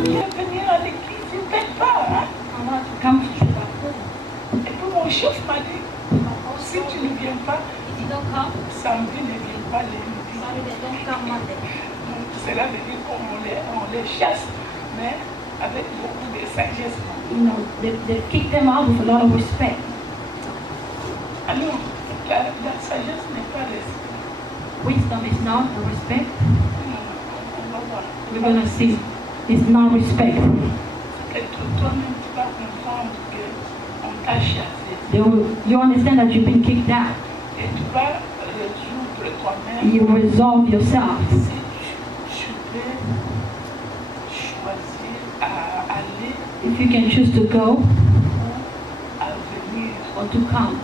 viens venir à l'église, il ne paye pas. Hein? I want to come to church at home. Et puis mon chef m'a dit, si tu ne viens pas, If you don't come, samedi ne viens pas lundi. Saturday, don't come Monday. Cela veut dire qu'on les chasse, mais avec beaucoup de sagesse. You know, they kick them out with a lot of respect. Alors, la sagesse n'est pas respect. Wisdom is not a respect. On va voir. We're going to see. It's not respect. Et toi-même, tu vas comprendre qu'on t'a chassé. You understand that you've been kicked out. Et tu vas résoudre toi-même. You resolve yourself. Si tu peux choisir à aller If you can choose to go ou à venir. or to come.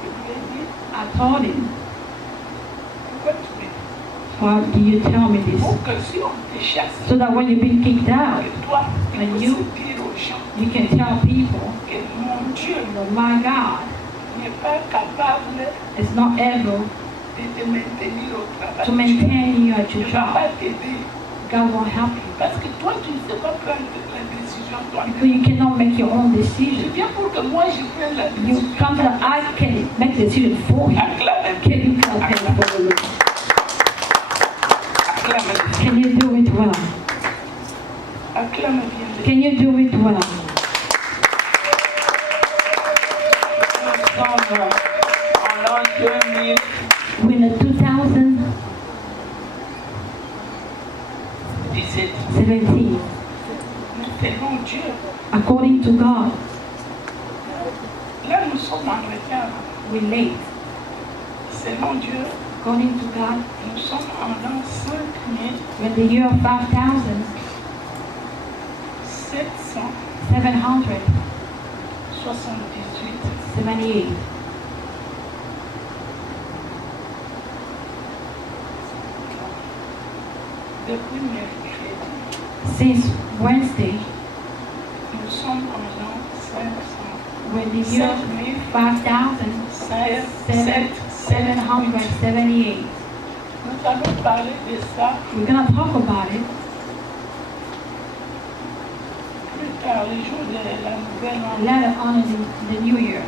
Je lui ai dit, I told him, pourquoi tu me dis? why do you tell me this? Pour que si on te chasse, So that when you've been kicked out, que toi, tu And peux you? dire aux gens you can tell people que mon Dieu that my God n'est pas capable is not able de te maintenir au travail. to maintain you at Il your ne va job. pas t'aider. God will help you. Parce que toi, tu ne sais pas prendre la décision toi-même. Because you cannot make your own Je decision. viens pour que moi, je prenne la You décision. come to the, I can make the decision for you. Acclame Can you clap hands for the Lord? Acclame. Can you do it well? Acclame bien. Can you do it well? Nous sommes en l'an 2000. We're in the 2017. 17. Nous tenons Dieu. According to God, Là, nous sommes en retard. we're late. Selon Dieu, According to God, nous sommes en l'an 5000. when the year of 5,778, 778. Depuis mercredi, since Wednesday, nous sommes en l'an 500. when the year 5,778, Nous allons parler de ça we're going to talk about it plus tard, le jour de la nouvelle année. later on in the new year.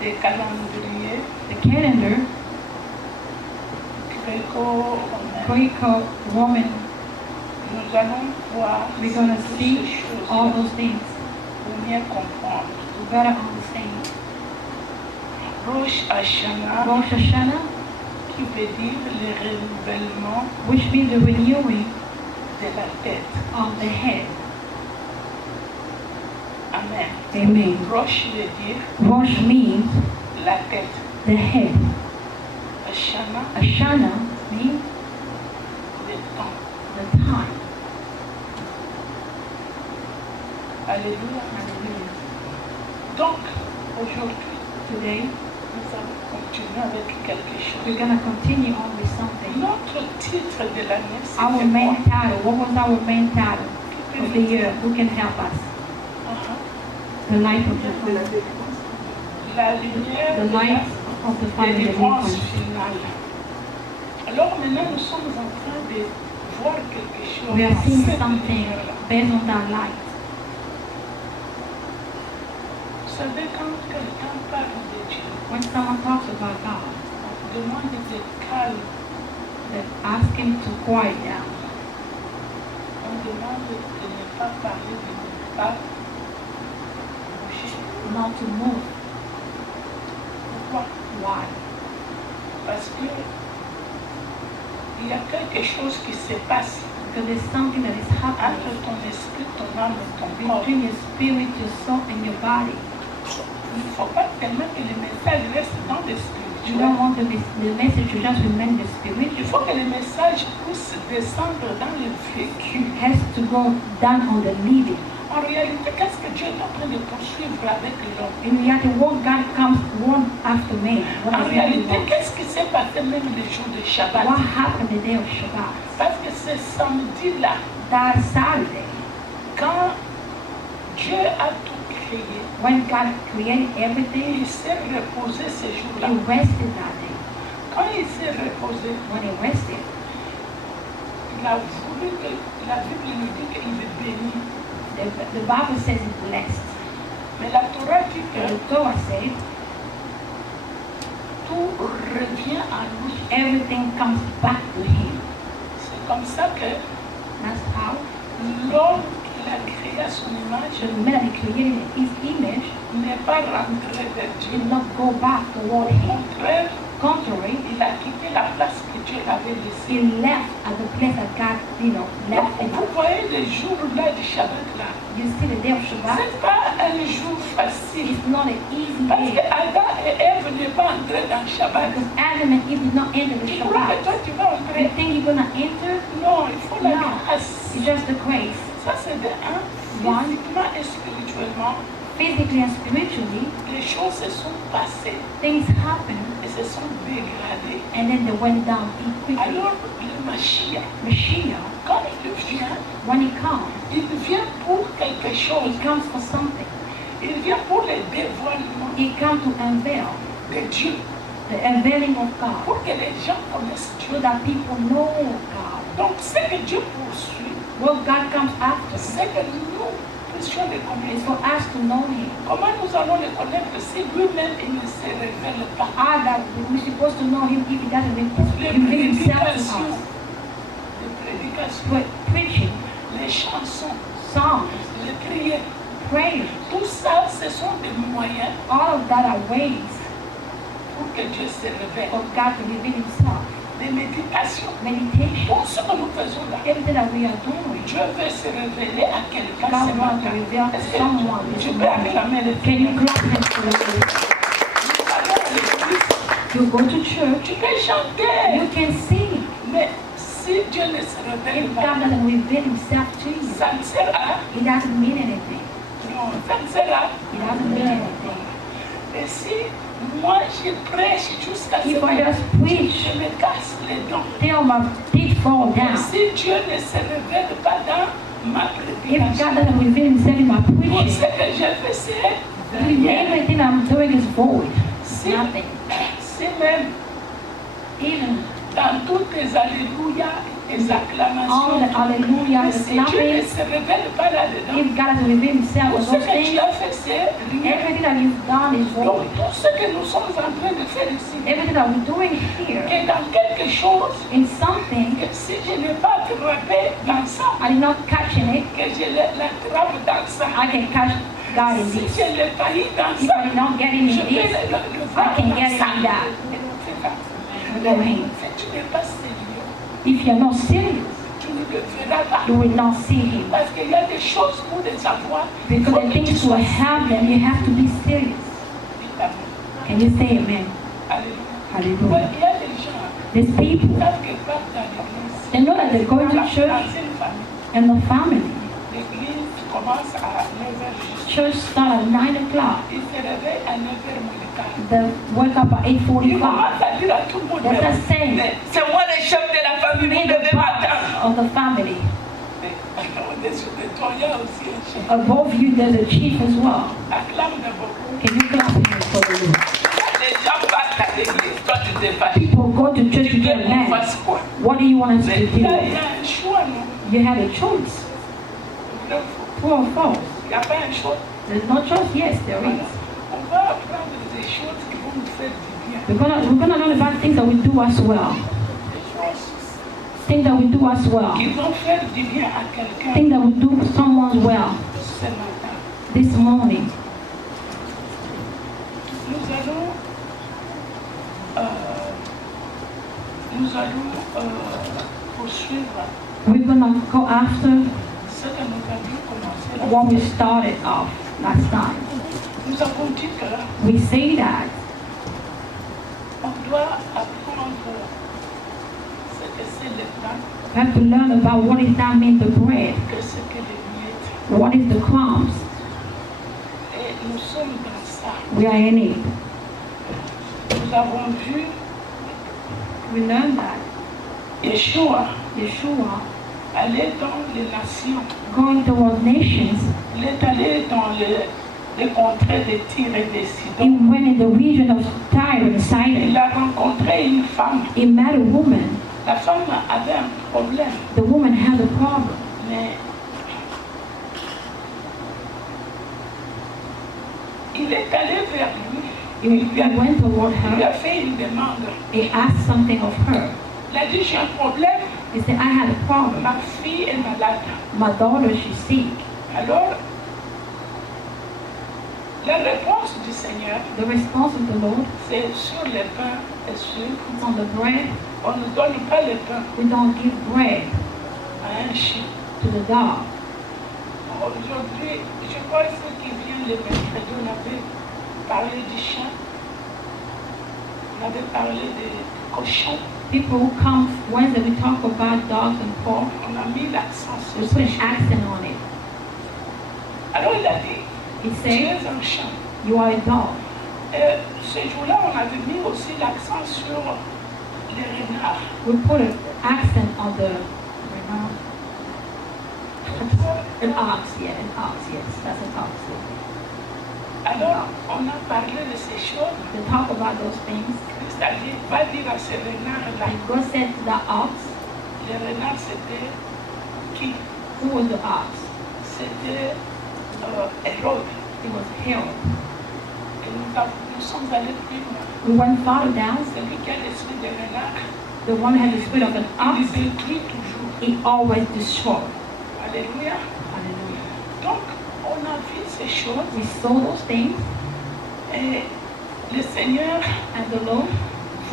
Des calendriers The calendar, gréco-romains. Greco-Roman, Nous allons voir we're going to toutes see ces choses all those things pour mieux comprendre. to better understand. Rosh Hashanah, Rosh Hashanah, qui veut dire le renouvellement which means the renewing de la tête. of the head. Amen. Amen. Rosh veut dire Rosh means la tête. the head. Hashanah, Hashanah means le temps. the time. Alléluia. Hallelujah. Donc, aujourd'hui, Today, nous allons continuer avec quelque chose. we're going to continue on with something. Notre titre de l'année, Our c'était main quoi? title, what was our main title of the year? Who can help us? The light of the La lumière the de light la of the Father délivrance deliverance. finale. Alors maintenant, nous sommes en train de voir quelque chose. We are dans seeing cette something lumière-là. based on that light. Vous savez, quand quelqu'un parle de Dieu, When someone talks about God, on demande de calme, they ask him to quiet down. on demande de ne pas parler, de ne pas bouger. Not to move. Pourquoi? Why? Parce que il y a quelque chose qui se passe Because there's something that is entre happening ton esprit, ton âme et ton corps. between your spirit, your soul, and your body. Il ne faut pas tellement que le message reste dans le You don't spirituel. want the message to just remain the Il spiritual. faut que le message puisse descendre dans le vécu. It has to go down on the living. En réalité, qu'est-ce que Dieu est en train de poursuivre avec l'homme? In reality, what God comes one after man. What En is réalité, happening? qu'est-ce qui s'est passé même le jour de Shabbat? What happened the day of Shabbat? Parce que ce samedi-là, That Saturday, quand Dieu a tout créé, when God created everything, il s'est reposé ce jour-là. He rested that day. quand il s'est reposé, when he rested, il a voulu que la Bible nous dit qu'il est béni. the Bible says he's blessed. Mais la Torah dit But que the Torah said tout revient à lui. everything comes back to him. C'est comme ça que That's how l'homme qu'il a créé à son image the man he created in his image n'est pas rentré vers Dieu. did not go back toward Au him. contraire, Contrary, il a quitté la place que Dieu l'avait laissée. he left at the place that God, left him. Vous voyez les jours là du Shabbat là. You see the day of Shabbat, C'est pas un jour facile. it's not an easy Parce que day. Adam et Ève n'est pas entré dans le Shabbat. Because Adam and Eve did not enter the Tu crois que Shabbat. toi tu vas You entrer? think you're gonna enter? Non, il faut la No. grâce. It's just the grace. Ça c'est de un. One. Physiquement et spirituellement, Physically and spiritually, les choses se sont passées things happen et se sont dégradées. and then they went down quickly. Alors le Mashiach, Mashiach, quand il vient, when he comes, il vient pour quelque chose. he comes for something. Il vient pour le dévoilement He comes to unveil de Dieu. the unveiling of God Pour que les gens connaissent so Dieu. that people know God. Donc ce que Dieu poursuit, What God comes after c'est que nous puissions le is connaître. for us to know Him. Comment nous allons le connaître si lui-même il ne se révèle pas? That we're supposed to know Him if He doesn't Les reveal Himself to prédications, us. les prédications, Preaching, les chansons, songs, les prières, prayers, tout ça, ce sont des moyens all of that are ways pour que Dieu se révèle. for God to reveal Himself. Des méditations, Meditation, tout ce que nous faisons là, everything that we are doing, Dieu veut se révéler à quelqu'un God ce wants to matin. reveal Est-ce to someone que this tu peux morning. acclamer le Can you Seigneur? clap hands for the Lord? Nous allons à l'église, You go to church, tu peux chanter, you can sing. mais si Dieu ne se révèle If pas, God doesn't reveal Himself to you, ça ne sert à it doesn't mean anything. non, ça ne sert à It doesn't mean anything. Et si moi je prêche jusqu'à ce If I just que preach je me casse les dents, till my teeth fall down, si Dieu ne se révèle pas dans ma if God prédication, doesn't reveal Himself in my tout preaching, ce que je fais c'est rien. everything I'm doing is void. Si, Nothing. si même Even dans toutes tes alléluia, tes all acclamations, the hallelujah, mais the si Dieu ne clapping, se révèle pas là-dedans, if God doesn't reveal Himself tout in ce those que tu things, as fait c'est rien. everything that you've done is Donc void. tout ce que nous sommes en train de faire ici, Everything that we're doing here, que dans quelque chose, in something, que si je n'ai pas attrapé dans ça, I did not catch in it, que je l'attrape dans ça, I can catch God in si this. je l'ai failli dans If ça, I did not get in je vais this, le I voir can dans get it ça. in that. C'est ça. Amen. Si tu n'es pas sérieux, If you're not serious, tu ne le verras pas. you will not see Him. Parce qu'il y a des choses pour les avoir. Because the things to have them, you have to be serious. Can you say amen? Alléluia. Hallelujah. Il y a des gens These people, qui savent qu'ils partent dans l'église. they know that they're going to Dans church une famille, and the family. l'église commence à 9h juste. Church start at 9 o'clock. Ils se réveillent à 9h moins le quart. They wake up at Ils 8:45. commencent à dire à tout le monde, That's the same. mais c'est moi le chef de la famille, vous Be the devez m'attendre. boss of the family. Mais au-dessus de toi, il y a aussi un chef. Above you, there's a chief as well. Acclame d'abord. Can you clap hands for the Lord? Les gens partent à l'église, toi tu t'es fâché. People go to church Tu to veux get qu'on mad. fasse quoi? What do you want us Mais to il y a do? un choix, non? You have a choice. Vrai ou faux? True or false? Il n'y a pas un choix. There's no choice. Yes, there Voilà. is. On va apprendre des choses qui vont nous faire du bien. We're gonna learn about things that we do as well. Des choses Things that we do as well. qui vont faire du bien à quelqu'un Things that we do for someone's well. ce matin. This morning, Nous allons poursuivre we're gonna go after ce que nous avions commencé. la what we semaine. started off last time. Nous avons dit que We say that on doit apprendre ce que c'est le pain, we have to learn about what is that mean the bread, que ce que les miettes. what is the crumbs. Et nous sommes dans ça. We are in it. Nous avons vu We learn that Yeshua Yeshua aller dans les nations. going towards nations, Il est allé dans des contrées de Tyr et de He Sidon. went in the region of Tyre and Il Sidon. a rencontré une femme. He met a woman. La femme avait un problème, The woman had a problem. mais il est allé vers lui. He went toward Il lui a her. fait une demande. He asked something of her. Il a dit, j'ai un problème, He said, I had a problem. ma fille est malade. My daughter, she's sick. Alors, la réponse du Seigneur, The response of the Lord c'est sur le pain et sur... is on the bread. On ne donne pas le pain We don't give bread à un chien. to the dog. Aujourd'hui, je crois que ceux qui viennent le mercredi, on avait parlé du chien, on avait parlé des cochons, People who come Wednesday, we talk about dogs and pork. on a mis l'accent We sur put ces an chiens. accent on it. Alors il a dit, He tu said, es un chien. you are a dog. Et ce jour-là, on avait mis aussi l'accent sur les renards. We put an accent on the an ox, yeah, an ox, yes, that's an ox. Alors, on a parlé de ces choses. To talk about those things. Christ a dit, va dire à ces renards-là. And God said to the ox, Les renards, c'était qui? who was the ox? C'était Hérode. It was Herod. Et nous sommes allés plus loin. We went farther down. Celui qui a l'esprit des renards, The one who had the spirit of an il ox, détruit toujours. he always destroyed. Alléluia. Hallelujah. Donc, on a vu ces choses We saw those things, et le Seigneur and the Lord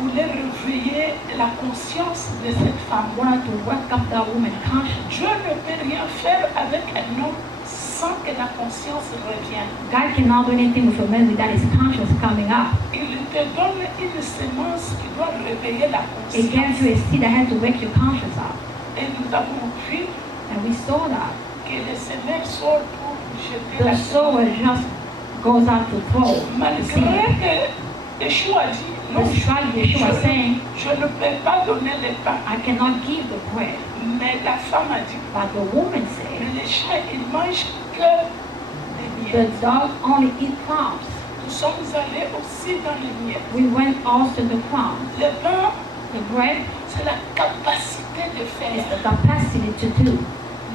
voulait réveiller la conscience de cette femme. wanted to wake up that woman's conscience. Dieu ne peut rien faire avec un homme sans que la conscience revienne. God cannot do anything with a man without his conscience coming up. Il te donne une semence qui doit réveiller la It gave conscience. you a seed that had to wake your conscience up. Et nous avons vu And we saw that. que le semeur sort pour jeter la The sower semence. just goes out to throw the Malgré seed. que Yeshua dit, non, Despite Yeshua saying, je ne peux pas donner le pain. I cannot give the bread. Mais la femme a dit, But the woman said, mais les chiens, ils mangent que des the miettes. dog only eat crumbs. Nous sommes allés aussi dans les miettes. We went also to the crumbs. Le pain, The bread c'est la capacité de is faire. the capacity to do.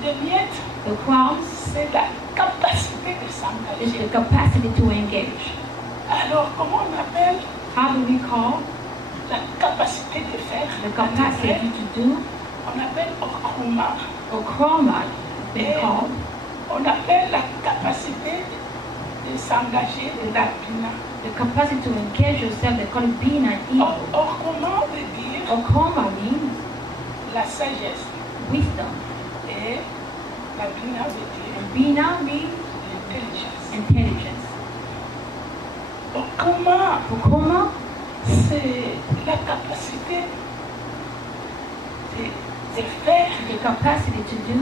Les miettes, The crumbs c'est la capacité de is s'engager. the capacity to engage. Alors, comment on appelle How do we call la capacité de faire? the capacity to do? On appelle ochroma. Or chroma, been called. On appelle la capacité de s'engager la bina. The capacity to engage yourself, they call it being an evil. Ochroma veut dire Or chroma means la sagesse. wisdom. Et la bina veut dire And bina means l'intelligence. intelligence. Ochroma, Or chroma, c'est la capacité de faire, the capacity to do,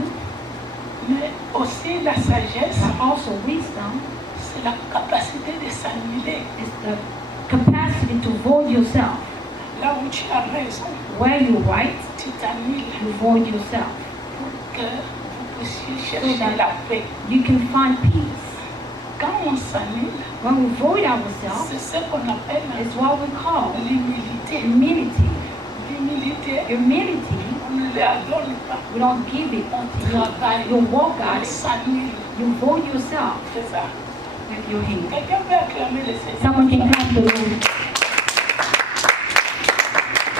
mais aussi la sagesse, but also wisdom c'est la capacité de s'annuler. is the capacity to void yourself. Là où tu as raison, Where you right, tu t'annules you void yourself. pour que vous puissiez chercher la paix. You can find peace. Quand on s'annule, When we void ourselves, c'est ce qu'on appelle it's what we call l'humilité. humility. L'humilité, Humility, on ne la donne pas. we don't give it. On travaille, You walk on out it. s'annule. You void yourself C'est ça. with your hand. Quelqu'un peut acclamer le Seigneur. Someone can clap the Lord.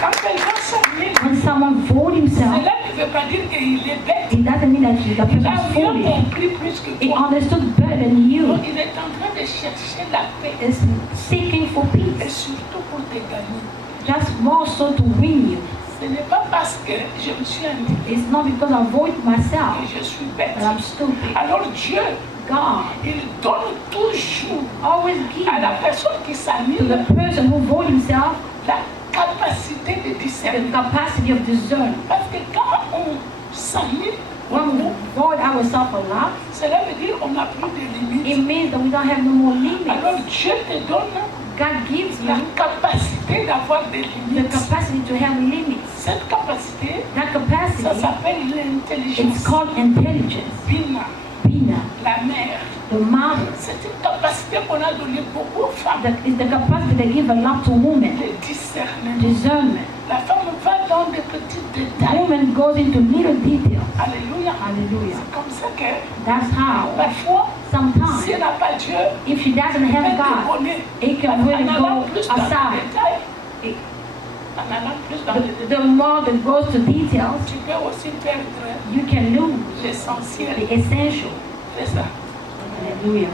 Quand quelqu'un s'annule, When someone void himself, cela ne veut pas dire qu'il est bête. it doesn't mean that the Il person a is bien foolish. compris plus que He toi. understood better than you. Donc, il est en train de chercher la paix. It's seeking for Et peace. surtout pour te gagner. Just more so to win you. Ce n'est pas parce que je me suis annulée It's not because I void myself que je suis bête. that I'm stupid. Alors Dieu, God il donne toujours always gives à la personne qui to s'annule the person who void himself la capacité de the discerner. capacity of discernment. Parce que quand on s'annule, When we void ourselves a lot, cela veut dire qu'on n'a plus de it limites. means that we don't have no more Alors limits. Dieu te donne God gives la you capacité d'avoir des the limites. capacity to have limits. Cette capacité, That ça capacity s'appelle is l'intelligence. called intelligence. Bina, Bina, la mère, the mother, c'est une capacité qu'on a donné beaucoup aux femmes. It's the capacity they give a lot to women. Le discernement. Discernment. La femme va dans des petits détails. Woman goes into little details. Alléluia. Hallelujah. C'est comme ça que That's how parfois, si sometimes elle n'a pas Dieu, if she doesn't elle have peut God, déconner. it can really En allant go plus dans les aside. détails, It- en allant plus dans les détails, The more that goes to details, tu peux aussi perdre you can lose l'essentiel. the essential. C'est ça. Hallelujah.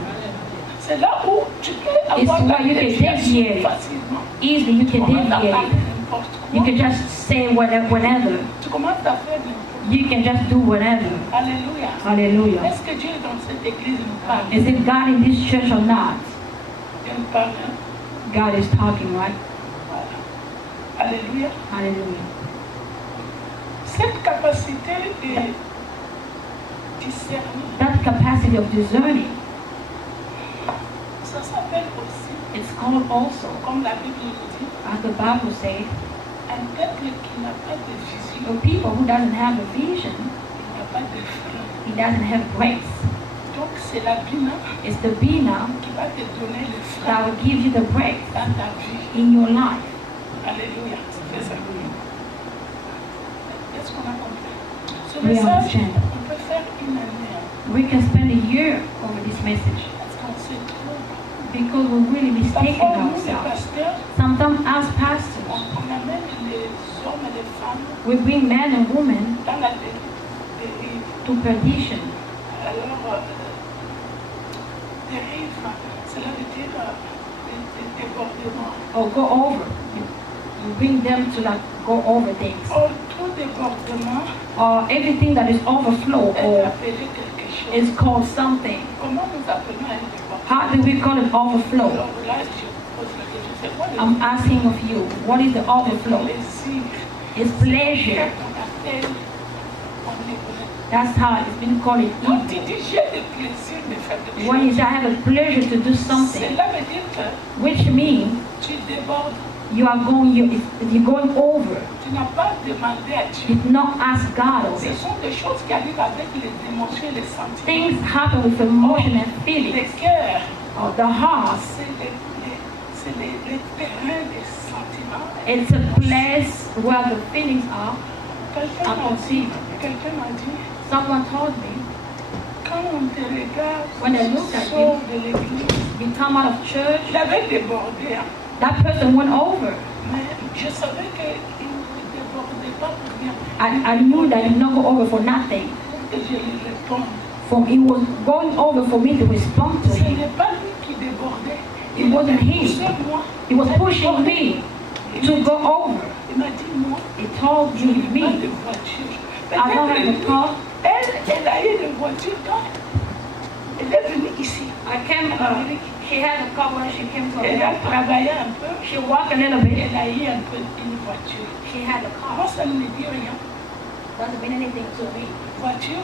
C'est là où tu peux It's avoir la where you can déviation deviate. facilement. Easily you Tu can commences à deviate. parler n'importe You quoi. can just say whatever. Tu commences à faire n'importe You can just do whatever. quoi. Alléluia. Hallelujah. Est-ce que Dieu est dans cette église nous parle? Is it God in this church or not? Dieu nous parle. Hein? God is talking, right? Voilà. Alléluia. Hallelujah. Cette capacité de discerner, That capacity of discerning, ça s'appelle aussi, it's called also, comme la Bible nous dit, as the Bible says, un peuple qui n'a pas de vision, a people who doesn't have a vision, qui n'a pas de frein. he doesn't have grace. Donc c'est la Bina It's the Bina qui va te donner le frein that will give you the grace dans ta vie. in your life. Alléluia. C'est ça. Est-ce qu'on a compris? Ce We message, understand. on peut faire une année. Hein, We can spend a year over this message parce qu'on se trompe. because we're really mistaken Parfois, nous, les ourselves. pasteurs, Sometimes as pastors, on amène les hommes et les femmes we bring men and women dans la dérive. to perdition. Alors, dérive, cela veut dire des débordements. Or go over. You bring them to like go over things. Or, tout débordement Or everything that is overflow est or appelé quelque chose. is called something. Comment nous appelons un débordement? How do we call it overflow? Alors là, je pose la question, c'est quoi le I'm asking of you, what is the overflow? plaisir? It's pleasure. On appelle en hébreu. That's how it's been called in Quand tu Hebrew. dis j'ai le plaisir de faire quelque When chose, you say, I have a pleasure to do something, cela veut dire que which means tu débordes. you're going over. Tu n'as pas demandé à Dieu. Did not ask God of Ce it. sont des choses qui arrivent avec les émotions et les sentiments. Things happen with emotion and Les feelings. cœurs, Or the heart, c'est les terrains des sentiments. it's a place where the feelings are. Quelqu'un m'a dit, Someone told me, quand on te regarde, When I tu look at sors de l'église, you come out of church, il avait débordé, hein. that person went over. Mais je savais qu'il ne débordait pas pour rien. I knew that he did not go over for nothing. Et je lui réponds, He was going over for me to respond to ce him. n'est pas lui qui débordait. It wasn't him. poussait moi. He was pushing me to go over. Il m'a dit, moi, He told je n'ai me, pas de voiture. I don't have a car. Elle a eu une voiture quand elle est venue ici. I came, she had a car when she came from Elle a America. travaillé un peu. She walked a little bit. Elle a eu un peu une voiture. She had a Moi, car. ça ne me dit rien. Doesn't mean anything to me. Voiture,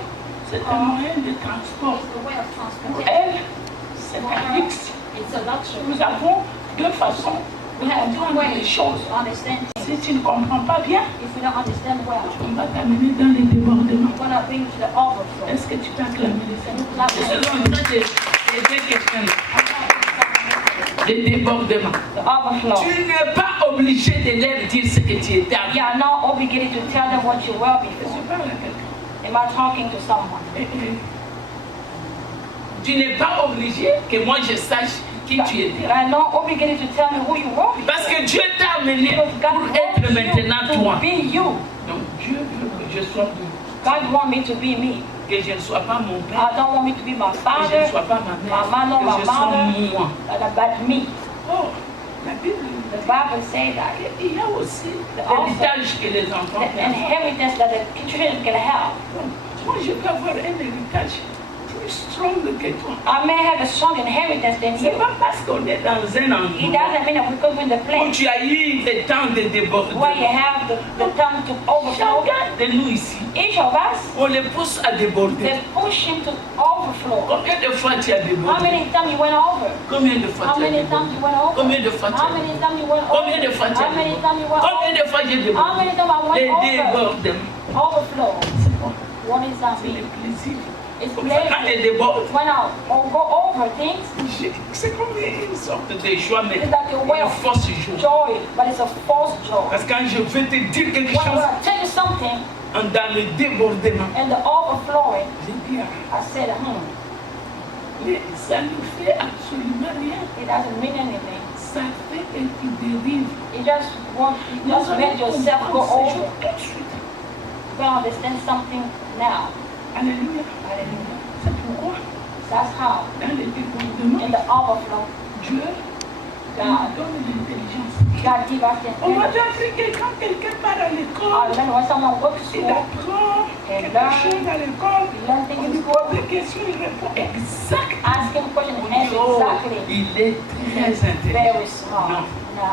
c'est un moyen de transport. It's the way of Pour transportation. elle, c'est un luxe. It's a luxury. Nous avons deux façons de We have two comprendre les ways choses. to understand things. Si tu ne comprends pas bien, If we don't understand well, on va t'amener dans les débordements. we're going to bring you to the overflow. Est-ce que tu peux acclamer le Seigneur? Clap C'est hands. en train d'aider quelqu'un. Les débordements. The overflow. Tu n'es pas obligé de leur dire ce que tu étais You are not obligated to tell them what you were Je before. parle à quelqu'un. Am I talking to someone? Tu n'es pas obligé que moi je sache qui tu You étais. are not obligated to tell me who you were before. Parce que Dieu t'a amené Because pour God être wants maintenant you toi. to be you. Donc Dieu veut que je sois lui. God wants me to be me. Que je ne sois pas mon père. I don't want me to be my Que je father, ne sois pas ma mère. my mother, Que my je sois mother, moi. but me. Oh, la Bible The Bible says that. il y a aussi l'héritage que les enfants The perdent. inheritance that the children can have. Moi, je peux avoir un héritage plus strong que toi. I may have a strong inheritance than C'est you. pas parce qu'on est dans un It endroit doesn't mean that we come in the où place tu as eu le temps de déborder. where you have the time to overflow. Chacun de nous ici, Each of us, on les pousse à déborder. they push him to overflow. Combien de fois tu as How débordé? many times you went over? Combien de fois How tu as many débordé? times you went over? Combien de fois tu How as many débordé? times you went over? Combien de fois tu as How many débordé? times you went Combien over? de fois j'ai How débordé? many times I Les went over? débordements. Overflow. C'est bon. What does that C'est le mean? plaisir. It's Comme ça, quand pleasure. elle déborde, When I go over things, c'est comme une sorte de joie, mais it's like a way une of fausse joie. joy, but it's a false joy. Parce que quand je veux te dire quelque When chose, I tell you something dans le débordement, and the overflowing, je dis, I said, mais ça ne fait absolument rien. it doesn't mean anything. Ça fait que tu dérives. You just make yourself go comprendre ces over. choses tout de suite. You gotta understand something now. Alléluia. Hallelujah. C'est pourquoi, That's how. dans le débordement, In the overflow, Dieu God, nous donne l'intelligence. God give us the On va intelligence. dire que quand quelqu'un part à I l'école, learn when someone goes to il school, apprend Et quelque là, chose à l'école, you learn on things in lui school, pose des questions, il répond exactement. asking questions On and dit, answer oh, exactly. il est très intelligent. Very smart. Non, No.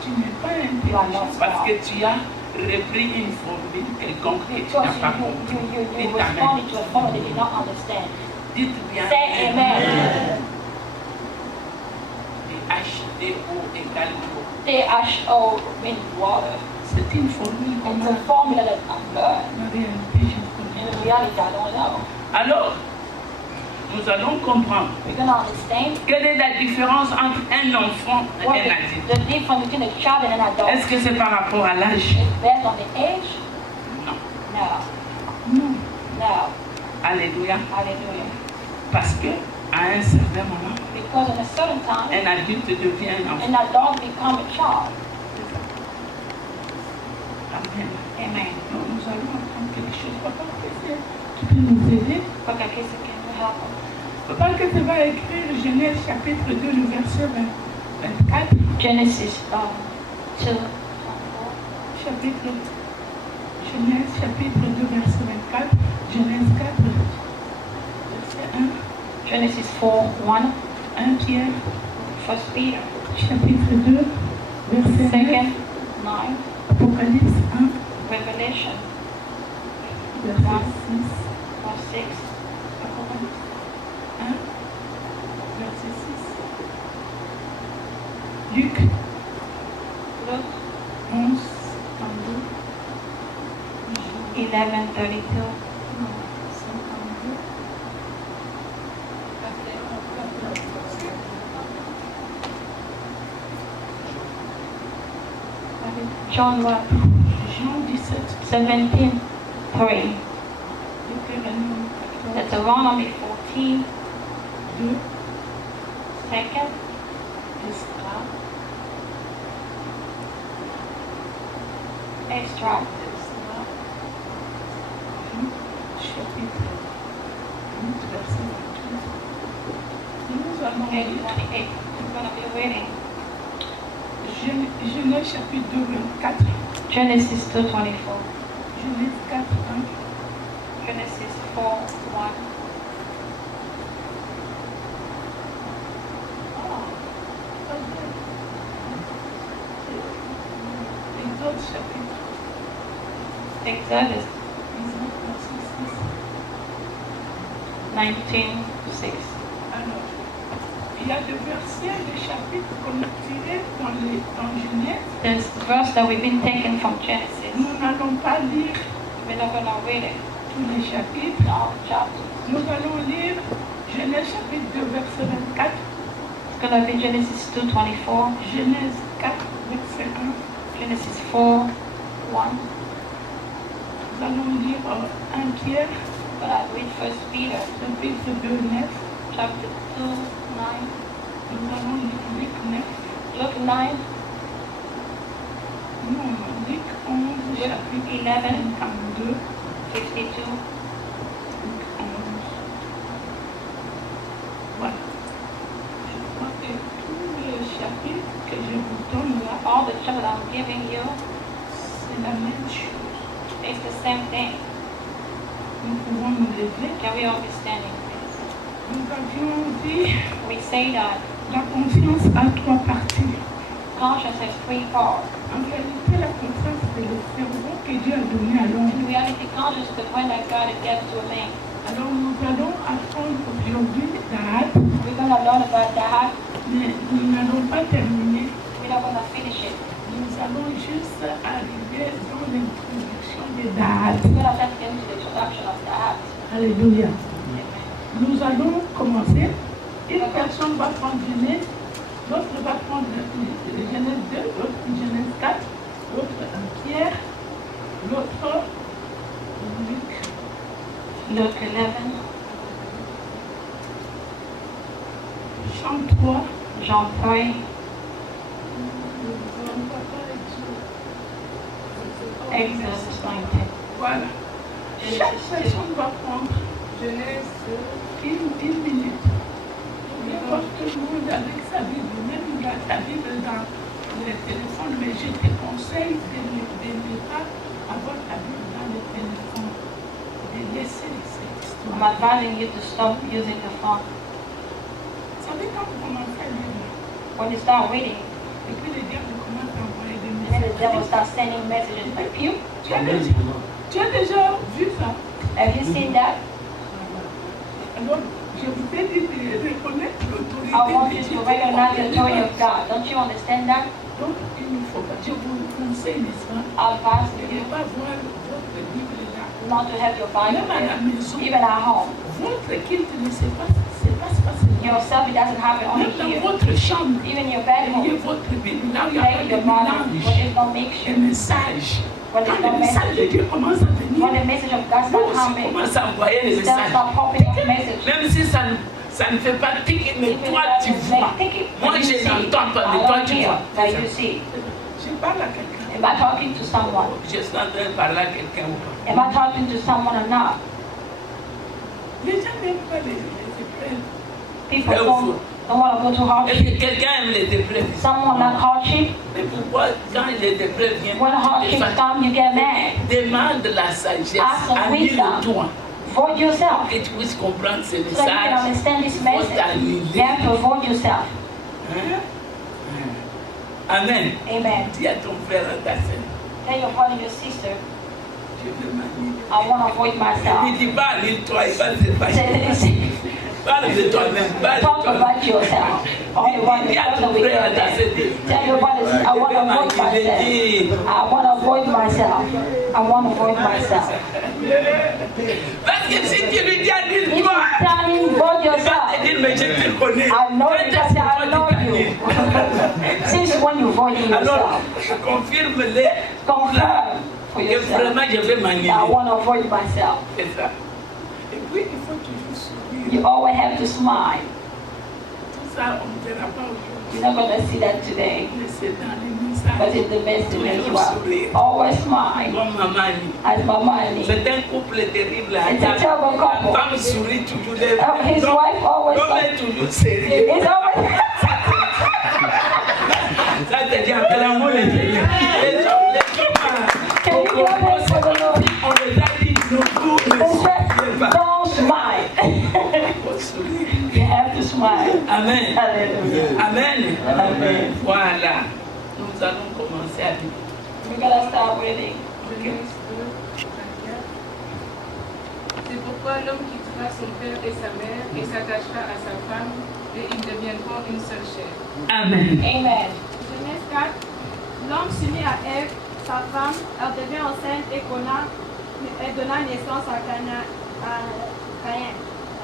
tu n'es pas intelligent parce que tu as repris une formule quelconque que tu Because n'as pas compris. you Dites Amen. responded to a formula they did not understand. Dites bien. Say amen. H2O égale l'eau. THO means water. C'est une formule qu'on It's a a formula that I've learned. en réalité, je connais. In reality, I don't know. Alors, nous allons comprendre We're going to understand quelle est la différence entre un enfant et what un adulte. the difference between a child and an adult. Est-ce que c'est par rapport à l'âge? Is based on the age? Non. No. Non. No. Alléluia. Hallelujah. Parce que à un certain moment, Because in a certain time, un adulte devient un enfant. an adult become a child. Amen. Amen. Donc, nous allons apprendre quelque chose. Papa, tu peux nous aider? Okay, can you help us? Papa, que tu vas écrire Genèse chapitre 2, le verset 24. Genesis 2. Chapitre, Genèse chapitre 2, verset 24. Genèse 4, verset 1. Genesis 4:1. 1 Pierre, First Peter. chapitre 2, verset 9. 2:9. Apocalypse 1, Revelation verset 6. 1:6. Apocalypse 1, verset 6. Luc Luke 11, 32. 11:32. 52. John 1. Jean 17, 17:3. Deutéronome Deuteronomy 14. 2, Second. Esdras, Extra. chapitre 8, verset 28. Nous allons lire 8:28. I'm going to be reading Genèse chapitre 2, 24. Genesis 2:24. Genèse 4, 1. Genesis 4:1. Exode chapitre Exodus 19, verset 19:6. 6. Alors, il y a des versets, des chapitres qu'on a tirés dans Genèse. There's the verse that we've been taken from Genesis. Nous n'allons pas lire We're not going to read it. tous les chapitres. All the chapters. Nous allons lire Genèse chapitre 2, verset 24. It's going to be Genesis 2:24. Genèse 4, verset 1. Genesis 4:1. Nous allons lire 1 Pierre, But I read First Peter chapitre 2, 9. chapter 2:9. Nous allons lire Luc 9. Luke 9. Non, Luc 11, chapitre 11. 52. 52. Luc 11. Voilà. Je crois que tous les chapitres que je vous donne là, All the chapters I'm giving you, c'est la même chose. it's the same thing. Nous pouvons nous lever. Can we all be standing, please? Nous avions dit We say that la confiance a 3 parties. conscience has 3 parts. En réalité, la confiance, c'est le cerveau que Dieu a donné à l'homme. In reality, conscience is the brain that God has given to a man. Alors, nous allons apprendre aujourd'hui Da'at, We're going to learn about that. mais nous n'allons pas terminer. We're not going to finish it. Nous allons juste arriver dans l'introduction de Da'at. We're going to get into the destruction of the house. Alléluia. Amen. Nous allons commencer. Une personne va prendre Genèse, l'autre va prendre Genèse 2, l'autre Genèse 4, l'autre Pierre, l'autre Luc. Luke 11, Jean 3. John 3, Exodus 19. Voilà. Chaque personne va prendre Genèse une minute. N'importe le monde avec sa Bible, même il a sa Bible dans le téléphone, mais je te conseille de ne pas avoir ta Bible dans le téléphone, de laisser cette I'm histoire. advising you to stop using the phone. Vous savez, quand vous commencez à lire, When you start reading, et puis le diable commence à envoyer des and then the devil messages. starts sending messages like, pew. Tu as déjà vu ça? Have you seen that? Alors, je vous ai dit de reconnaître l'autorité I want de you Dieu. to recognize the authority of God. Don't you understand that? Donc, il ne faut pas, je vous conseille, n'est-ce pas, I advise de you ne pas voir votre Bible là. not to have your Bible Même à la there, maison, even at home. votre culte ne se passe pas seulement. Yourself, it doesn't happen only Même dans here. votre chambre, Even your ayez bedroom, votre Bible. Là, il y a pas take de your Bible when mélange, there's no des mixture, messages. when Quand there's le no message de message. Dieu commence à venir, When the message of God nous starts aussi coming, commence à envoyer les then messages. start popping up messages. Même si ça ne fait pas tiquer, mais Even toi if tu it doesn't vois. make ticket, Moi but you je see. n'entends pas, mais I toi don't tu hear, vois. but you see. Je parle à quelqu'un. Am I talking to someone? Je suis en train de parler à quelqu'un ou pas. Am I talking to someone or not? Les gens n'aiment pas les épreuves. People Helpful. don't want to go to Est-ce hardship. que quelqu'un aime les épreuves? Someone like hardship. Mais pourquoi quand les épreuves viennent, When hardship comes, you get mad. demande la sagesse, Ask for annule-toi, Void yourself. que tu puisses comprendre ce So that you can message. understand this Faut message. You t'annuler. have to avoid yourself. Hein? Amen. Amen. Dis à ton frère, à ta sœur, Tell your brother and your sister, je veux m'annuler. I want to avoid Ne myself. dis pas annule-toi, il va se fâcher. Say- Parle de toi-même, parle de Talk toi-même. about yourself. All the one Dis à that's ton we frère, à get ta there. sœur, dis, Tell your brothers, I want to avoid myself. I want to avoid myself. I want to avoid myself. parce que si tu lui dis If annule-toi, you tell him, void il va yourself. te dire, mais je te connais. I know Quand you est-ce because que I toi know tu t'annules? you. Since when you voiding Alors, yourself, confirme-le confirm for que yourself. vraiment je vais m'annuler. I want to avoid myself. C'est ça. Et puis, il faut toujours sourire. You always have to smile. Tout ça, on ne verra pas aujourd'hui. You're not going to see that today, Mais c'est dans les but messages. it's the message as Toujours well. sourire. Always smile. Comme maman dit. As Mama Annie. C'est un couple terrible. It's a terrible couple. La femme sourit toujours. Les His wife always l'homme est toujours sérieux. It's always Ça te dit, appelle-moi les Seigneur. Les hommes, Can you give thanks for the Lord? on les a dit, nous tous, ne souriez pas. Don't smile. Faut sourire. You have to smile. Amen. Hallelujah. Amen. Amen. Voilà. Nous allons commencer à lire. We're going to start reading. Genèse 2, 24. C'est pourquoi l'homme quittera son père et sa mère et s'attachera à sa femme et ils deviendront une seule chair. Amen. Amen. Genèse 4. L'homme s'unit à Ève, sa femme, elle devient enceinte et elle donna naissance à Caïn.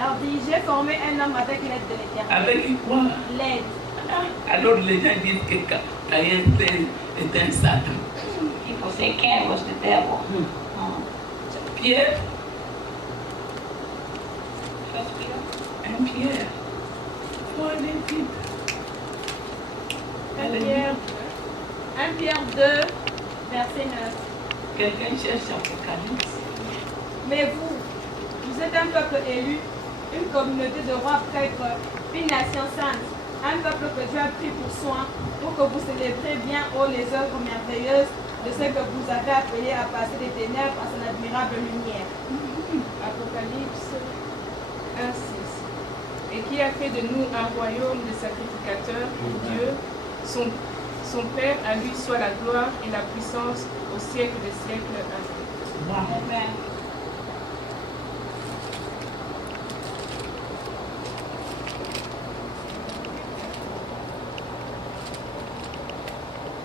Elle dit, j'ai formé un homme avec l'aide de l'Éternel. Avec quoi? L'aide. Alors les gens disent que Caïn est un Satan. People say Cain was the devil. Pierre, First Peter. un Pierre. Faut aller vite. 1 Pierre 2, verset 9. Quelqu'un cherche Apocalypse. Mais vous êtes un peuple élu, une communauté de rois prêtres, une nation sainte, un peuple que Dieu a pris pour soin, pour que vous célébrez bien haut les œuvres merveilleuses de ce que vous avez appelé à passer des ténèbres à son admirable lumière. Apocalypse 1:6. Et qui a fait de nous un royaume de sacrificateurs pour Dieu, son Père, à lui soit la gloire et la puissance au siècle des siècles. Amen. Wow. Amen.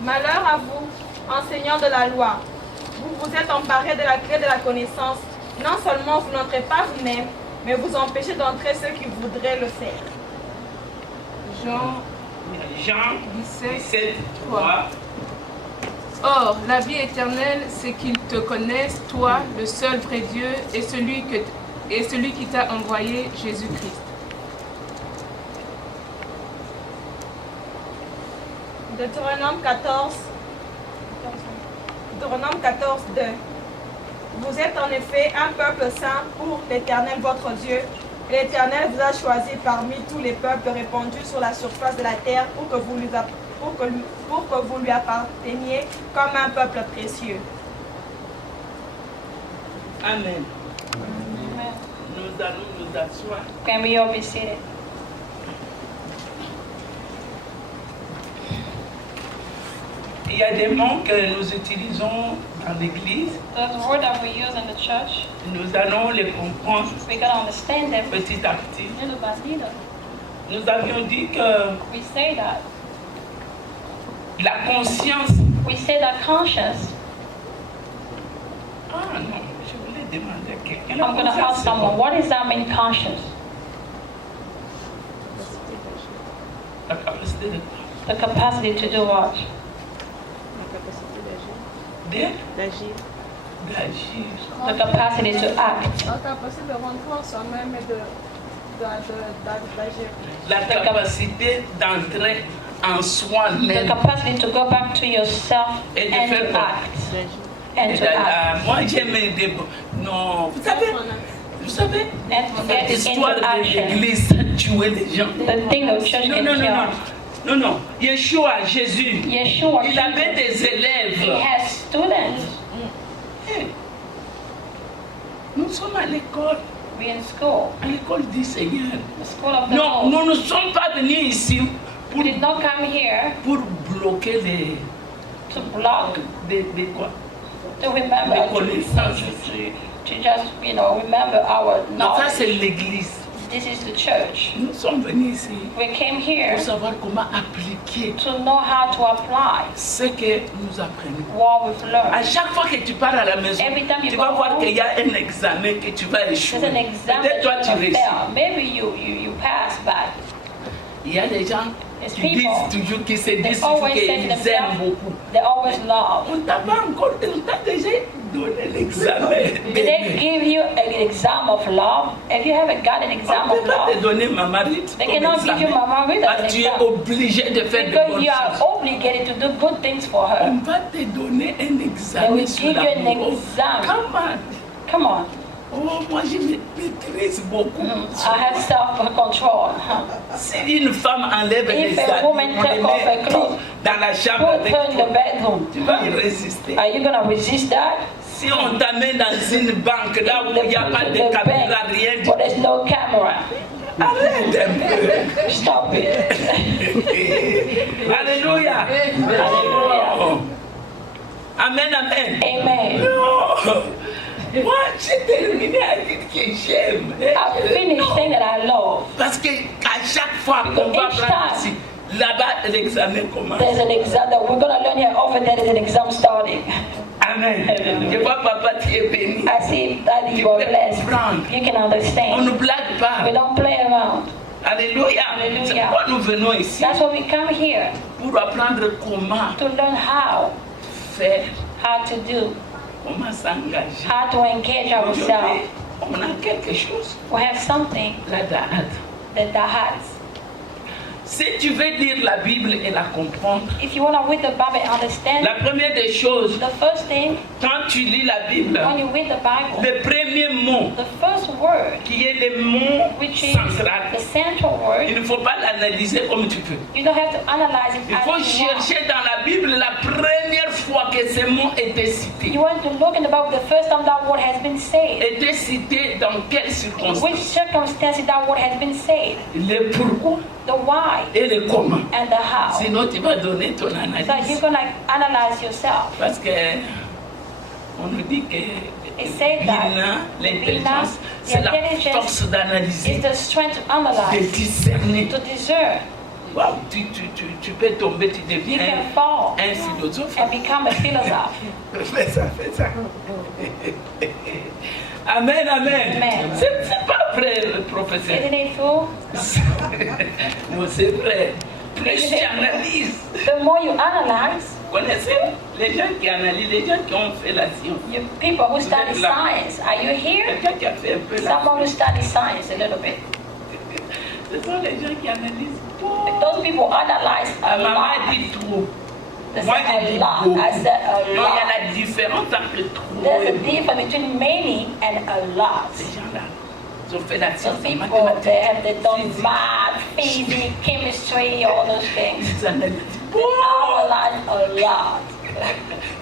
Malheur à vous, enseignants de la loi. Vous vous êtes emparés de la clé de la connaissance. Non seulement vous n'entrez pas vous-même, mais vous empêchez d'entrer ceux qui voudraient le faire. Jean Jean 17, 3. Or, la vie éternelle, c'est qu'ils te connaissent, toi, le seul vrai Dieu, et celui qui t'a envoyé, Jésus-Christ. Deutéronome 14, 2. Vous êtes en effet un peuple saint pour l'Éternel votre Dieu. Et l'Éternel vous a choisi parmi tous les peuples répandus sur la surface de la terre pour que vous lui apparteniez comme un peuple précieux. Amen. Nous allons nous asseoir. Can we all be seated? Il y a des mots que nous utilisons dans l'église. The word that we use in the church, Nous allons les comprendre we gotta understand them petit à petit. little by little. Nous avions dit que We say that. la conscience. We say that conscience. Ah non, je voulais demander à quelqu'un. La I'm gonna conscience, ask c'est someone, quoi? what does that mean, conscience? La capacité de The capacity to do what? d'agir. The capacity to act. La capacité de rentrer en soi-même et d'agir. La capacité d'entrer en The soi-même. capacity to go back to yourself Et de and faire to quoi? act. And to act. Moi, j'aime des... Non, vous savez, And to get l'histoire into de action. l'église, ça tuait les gens. The thing of church Non, can non, non, kill. non. Non, non. Yeshua, Jésus, Yeshua, il avait des he élèves. has students. Nous sommes à l'école, We're in school. à l'école du Seigneur. The school of the Non, Lord. nous ne sommes pas venus ici We did not come here pour bloquer les... to block, Des quoi? to remember, Les connaissances. to just, remember our Non, ça knowledge. c'est l'église. This is the church. Nous sommes venus ici We came here pour savoir comment appliquer to know how to apply ce que nous apprenons. what we've À learned. chaque fois que tu pars à la maison, Every time you tu go vas voir home, qu'il y a un examen que tu vas échouer. There's an exam Peut-être toi that tu you réussis. fail. Maybe you pass, but Il y a des gens There's qui people, disent toujours, qui se disent toujours always say to qu'ils aiment themselves, beaucoup. they always love. On t'a pas encore, on t'a déjà donné l'examen. Did they give you an exam of love? If you haven't got an On exam ne of peut pas te love, donner Maman Rite they comme cannot give you examen. Mama Rita as an Parce que tu es exam. obligé de faire de Because bonnes you are choses. obligated to do good things for her. On va te donner un They examen will sur give you an l'amour. exam. Come on. Come on. Oh, moi je me maîtrise beaucoup. I have self-control. Si une femme enlève les If a habits, woman on les take off her met clothes, dans la chambre Put avec her in toi, the bedroom. tu vas y résister. Are you gonna resist that? Si on t'amène dans une banque là où il n'y a pas de The caméra, bank, rien du but there's no camera. arrête un peu. Stop it. Alléluia. Hallelujah. Oh. Amen, amen. Amen. Non. Moi, j'ai terminé à dire que j'aime. I finished saying that I love. Parce que à chaque fois qu'on va Each prendre time. ici, là-bas, l'examen commence. There's an exam that we're gonna learn here. Over there is an exam starting. Amen. Je vois papa, tu es béni. I see that you are blessed. You can On ne understand. blague pas. We don't play around. Alléluia. Alléluia. C'est pourquoi nous venons ici. That's why we come here Pour apprendre comment to learn faire, how to do, comment s'engager. how to engage ourselves. Aujourd'hui, on a quelque chose We have something là-dedans. that has. Si tu veux lire la Bible et la comprendre, If you want to read the Bible and understand, la première des choses, the first thing quand tu lis la Bible, when you read the Bible, le premier mot the first word, qui est le mot which is central, the central il word, ne faut pas l'analyser comme tu peux. you don't have to analyze it Il as faut you want. chercher dans la Bible la première fois que ce mot était cité. You want to look in the Bible the first time that word has been said. Était cité dans quelles circonstances? Which circumstances that word has been said. Le pourquoi The why et le comment. and the how. Sinon, tu vas donner ton So analyse. you're going to analyze yourself. Parce que on nous dit que It says that l'intelligence, the c'est la intelligence force d'analyser, is the strength to de analyze, discerner. to discern. Wow, tu peux tomber, tu You deviens can fall un philosophe. and become a philosopher. Fais ça, fais ça. Amen, amen. Amen. C'est pas vrai, le professeur. Isn't it true? Non, c'est vrai. Plus tu analyses, The more you analyze, vous connaissez les gens qui analysent, les gens qui ont fait la science. you people who study science, are you here? Quelqu'un qui a fait un peu la Someone who studies science a little bit. Ce sont les gens qui analysent tout. Those people analyze a Maman lot. dit trop. They Moi, say j'ai a dit lot. beaucoup. I said a Non, il y a lot. la différence entre trop There's a et beaucoup. difference between many and a lot. Ces gens-là, ils ont fait la Those science, les people, mathématiques. they done math, physics, chemistry, all those things. Ils analysent They beaucoup. analyze a lot.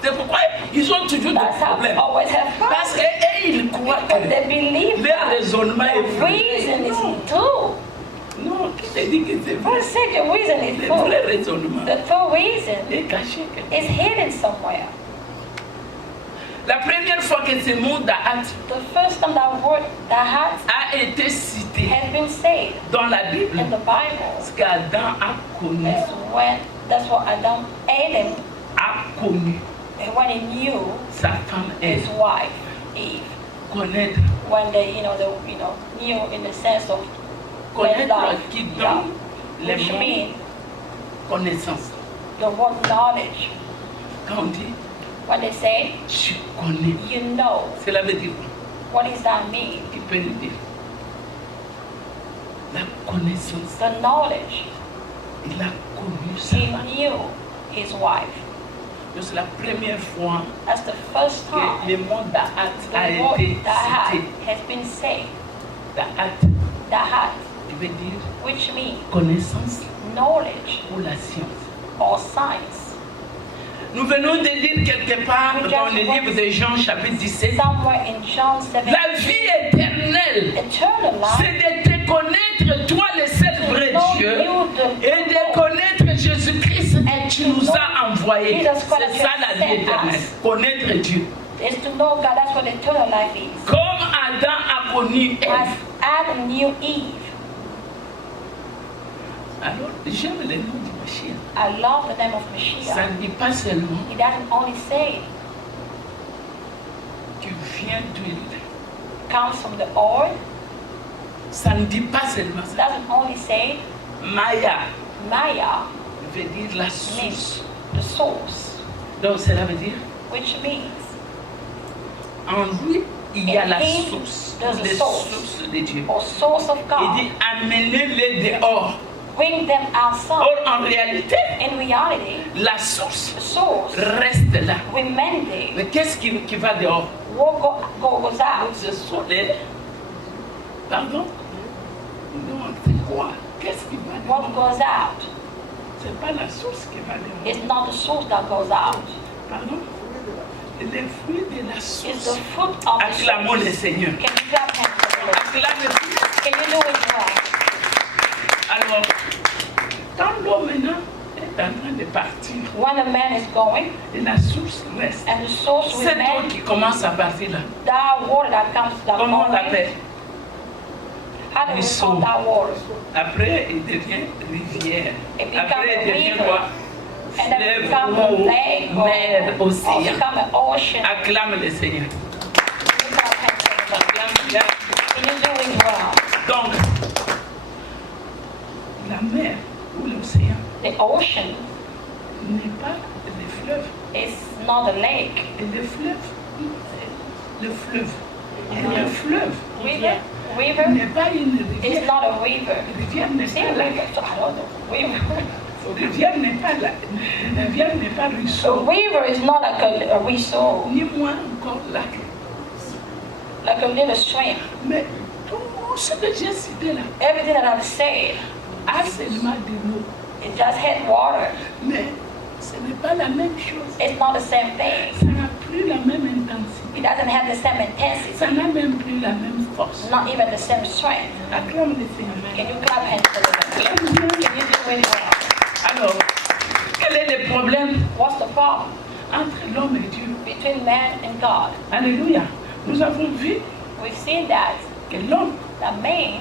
C'est pourquoi ils ont toujours des That's how we problèmes. always have Parce problems. qu'ils croient But que they believe leur that raisonnement est the vrai. reason is Non, true. non, qui te dit que c'est Who vrai? said the reason is Le vrai true? raisonnement The true reason est caché. is hidden somewhere. La première fois que ce mot d'Ahat The first time that word that a été cité has been said dans la Bible, in the Bible parce qu'Adam a connu, that's what Adam when he knew sa femme his Ève. wife Eve, Connaître, when they knew in the sense of connaître love, qui yeah, donne les which mots means connaissance. the word knowledge. Quand on dit When they say je connais, you know, cela veut dire quoi? what does that mean? Qui peut nous dire? La connaissance. The knowledge. Il a connu sa He femme. knew his wife. C'est la première fois That's the first que time le mot d'Ahat a the word été Dahat cité. has been said. Dahat, Dahat, qui veut dire which means connaissance knowledge ou la science. or science. Nous venons de lire quelque part dans le livre de Jean chapitre 17. Somewhere in John 17, La vie éternelle, eternal c'est life de te connaître, toi le seul vrai Dieu, et de connaître Jésus-Christ que tu nous as envoyé. C'est ça la vie éternelle, connaître Dieu. is to know God. That's what eternal life is. Comme Adam a connu As Ève. Adam knew Eve. Alors, j'aime le nom du Mashiach. I love the name of Ça Mashiach. ne dit pas seulement He doesn't only say tu viens d'huile. comes from the oil. Ça ne dit pas seulement ça. Doesn't only say Maya Maya veut dire la means source. the source, Donc cela veut dire which means en lui il y a in la him source, there's a les source. sources de Dieu. or source of Il God. dit amenez-les dehors. Bring them outside. Or en réalité, In reality, la source the source reste là. remaining Mais qu'est-ce qui va dehors? goes out. Ce sont les... Pardon? Non, c'est quoi? Qu'est-ce qui va What dehors? goes out C'est pas la source qui va dehors. is not the source that goes out. Pardon? Les fruits de la It's the source. fruit of the Acclamons le source. Seigneur. Can you clap hands for the Lord? Acclamez. Can you do it well? Alors, quand l'homme maintenant est en train de partir, When a man is going et la source reste. and the source Cette eau remains, qui commence à partir là, that water that comes that comment on going, l'appelle? how do we Ruisseau. call that water? Après, il devient rivière. It becomes Après, a il devient river. quoi? And then Fleuve, become a eau, lake mer, or océan. become an ocean. Acclame le Seigneur. You clap hands for the Lord. Acclame bien. Can you do it well? Donc, la mer ou l'océan The ocean n'est pas le fleuve. is not a lake. Et le fleuve, le fleuve. Et le fleuve River? River n'est pas une is rivière. not a river. Rivière n'est See, pas la river, so I don't know. River. rivière n'est pas la rivière n'est pas A ruisseau, river is not like a ruisseau, ni moins encore lac. like a little stream. Mais tout ce que j'ai cité là Everything that I've said, a seulement de l'eau. it just had water. Mais ce n'est pas la même chose. It's not the same thing. Ça n'a plus la même intensité. It doesn't have the same intensity, Ça n'a même plus la même force. not even the same strength. Acclame le Seigneur. Can you clap hands for the Lord? Acclame bien. Can you do it well? Alors, quel est le problème What's the problem entre l'homme et Dieu? between man and God? Alléluia. Nous avons vu We've seen that que l'homme the man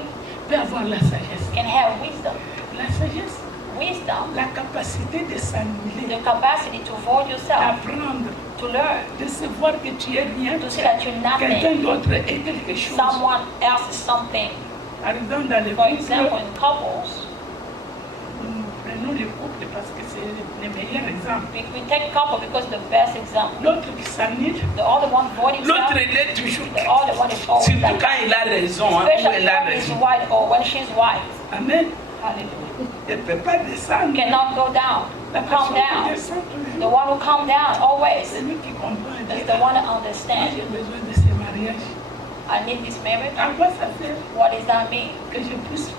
peut avoir la sagesse. can have wisdom. La sagesse wisdom, la capacité de s'annuler, the capacity to void yourself, d'apprendre, to learn, de se voir que tu es rien, to see that you're quelqu'un nothing, d'autre est quelque chose. someone else is something. Par exemple, dans les For couples, example, in couples, nous prenons les couples parce que c'est le meilleur exemple. we take couple because the best example. L'autre qui s'annule, The other one void himself, l'autre il est toujours. the other one is always Surtout like, quand il a raison, hein, ou especially elle a when he's raison. white or when she's white. Amen. Hallelujah. Elle ne peut pas descendre. Cannot go down, La calm personne qui down. descend The toujours, one who calm down always c'est lui qui comprend. Il is dit, the one that ah, understands. j'ai besoin de ce mariage. I need this marriage. À quoi ça sert What does that mean? que je puisse.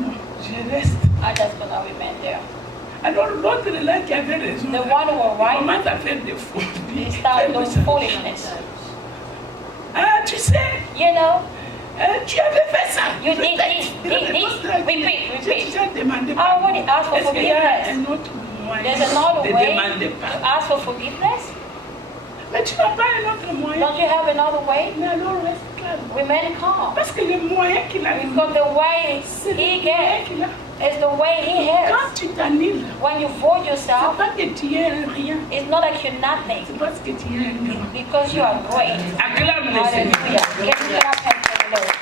Non, je reste. I just gonna remain there. Alors l'autre là qui avait raison, The one who was il right, commence à faire des fous. he started doing foolishness. Ah, tu sais, You know, tu avais fait ça. you did Peut-être. this, repeat, J'ai repeat. déjà demandé I already asked for Est-ce qu'il y a forgiveness. un autre moyen There's another de way demander to pardon? ask for forgiveness. Mais tu n'as pas un autre moyen. Don't you have another way? Mais alors reste calme. Remain calm. Parce que le moyen qu'il a eu, Because the way c'est le he moyen gave qu'il a. is the way he has. Quand tu t'annules, When you void c'est yourself, pas que tu es un rien. it's not like you're nothing. C'est parce que tu es un grand. Because you are great. Acclame le Seigneur. Hallelujah. Can you clap hands for the Lord?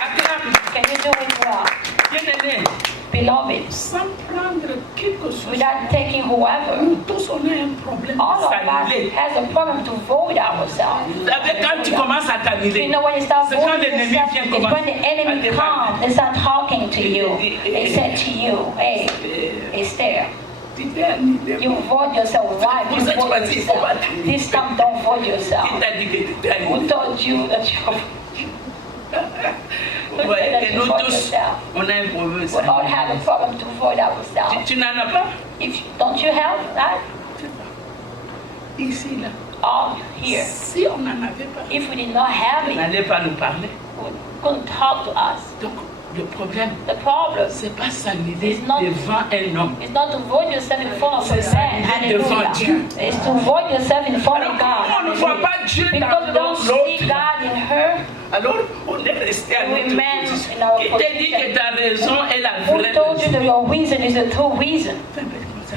Acclame. Can you do it well? Bien-aimé, Beloved, sans prendre quelque chose. without taking whoever, Nous tous, on a un problème all de of us s'annuler. has a problem to void ourselves. Vous savez, quand tu commences à You t'annuler, know, when you start c'est quand voiding l'ennemi yourself, vient it's when commencer the à enemy te comes, parler. they start talking to you. They say to you, hey, Esther, Tu t'es annulé. you void yourself. Why do you void yourself? This time, don't void yourself. Qui t'a dit que tu t'es Who annulé? told you that you Vous voyez que nous tous, on a un problème. we all have a problem to void ourselves? Tu n'en as pas? Don't you have that? Ici, là. All here. Si on n'en avait pas, If we did not have on it, n'allait pas nous parler. we couldn't talk to us. Donc, le problème, The problem c'est pas s'annuler It's not- devant un homme. is not to void yourself in front of a C'est man. s'annuler devant Hallelujah. Dieu. It's to void yourself in front Alors, of comment on ne God. voit pas Dieu Because we dans don't see l'autre? God in her. Alors, on est resté à notre Remain position. in our Qui te dit que ta raison est la Who vraie told you raison? that your reason is the true reason? Fais un peu comme ça.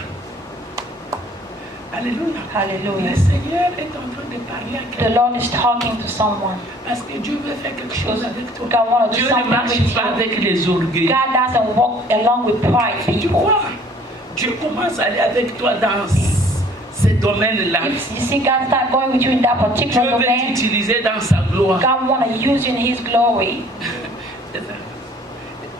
Alléluia. Hallelujah. Le Seigneur est en train de parler à The quelqu'un Lord is talking to someone. parce que Dieu veut faire quelque chose avec toi. God wants to do Dieu ne something marche with pas you. avec les orgueils. God doesn't walk along with pride Tu people. vois, Dieu commence à aller avec toi dans ces domaines-là. If you see God start going with you in that Dieu particular veut domain, t'utiliser dans sa gloire. God want to use you in His glory.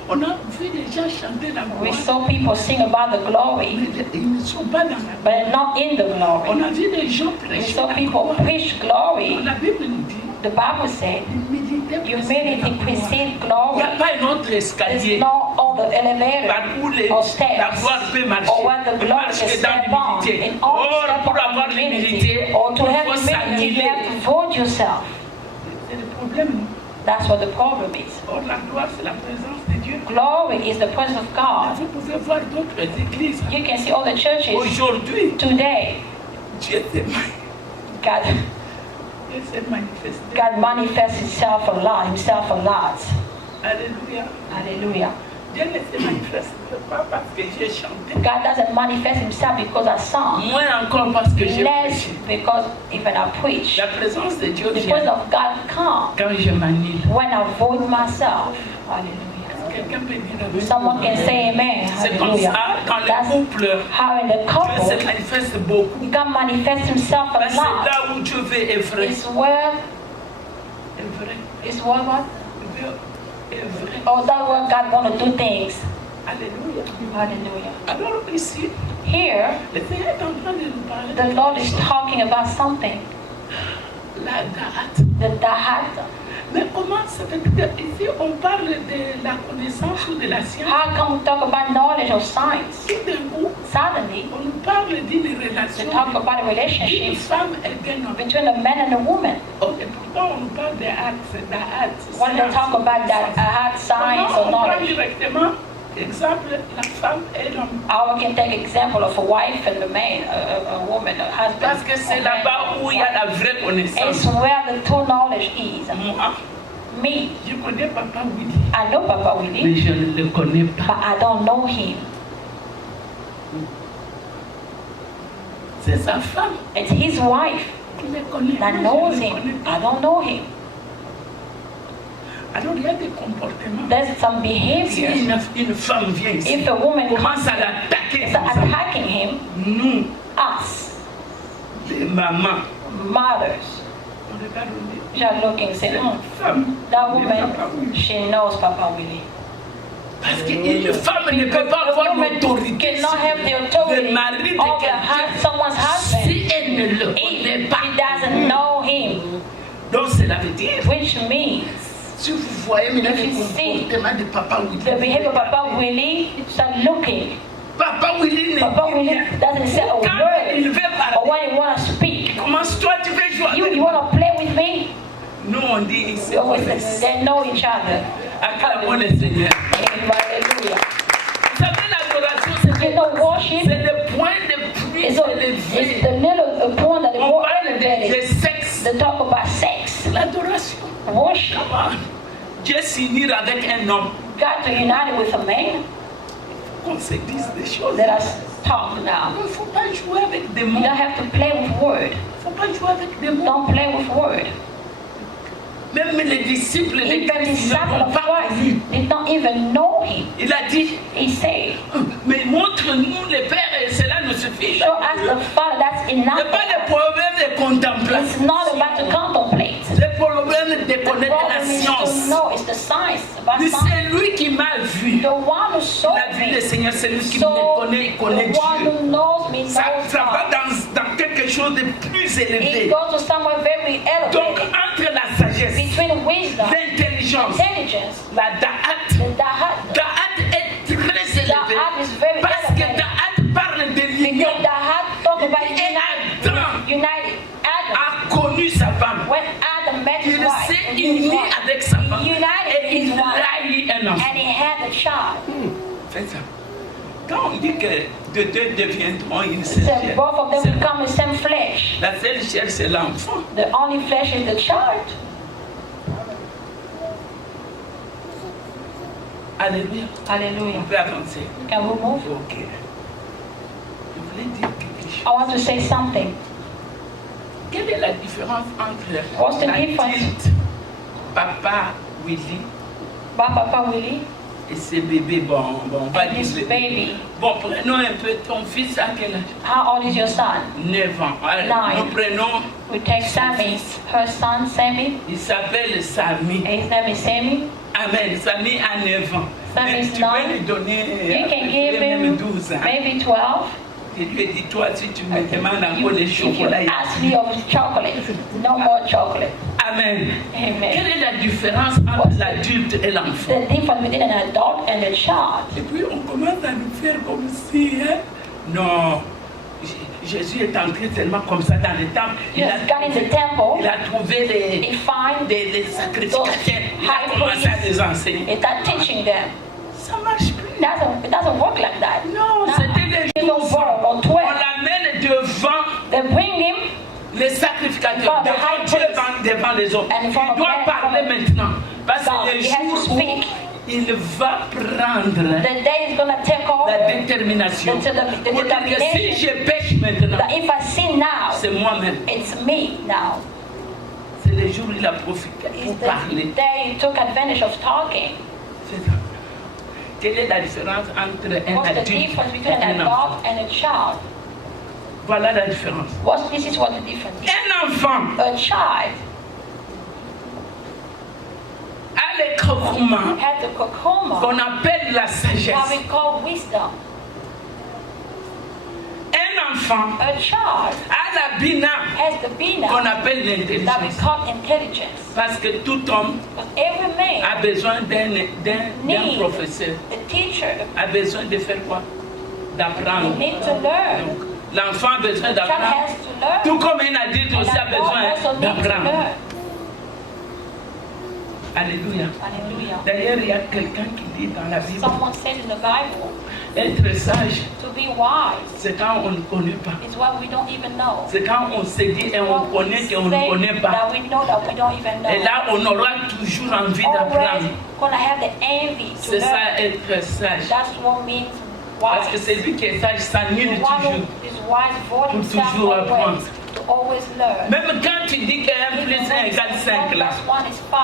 On a vu les gens chanter la We gloire, saw people sing about the glory, mais ils ne sont pas dans la but gloire. not in the glory. On a vu des gens We prêcher saw la people gloire. preach glory. La Bible nous dit, The Bible said, l'humilité humility précède la gloire. precedes Il n'y glory. a pas un autre There's escalier no other elevator par où or la steps gloire peut marcher. or where the glory Parce can que dans step on. l'humilité. In order Or, to step pour on avoir humility l'humilité, or to il have faut humility, you have to s'annuler. vote yourself. C'est le problème. That's what the problem is. Or, la gloire, c'est la présence de Dieu. Glory is the presence of God. Vous pouvez voir d'autres églises. You can see all the churches Aujourd'hui, today. Dieu God s'est manifesté. God manifests Himself a lot. Alléluia. Hallelujah. Dieu ne se manifeste pas parce que j'ai chanté. God doesn't manifest Himself because I sung. Moins encore parce que j'ai Less prêché. because even I preach. La présence de Dieu The vient presence of God comes quand je m'annule. when I vote myself. Hallelujah. Quelqu'un peut dire amen. Someone can say amen. C'est comme Hallelujah. ça, dans les That's couples, how in the Dieu se couple, manifeste beaucoup. God manifests Himself a C'est lot. là où Dieu veut œuvrer. It's where, Œuvrer. it's where what? Veut œuvrer. Oh, that's where God want to do things. Alléluia. Hallelujah. Alors ici, Here, le Seigneur est en train de nous parler the de Lord quelque is chose. talking about something. La date. The Dahat. Mais comment ça fait que ici on parle de la connaissance ou de la science? How come we talk about knowledge or science? Tout d'un coup, Suddenly, on nous parle d'une we relation talk about a d'une relationship femme et d'un homme. between a man and a woman. Oh, et pourtant on nous parle des actes, When they talk about that Dahat science or on prend knowledge, directement, exemple, la femme et l'homme. I can take example of a wife and a man, a woman, a husband. Parce que c'est a man, là-bas où il y a la vraie It's connaissance. where the true knowledge is. Moi, Me, je connais Papa Willy, I know Papa mais Willie, je ne le connais but pas. I don't know him. C'est sa femme It's his wife qui le connaît. that Moi, je knows ne le him. connais I pas. don't know him. Alors il y a des comportements. There's some Si behaviors. une femme vient ici, If a woman commence à l'attaquer, is attacking him, nous, us, les mamans, mothers, on regarde, on dit, you're looking and say, cette femme, that n'est woman, pas oui. she knows Papa Willie. Parce qu'une femme ne peut pas avoir A woman l'autorité cannot have the sur le authority mari de over quelqu'un someone's husband si elle ne le if connaît pas. she doesn't know him, Donc cela veut dire, which means si vous voyez maintenant If le you see comportement de Papa Willy, the behavior of Papa Willie, start looking. Papa Willy ne Papa dit Willie rien. doesn't say a Quand il word, veut but parler, when he want to speak, commence-toi, tu veux jouer avec you want to play with me? Nous on dit, ils se You always connaissent. say, they know each other. Acclamons le Seigneur. Hallelujah. Vous savez, l'adoration, c'est You know, worship le point de plus is élevé. the little point that the On more parle de elevated. sexe. They talk about sex. L'adoration. Worship. Comment Dieu s'unir avec un homme, Got to unite with a man. qu'on se dise des choses. Let us talk now. Il ne faut pas jouer avec des You mots. don't have to play with word. Il ne faut pas jouer avec des mots. Don't play with word. Même les disciples de Even Christ ne disciples l'ont of pas connu. Christ did not even know him. Il a dit, He said, mais montre-nous le Père et cela nous suffit. show us the Father, that's Ce n'est enough. pas le problème de contempler. It's not about to contemplate. Le problème de The connaître la problem is science. to know. It's the science. About Mais science. c'est lui qui m'a vu. The one who saw Il a vu le me. Seigneur, c'est lui qui me So connaît, il connaît the one Dieu. who knows me knows Ça va God. dans quelque chose de plus He élevé. goes to somewhere very Donc elevated. entre la sagesse, Between wisdom, l'intelligence, intelligence, la da'at, the Dahat. Da'at est très élevé. Da'at is very Parce que elevated. Da'at parle de l'union. Because Dahat talk about Et united. Adam United. Adam. a connu sa femme. When Adam met his Il wife, s'est and his uni wife, avec sa femme. he united Et his il wife, a eu un enfant. and he had a child. C'est ça. Quand on dit que de deux deviendront une seule So chair, both of them c'est- become the same flesh. la seule chair, c'est l'enfant. The only flesh is the child. Alléluia. Hallelujah. On peut avancer. Can we move? Ok. Je voulais dire quelque chose. I want to say something. Quelle est la différence entre What's the l'adulte, Papa Willy, Papa Willie et ses bébés? Bon, on va and dire his les bébés. baby. Bon, prenons un peu ton fils à quel âge? How old is your son? 9 ans. Alors, Nine. nous prenons, We take Sammy, her son Sammy. il s'appelle Samy. His name is Sammy. Amen. Samy a 9 ans. Samy Mais is tu peux 9. lui donner You can give même him 12 ans. maybe 12. Je lui ai dit, toi, si tu me demandes You, encore les if you chocolats, il y a- ask me of chocolate, no more chocolate. Amen. Quelle Amen. est la différence entre l'adulte et l'enfant? The difference between an adult and a child. Et puis on commence à nous faire comme si, hein? Non, Jésus est entré tellement comme ça dans le temple. Il Yes, a, God in the temple, il a trouvé he find les sacrificateurs. Il a commencé à les enseigner. he start teaching them. Ça marche plus. It doesn't work like that. Non, c'était les They don't 12 work ans. on On 12. l'amène devant They bring him les sacrificateurs, For the devant high Dieu, priest. devant les hommes. And Il for the doit man- parler maintenant. Parce God. que le He has to jour où speak. il va prendre The day is gonna take la over. détermination. The Pour dire que si determination. je pêche maintenant, That if I sin now, c'est moi-même. it's me now. C'est le jour où il a profité It's pour the parler. day he took advantage of talking. C'est ça. Quelle est la différence entre un What's the adulte difference et between an un enfant? adult and a child? Voilà la différence. This is what the difference is. Un enfant A child a les cocoumans has the kokoma, qu'on appelle la what sagesse. we call wisdom. Un enfant A child a la bina has the qu'on bina appelle that we l'intelligence. call intelligence. Parce que tout homme Because every man, a besoin d'un professeur, the teacher, a besoin de faire quoi? you D'apprendre. need to learn. Donc, l'enfant a besoin The child d'apprendre. has to learn. Tout comme un adulte And aussi a an adult also besoin needs to d'apprendre. learn. Alléluia. Hallelujah. D'ailleurs, il y a quelqu'un qui dit dans la Bible, Someone said in the Bible, être sage, to be wise c'est quand on ne connaît pas. is what we don't even know. C'est quand on se dit et on What we connaît qu'on ne say connaît pas. that we know that we don't even know. Et là, on aura toujours envie Always d'apprendre. gonna have the envy to C'est ça, learn. être sage. That's what means Parce que wise. c'est lui qui est sage, s'annule The one toujours. who is wise vote Pour himself toujours apprendre. always, to always learn. Même quand tu dis que 1 plus 1 égale 5 là, 1 is 5.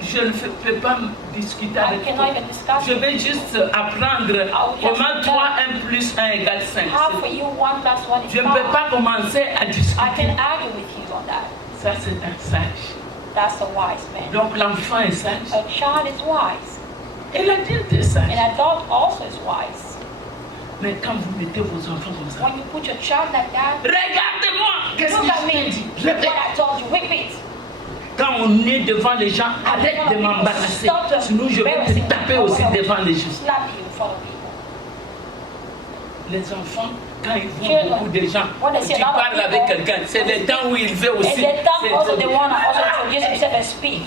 je ne peux pas discuter I avec cannot toi. even discuss Je it. vais juste apprendre comment toi 1 plus 1 égale 5. How for you 1 plus 1 is Je 5. ne peux pas commencer à I discuter. can argue with you on that. Ça, c'est un sage. That's a wise man. Donc l'enfant est sage. A child is wise. Et l'adulte est sage. An adult also is wise. Mais quand vous mettez vos enfants comme ça, When you put your child like that, regardez-moi, qu'est-ce que look at je t'ai me. dit? What Répète. I told you, repeat. Quand on est devant les gens, arrête de m'embarrasser. Sinon, je vais te taper aussi devant les gens. Slap you in front of people. Les enfants, quand ils voient beaucoup de gens, tu parles avec quelqu'un, c'est le temps où il veut And aussi. the time also C'est they want to also introduce himself and speak.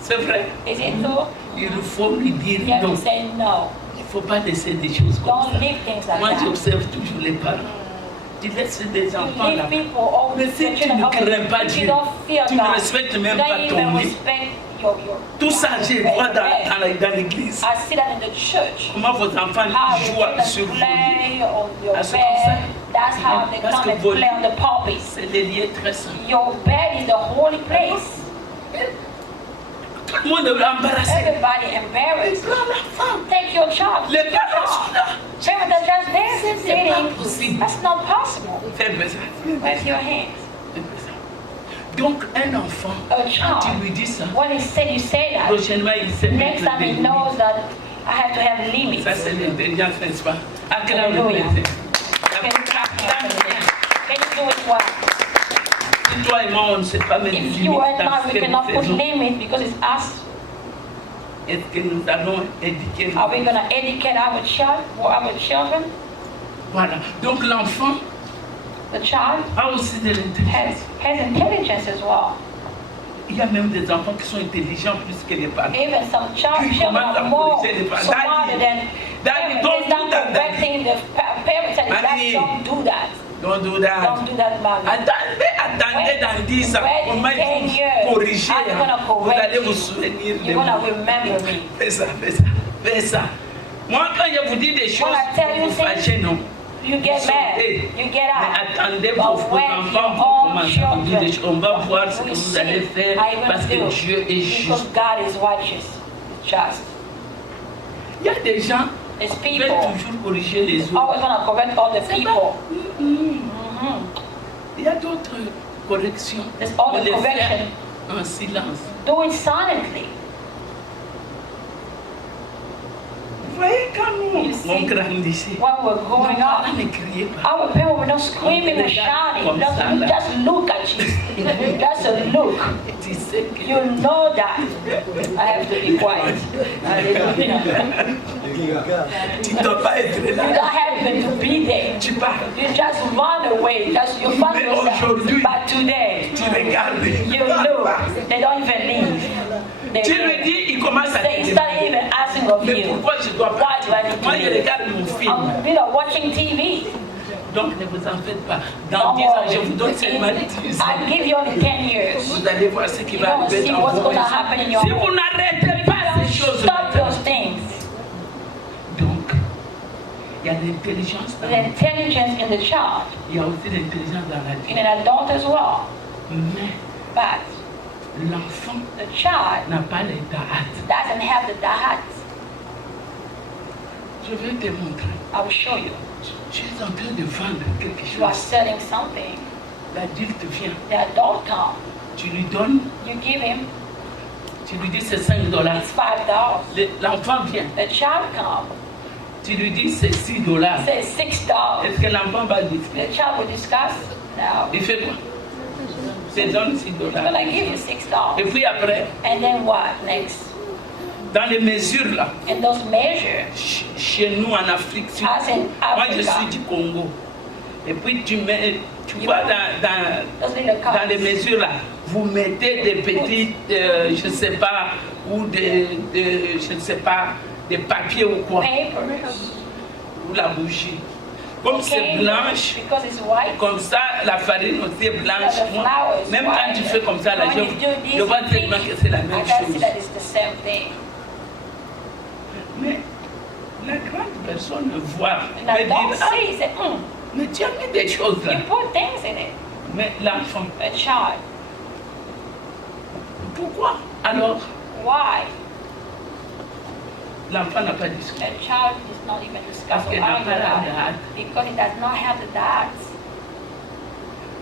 c'est vrai. Is it true? Il faut lui dire You have non. to say no. Il ne faut pas laisser des choses comme Don't ça. leave things like Moi, that. j'observe toujours les parents. Tu laisses des You enfants là. leave people always Mais si tu children ne okay, crains pas if Dieu, you don't fear tu ne God, respectes même don't pas ton even lit. respect your Tout ça, je vois dans l'église. I see that in the church. Comment vos enfants How the jouent sur children vous. play on your Ah, c'est comme ça. bed. That's how they Parce come que and vos play on the pulpits. C'est des lieux très saints. Your bed is the holy place. Tout le monde est embarrassé. Everybody embarrassed. Prends l'enfant. Take your child. Les parents sont là. Parents are just there C'est pas sitting. possible. That's not possible. Fais ça. With your hands. Donc, un enfant, A quand child. tu lui dis ça, When you say that, prochainement, il sait next mettre time des he limites. knows that I have to have limits. Ça, c'est l'intelligence, n'est-ce pas? Acclame le Alléluia. plaisir. Can you do it well? Si toi et moi, on ne sait pas mettre des If limites you and dans I, ce we que cannot nous put faisons, limits because it's us. est-ce que nous allons éduquer Are we nos going to educate our child or our children? Voilà. Donc, l'enfant The child a aussi de l'intelligence. has intelligence as well. Il y a même des enfants qui sont intelligents plus que les parents. Even some Puis children commence à are more corriger les parents. smarter than Daddy, parents. don't They do start that, Daddy. correcting the parents and Daddy. daddy, don't do that. Don't do that. Don't do that, mommy. Attendez dans 10 ans. When Comment in il 10 faut years, corriger. I'm gonna Vous correct allez vous you. souvenir de You're going moi. to remember me. Fais ça, fais ça, fais ça. Moi, quand je vous dis des choses, When I tell you vous things, fâchez, non. You get mad. You get Mais out. attendez, But vos when enfants your vont own commencer à vous dire des children choses. On va voir ce que will vous allez see faire how you're parce going que to Dieu est do because juste. God is righteous, just. Il y a des gens There's qui people veulent toujours corriger les autres. always want to correct all the people. Il y a d'autres corrections. There's all On the les correction. fait en silence. Do it silently. Vous voyez, quand nous, You see, on grandissait, When we're nos growing parents up, ne criaient pas. our parents were not screaming and shouting. Just look at you. Just a look. Tu sais que You know that. I have to be quiet. Hallelujah. tu ne dois pas être You là. don't have to be there. Tu pars. You just run away. Just you find Mais yourself. aujourd'hui, But today, Tu regardes. you look. They don't even leave. Tu lui dis, il commence à They te start demander. even asking of Mais you. pourquoi je dois Why pas? do I need to Moi, je leave? regarde mon film. Watching TV. Donc, ne vous en faites pas. Dans 10 ans, je vous donne seulement 10 ans. I give you only 10 years. Vous allez voir ce qui You va don't arriver see dans what's vos going to maisons. happen in your Si home. vous n'arrêtez pas ces choses, Stop those things. donc, il y a l'intelligence dans The intelligence in the child, il y a aussi l'intelligence dans la in vie. an adult as well. Mais But l'enfant the child n'a pas les da'at. doesn't have the dahat. Je vais te montrer. I will show you. Tu es en train de vendre quelque You are chose. selling something. L'adulte vient. The adult comes. Tu lui donnes, You give him, tu lui dis c'est 5 dollars. it's $5. L'enfant vient. The child comes. Tu lui dis c'est 6 dollars. Say $6. Est-ce que l'enfant va dire? The child will discuss. No. Il fait quoi? Il te donne 6 dollars. But I give you $6. Et puis après, And then what next? dans les mesures là, And those measures, chez nous en Afrique, as in moi je Africa, suis du Congo. Et puis tu mets, tu vois those little dans les cups. mesures là, vous mettez des petites, je ne sais pas, ou je ne sais pas, des papiers ou quoi, Papers. ou la bougie. Comme c'est Okay, blanche, because it's white. comme ça, la farine aussi est blanche. The Moi, flour is même white. quand tu fais comme ça, là, When you do this, je vois tellement que c'est la I même can see chose. that it's the same thing. Mais La grande personne voit, And me I don't dit, ah, see, say, mais tu as mis des choses là. you put things in it. Mais l'enfant, A child. pourquoi alors Why? l'enfant n'a pas discuté? A child is not even Parce discussing qu'il or n'a arguing pas la about date. it. Because he does not have the doubts.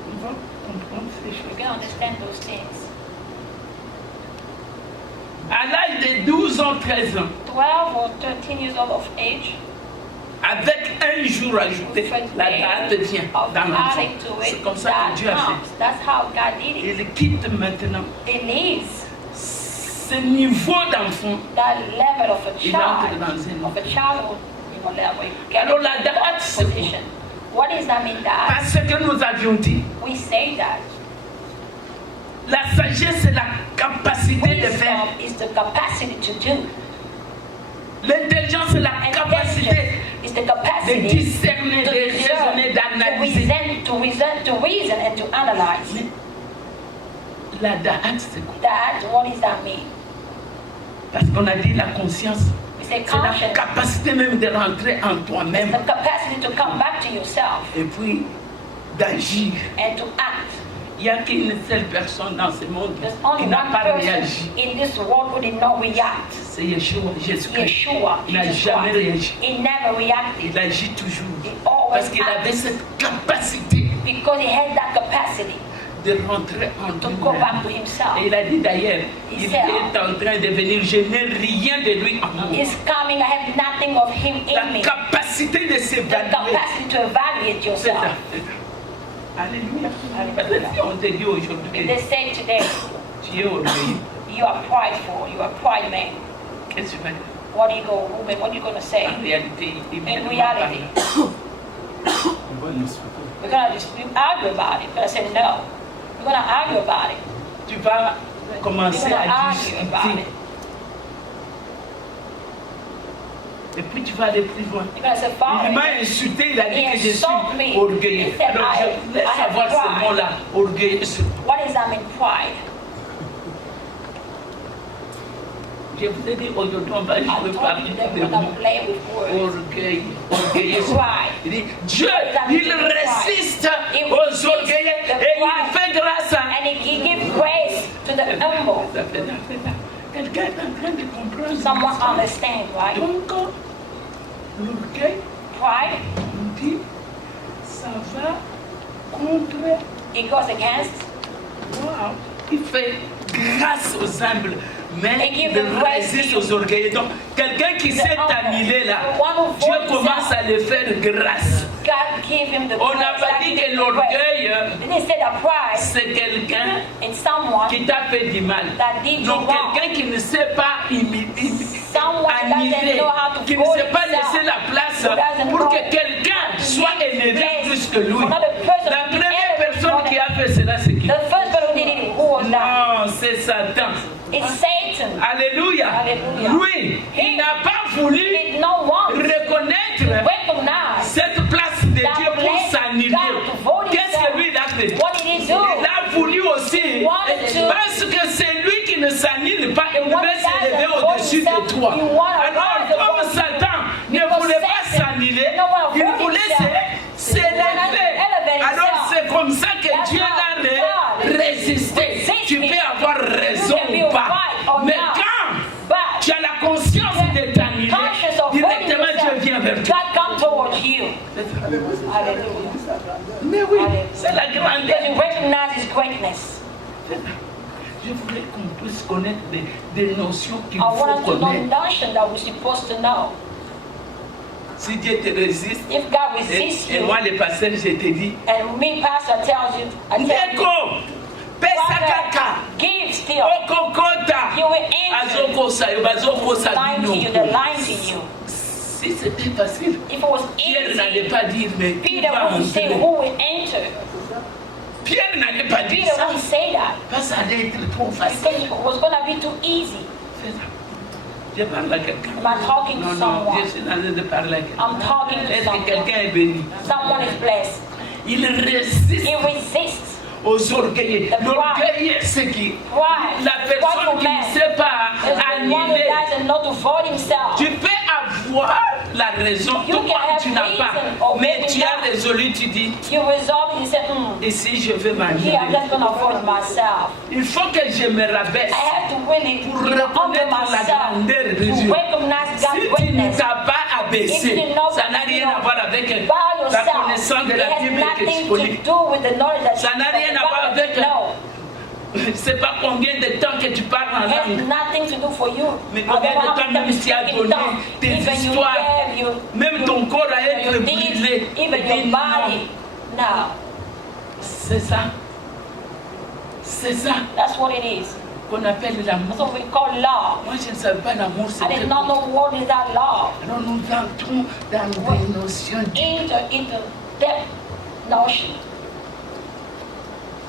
On va comprendre ces You choses. can understand those things. À l'âge de 12 ans, 13 ans, 12 or 13 years old of age, avec un jour ajouté, la date vient of dans l'enfant. adding to C'est it, comme ça that que Dieu a comes. fait. That's how God did it. Il quitte maintenant It leaves ce niveau d'enfant. that level of a Il entre child, dans un of a childhood, level. You get Alors into la date, that c'est quoi? position. What does that mean, that? Parce que nous avions dit, We say that. la sagesse, c'est la capacité de faire. Wisdom is the capacity to do. L'intelligence, c'est la And capacité intelligence is the de capacity discerner, de raisonner, to d'analyser. reason and to analyze. La date, c'est quoi? That, what does that mean? Parce qu'on a dit la conscience, We say c'est la conscience. capacité même de rentrer en It's toi-même the capacity to come back to yourself et puis d'agir. and to act. Il n'y a qu'une seule personne dans ce monde There's qui only n'a one pas person réagi. in this world who did not react. C'est Yeshua, Jésus-Christ. Yeshua, Il n'a Jesus jamais Christ. réagi. He never reacted Il agit toujours. He always Parce qu'il avait acted. cette capacité because he had that capacity de rentrer en to go back to lui-même. himself. Et il a dit d'ailleurs, He il said, est en train de venir, je n'ai rien de lui en moi. He's coming, I have nothing of him in La me. capacité de The s'évaluer. capacity to evaluate C'est yourself. ça. c'est ça. Alléluia. Alléluia. Parce que si on te dit If aujourd'hui, they say today, tu es orgueilleux, you are prideful, you are a pride man, qu'est-ce que tu vas dire? what are you going to say? En réalité, il vient In de reality, we're going to argue about it. We're going to say no. We're going to argue about it. tu vas We're commencer going to à argue about discuter. it. Et puis tu vas aller plus loin. You're going to say, Il Father, m'a insulté, il a dit He que je insulted me. suis orgueilleux. He said, Alors je laisse I have savoir ce pride. mot-là, orgueilleux. what does that mean, pride? Je vous ai dit aujourd'hui, on va I jouer told par you that des we're going mots. to play with words. Orgueil, orgueilleux. Pride. Il dit, Dieu, il résiste He aux resists orgueilleux the et il pride. fait grâce à... And he gives grace to the humble. Quelqu'un est en train de comprendre. Someone understand, right? Donc, l'orgueil, Pride, on dit, ça va contre it goes against. moi. Il fait grâce aux humbles, mais He gives il the grace résiste to aux orgueilleux. Donc, quelqu'un qui the s'est humble. annulé là, The one who Dieu void commence himself. à le faire grâce. God give him the On grace. n'a pas God dit give que him the grace. l'orgueil, They said that pride c'est quelqu'un in someone qui t'a fait du mal. that did you Donc, wrong. quelqu'un qui ne sait pas Someone doesn't annihiler, know how to qui ne hold sait pas himself. laisser la place Who doesn't pour know que quelqu'un soit élevé plus que lui. Another person La to be première elevated personne more qui than- a fait cela, c'est qui? The first person who did it, who was that? Non, c'est Satan. It's Satan. Alléluia. Alléluia. Lui, il n'a pas voulu He did not want to reconnaître recognize cette place de that Dieu pour place s'annuler. God to vote Qu'est-ce que himself. lui il a fait? What did he do? Il a voulu aussi, wanted to- parce que c'est lui qui ne s'annule pas, il The one veut that s'élever doesn't au-dessus vote de toi. himself, you wanna Alors, rise comme above Satan ne Because voulait pas Satan s'annuler, did not wanna il vote voulait himself. s'élever. Elevate Alors, himself. c'est comme ça que That's Dieu how l'a God résisté. resisted Tu me. peux avoir raison You can be ou pas. right or Mais not. quand But tu as la conscience de t'annuler, conscious of voting directement Dieu vient vers yourself, toi. God come towards you. Hallelujah. Mais oui, Hallelujah. c'est la grandeur. Because you recognize His greatness. Je voudrais qu'on puisse connaître des notions qu'il I want faut us to know connaître. notion that we're supposed to know. Si Dieu te résiste, If God resists et you, moi le pasteur, je te dis, and me, pastor, tells you, I tell you, Ndeko, pesa kaka, Father, give still. okokota, He will answer. azokosa yo, bazokosa Lying to you, bino. they're lying to you. Si c'était facile, If it was Pierre n'allait easy, pas dire, mais qui Peter va wouldn't say entrer? who will enter. Pierre n'allait pas dire Peter ça, wouldn't say that parce que ça allait être trop because facile. it was going to be too easy. C'est ça. Je parle à quelqu'un. Am I talking to Non, non, someone? je suis en train de parler à quelqu'un. I'm talking to Est-ce que someone. quelqu'un est béni? Someone is blessed. Il résiste He resists aux orgueilleux. The pride. L'orgueil, c'est qui? pride. La personne qui ne sait pas Is the one who annuler. doesn't know to vote himself. Tu peux avoir raison, You toi can have tu n'as pas. reason or Mais maybe tu as not. résolu, tu dis, You resolve, you say, ici je vais here, I'm m'arrêter. just going to avoid myself. Il faut que je me rabaisse I have to really pour humble reconnaître la myself grandeur de to Dieu. recognize Si God's tu ne greatness. t'as pas abaissé, If you know ça n'a rien à voir avec by la yourself, connaissance de it la has Bible que tu nothing connais. to do with the knowledge that Ça n'a rien à voir avec No, je ne sais pas combien de temps que tu parles en it has langue. nothing to do for you. Mais I combien don't de know how temps many même times tu as you speak in donné tongues. tes Even your histoires, grave, your, même ton corps a your été deeds, brûlé. even Et your non, body. No, c'est ça. C'est ça that's what it is. qu'on appelle That's l'amour. what we call love. Moi, je ne savais pas l'amour, I c'était did not know what is that love. Alors nous entrons dans des notions. Into depth notion.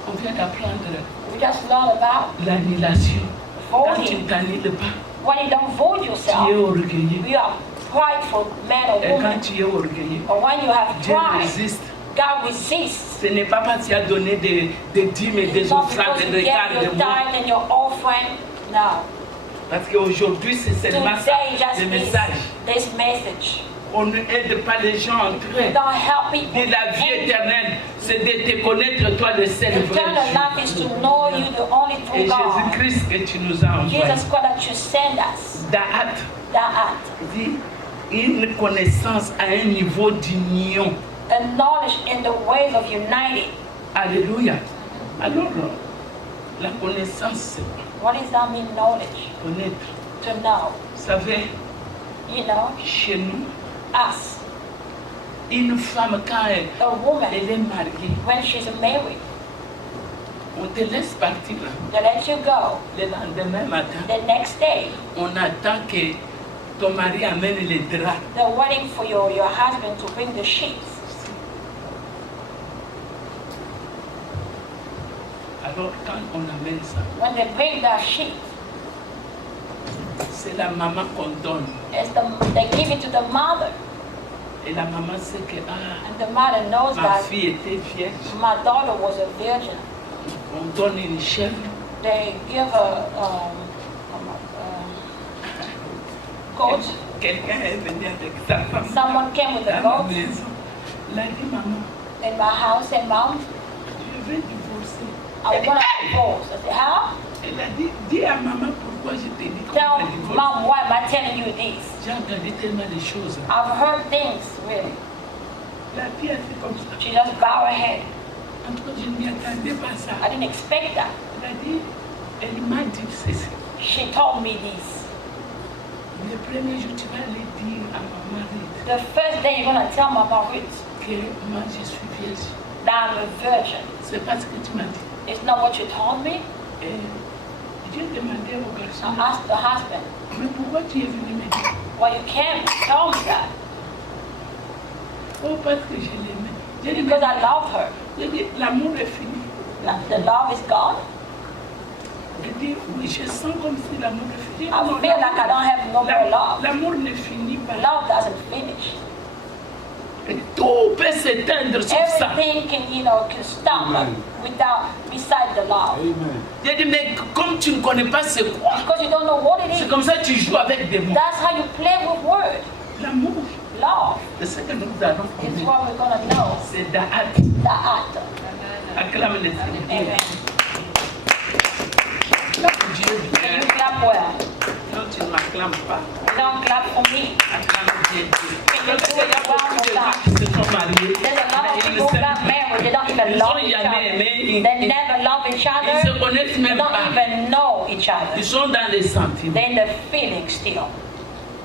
On vient d'apprendre We just learn about l'annulation. Quand tu voting. ne t'annules pas, When you don't vote tu es yourself, orgueilleux. you are prideful man or Et quand woman. tu es orgueilleux, But when you have Dieu pride, résiste. God resists. Ce n'est pas parce que tu as donné des dîmes et It's des not offrandes, because des you get regards your de moi. tithe and your offering. No. Parce qu'aujourd'hui, c'est seulement ça, Today just le is message. this message. On ne aide pas les gens entre eux. Don't help people. Et la vie And éternelle, c'est de te connaître, toi, le seul vrai eternal Dieu. life is to know you, the only true Et God. Jésus-Christ que tu nous as envoyé. Jesus Christ that you send us. Da'at That dit une connaissance à un niveau d'union. a knowledge in the ways of uniting. Alléluia. Alors, la connaissance, c'est What does that mean, knowledge? connaître. To know. Vous savez, You know, chez nous, us, une femme, quand elle a woman, est mariée, when she's married, on te laisse partir. they let you go. Le lendemain matin, The next day, on attend que ton mari amène les draps. they're waiting for your husband to bring the sheets. Alors, quand on amène ça, When they bring the sheets, c'est la maman qu'on donne. they give it to the mother. Et la maman sait que And the mother knows ma that fille était vierge. my daughter was a virgin. On donne une chèvre. They give a goat. Quelqu'un est venu avec sa femme Someone came with dans a la goat maison. Elle a dit, maman, in my house and Mom, je vais divorcer. I want to divorce. I said, how? Elle a dit, dis à maman pourquoi je t'ai dit qu'on Tell va divorcer. Mom, why am I telling you this? J'ai entendu tellement de choses. I've heard things, really. La fille a fait comme ça. She just bowed her head. En tout cas, je ne m'y attendais pas à ça. I didn't expect that. Elle a dit, elle m'a dit ceci. She told me this. Le premier jour, tu vas aller dire à maman The first day you're going to tell Mama Ruth que moi je suis vierge. that I'm a virgin. C'est pas ce que tu m'as dit. It's not what you told me. Et j'ai demandé au I garçon, asked the husband, mais pourquoi tu es venu me dire? well, you can't tell me that Oh, parce que je l'aimais. J'ai dit, because I love her. j'ai dit, l'amour est fini. The love is gone. J'ai dit, oui, je sens comme si l'amour est fini. I feel like I don't have no more love. L'amour ne finit pas. Love doesn't finish. Et tout peut s'éteindre sur ça. Everything can stop beside the love. J'ai dit, mais comme tu ne connais pas c'est quoi, Because you don't know what it c'est is. comme ça que tu joues avec des mots. That's how you play with words. L'amour, Love c'est ce que nous allons is connaître. what we're going to know. C'est Da'at. The act. Acclame les Seigneur. Amen. Dieu You bien. clap well. Non, tu ne m'acclames pas. Don't clap for me. Acclame Dieu. Can you Parce do qu'il y it a beaucoup de one more gens time? qui se sont mariés. There's a lot of mais ils people ne who s'aiment got pas. married. They don't even Ils love sont each jamais other. aimés. They never love each Ils other. se connaissent They même don't pas. even know each other. Ils sont dans les sentiments. They're in the feeling still.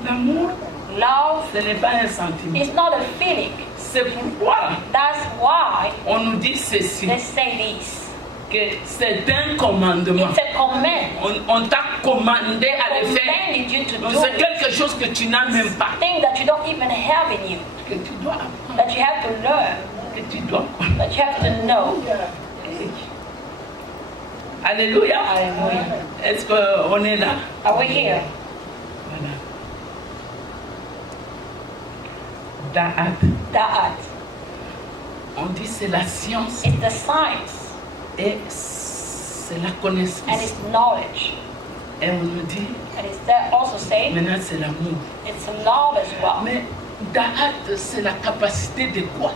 L'amour, Love ce n'est pas un sentiment. is not a feeling. C'est pourquoi That's why on nous dit ceci, they say this. que c'est un commandement. It's a command. On t'a commandé à le faire. Commanded you to Donc do c'est it. quelque chose que tu n'as même pas. Thing that you don't even have in you. Que tu dois apprendre. That you have to learn. Que tu dois connaître. That you have to know. Alléluia. Hallelujah. Est-ce qu'on est là? Are we here? Voilà. Da'at. That On dit c'est la science is the science et c'est la and connaissance. it's knowledge. Et on nous dit And it's there also say maintenant c'est l'amour. it's love as well. Mais Da'at, c'est la capacité de quoi?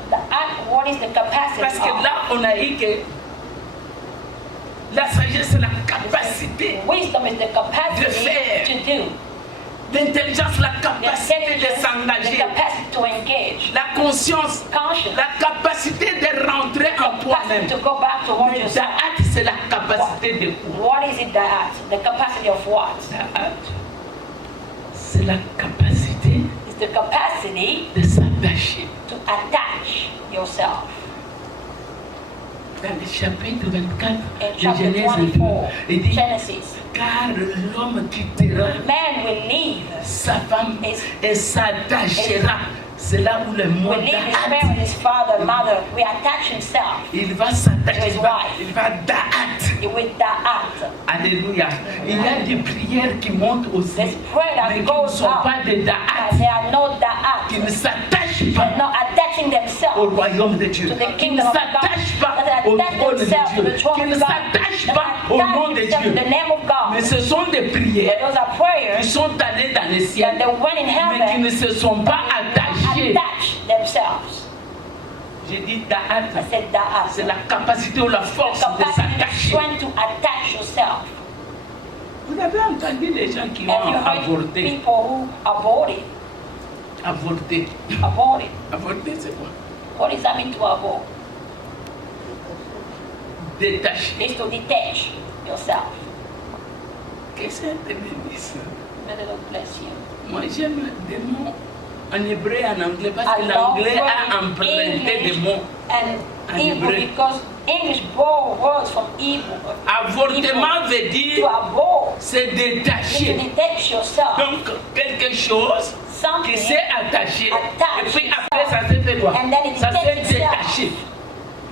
What is the capacity Parce que of? là, on a dit que la sagesse, c'est la capacité. Wisdom is the capacity De faire. to do. L'intelligence, la The capacité de intelligence, the s'engager. capacity to engage. La conscience, Conscience, la capacité de rentrer en toi-même. capacity to go back to what Mais yourself. Da'at, c'est la capacité de quoi? What is it that? The capacity of what? Da'at, c'est la capacité It's the capacity de s'attacher. to attach yourself. Dans le chapitre 24 In de chapter Genèse 24, il dit, Genesis, car l'homme quittera man will leave, sa femme et s'attachera. C'est là où le mot will leave his Da'at, parents, his father, mother, will attach himself il va s'attacher, his wife. il va Da'at. with that. Alléluia. Il y a des prières qui montent aussi, There's prayer that mais qui ne goes sont out, pas des but Da'at, they are not qui ne that. s'attachent They're pas not attaching au themselves royaume de Dieu, to the qui ne kingdom of God, s'attachent pas that au attach trône de themselves to Dieu, the throne qui ne of God, s'attachent that pas au nom attach de themselves to Dieu. the name of Mais God. ce sont des prières Those are qui prayers sont allées dans le that ciel, they went in mais qui heaven, ne se sont pas attachées. attach themselves. J'ai dit Da'at, I said c'est that. la capacité ou la The force de capacity, s'attacher. strength to attach yourself. Vous avez entendu les gens qui Have you ont heard avorté. people who aborted? Avorté. Aborted. Avorté, c'est quoi? What does that mean to abort? Détaché. It's to detach yourself. Qu'est-ce que c'est bénisse? May the Lord bless you. Moi, j'aime des mots en hébreu et en anglais parce que I love l'anglais a words emprunté des English mots. and En Hebrew hébreu. because English borrow words from Hebrew. Avortement veut To dire abort, c'est is to détaché. detach yourself. Donc, quelque chose qui Something s'est attaché. attached Et puis après, ça s'est fait quoi? and then it Ça s'est detaches itself. détaché.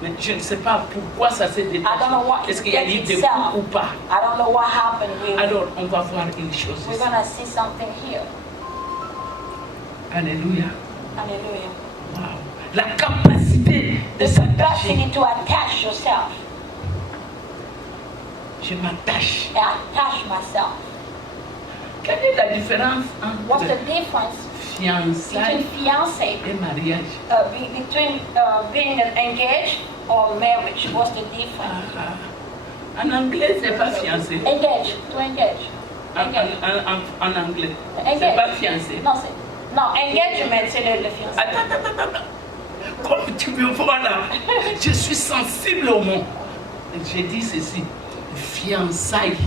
Mais je ne sais pas pourquoi ça s'est détaché. I don't know what Est-ce qu'il y a eu des itself. coups ou pas? I don't know what happened with it. Alors, on va voir une chose We're ici. gonna see something here. Alléluia. Hallelujah. Wow. La capacité de The s'attacher. capacity to attach yourself. Je m'attache. I attach myself. Quelle est la différence What's entre the difference fiançailles between fiancé, et mariage? between being engaged or marriage? What's the difference? En anglais, c'est pas fiancé. Engage, to engage. Engage. En anglais, c'est Engage. pas fiancé. Non, engagement, c'est le fiancé. Attends. Comme tu me vois là, je suis sensible au mot. J'ai dit ceci, fiançailles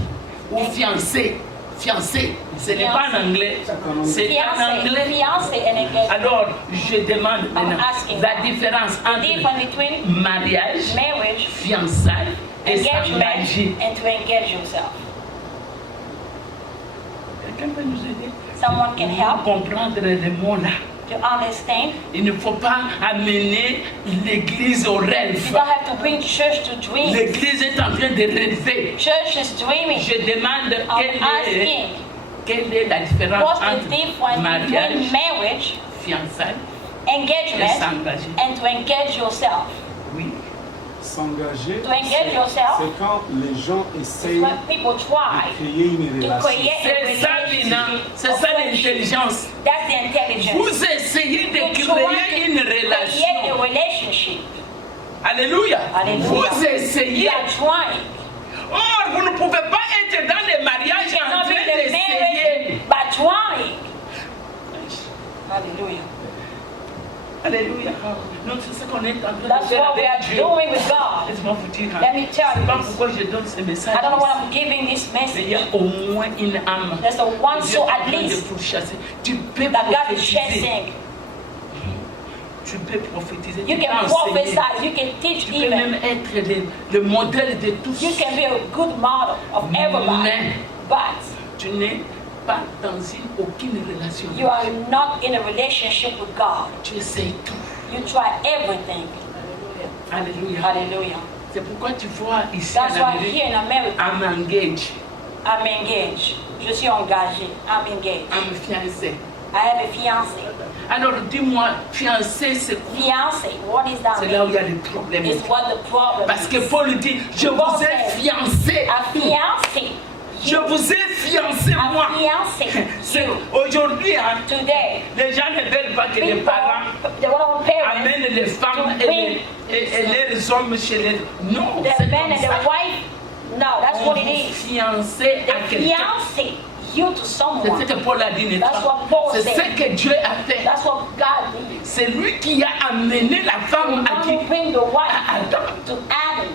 ou fiancé. Fiancé, ce n'est pas en anglais, c'est en anglais. Fiancé and engagement. Alors, je demande maintenant asking la différence The entre difference between mariage, marriage, fiançailles et engagement, s'engager. and to engage yourself. Quelqu'un peut nous aider? Someone can help Comprendre les mots là. to understand. Il ne faut pas amener l'église au You rêve. don't have to bring church to dream. L'église est en train de rêver. Church is dreaming. Je demande I'm asking, quelle est la différence what's the entre difference mariage, between marriage, fiançailles et engagement, s'engager. and to engage yourself? Oui. S'engager, To engage yourself c'est quand les gens is essayent when people de try créer une to relation. create a C'est ça, Lina. relationship. C'est of ça friendship. l'intelligence. That's the intelligence. Vous essayez de You try créer une to create relation. a relationship. Alléluia. Alléluia. Vous You essayez. are trying. Or, vous ne pouvez pas être dans les mariages You en cannot train be the d'essayer. marriage by trying. Hallelujah. Alléluia. Donc, c'est ce qu'on est en train de That's faire what we avec are Dieu. doing with God. Laisse-moi vous dire. Let me tell Je sais you pas this. pourquoi je donne ce message. I don't know what I'm giving this Mais il y a message. au moins une âme. There's a one Dieu est soul en at train de least pourchasser. Tu peux that God is prophétiser. chasing. Tu peux prophétiser. You Tu peux can enseigner. prophesy, you can teach Tu peux même even. être le modèle de tous. You can be a good model of everybody. Mais But tu n'es pas dans aucune relation. you are not in a relationship with God. Tu essayes tout. You try everything. Alléluia. Hallelujah. C'est pourquoi tu vois ici That's en why here Amérique, in America, I'm engaged, I'm engaged. Je suis engagée. I'm engaged. I'm fiancé. I have a fiancé. Alors dis-moi, fiancé c'est quoi? Fiancé, what is that C'est là où mean? il y a des problèmes. Is what the problem Parce que is. Paul dit, je vous ai fiancé. A fiancé. Je vous ai fiancé, moi. fiancé. C'est aujourd'hui, hein, Today, les gens ne veulent pas que les people, parents the one parents, amènent les femmes et les hommes chez les... Non, the c'est man comme and ça. the wife, no, that's On what it vous is. fiancé à The quelqu'un. fiancé you to C'est someone. ce que Paul a dit, n'est-ce That's pas? what Paul C'est said. ce que Dieu a fait. That's what God did. C'est lui qui a amené la femme à God qui? will bring the wife À Adam. to Adam.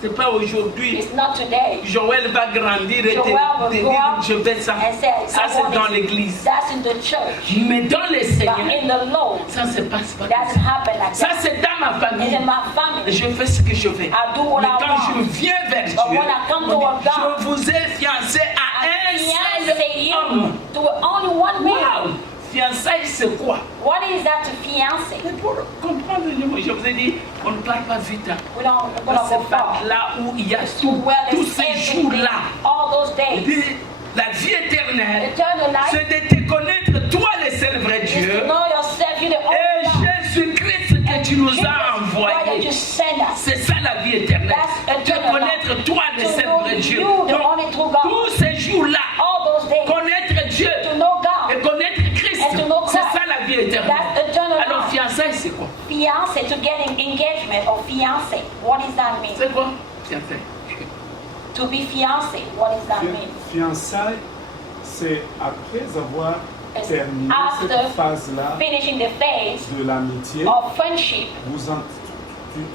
C'est pas aujourd'hui. It's not today. Joël va grandir et Joel te will dire, grow up je vais ça. and say, Ça, I c'est want dans it. l'église. That's in the church. Mais dans les But Seigneurs, in the Lord, ça ne se passe pas. it doesn't happen like Ça, that. c'est dans ma It's famille. in my family. Je fais ce que je fais. I do what Mais I quand want. je viens vers Dieu, But when I come toward God, je vous ai fiancé à un Fiancé seul homme. you to only one man. Wow! Fiançailles, c'est quoi? What is that to fiancé? C'est pour comprendre le mot. Je vous ai dit, on ne parle pas vite. Hein. We don't go C'est pas far. là où il y a To where tous there's ces everything, jours-là. all those Il days. dit, la vie éternelle, Eternal life c'est de te connaître, toi le seul vrai is Dieu, to know yourself. You're the et only God. Jésus-Christ que tu nous as God that envoyé. you send us. C'est ça la vie éternelle. That's De eternal connaître toi le To seul know vrai Dieu. you, the Donc, only true God. tous ces jours-là, All those days. connaître Dieu To know God. et connaître Christ, And to know c'est Christ. ça la vie éternelle. That's eternal Alors life. fiançailles, c'est quoi? Fiancé, to get an engagement or fiancé. What does that mean? C'est quoi? Fiançailles. To be fiancé. What does that mean? Fiançailles, c'est après avoir It's terminé after cette phase-là finishing the phase de l'amitié, of friendship.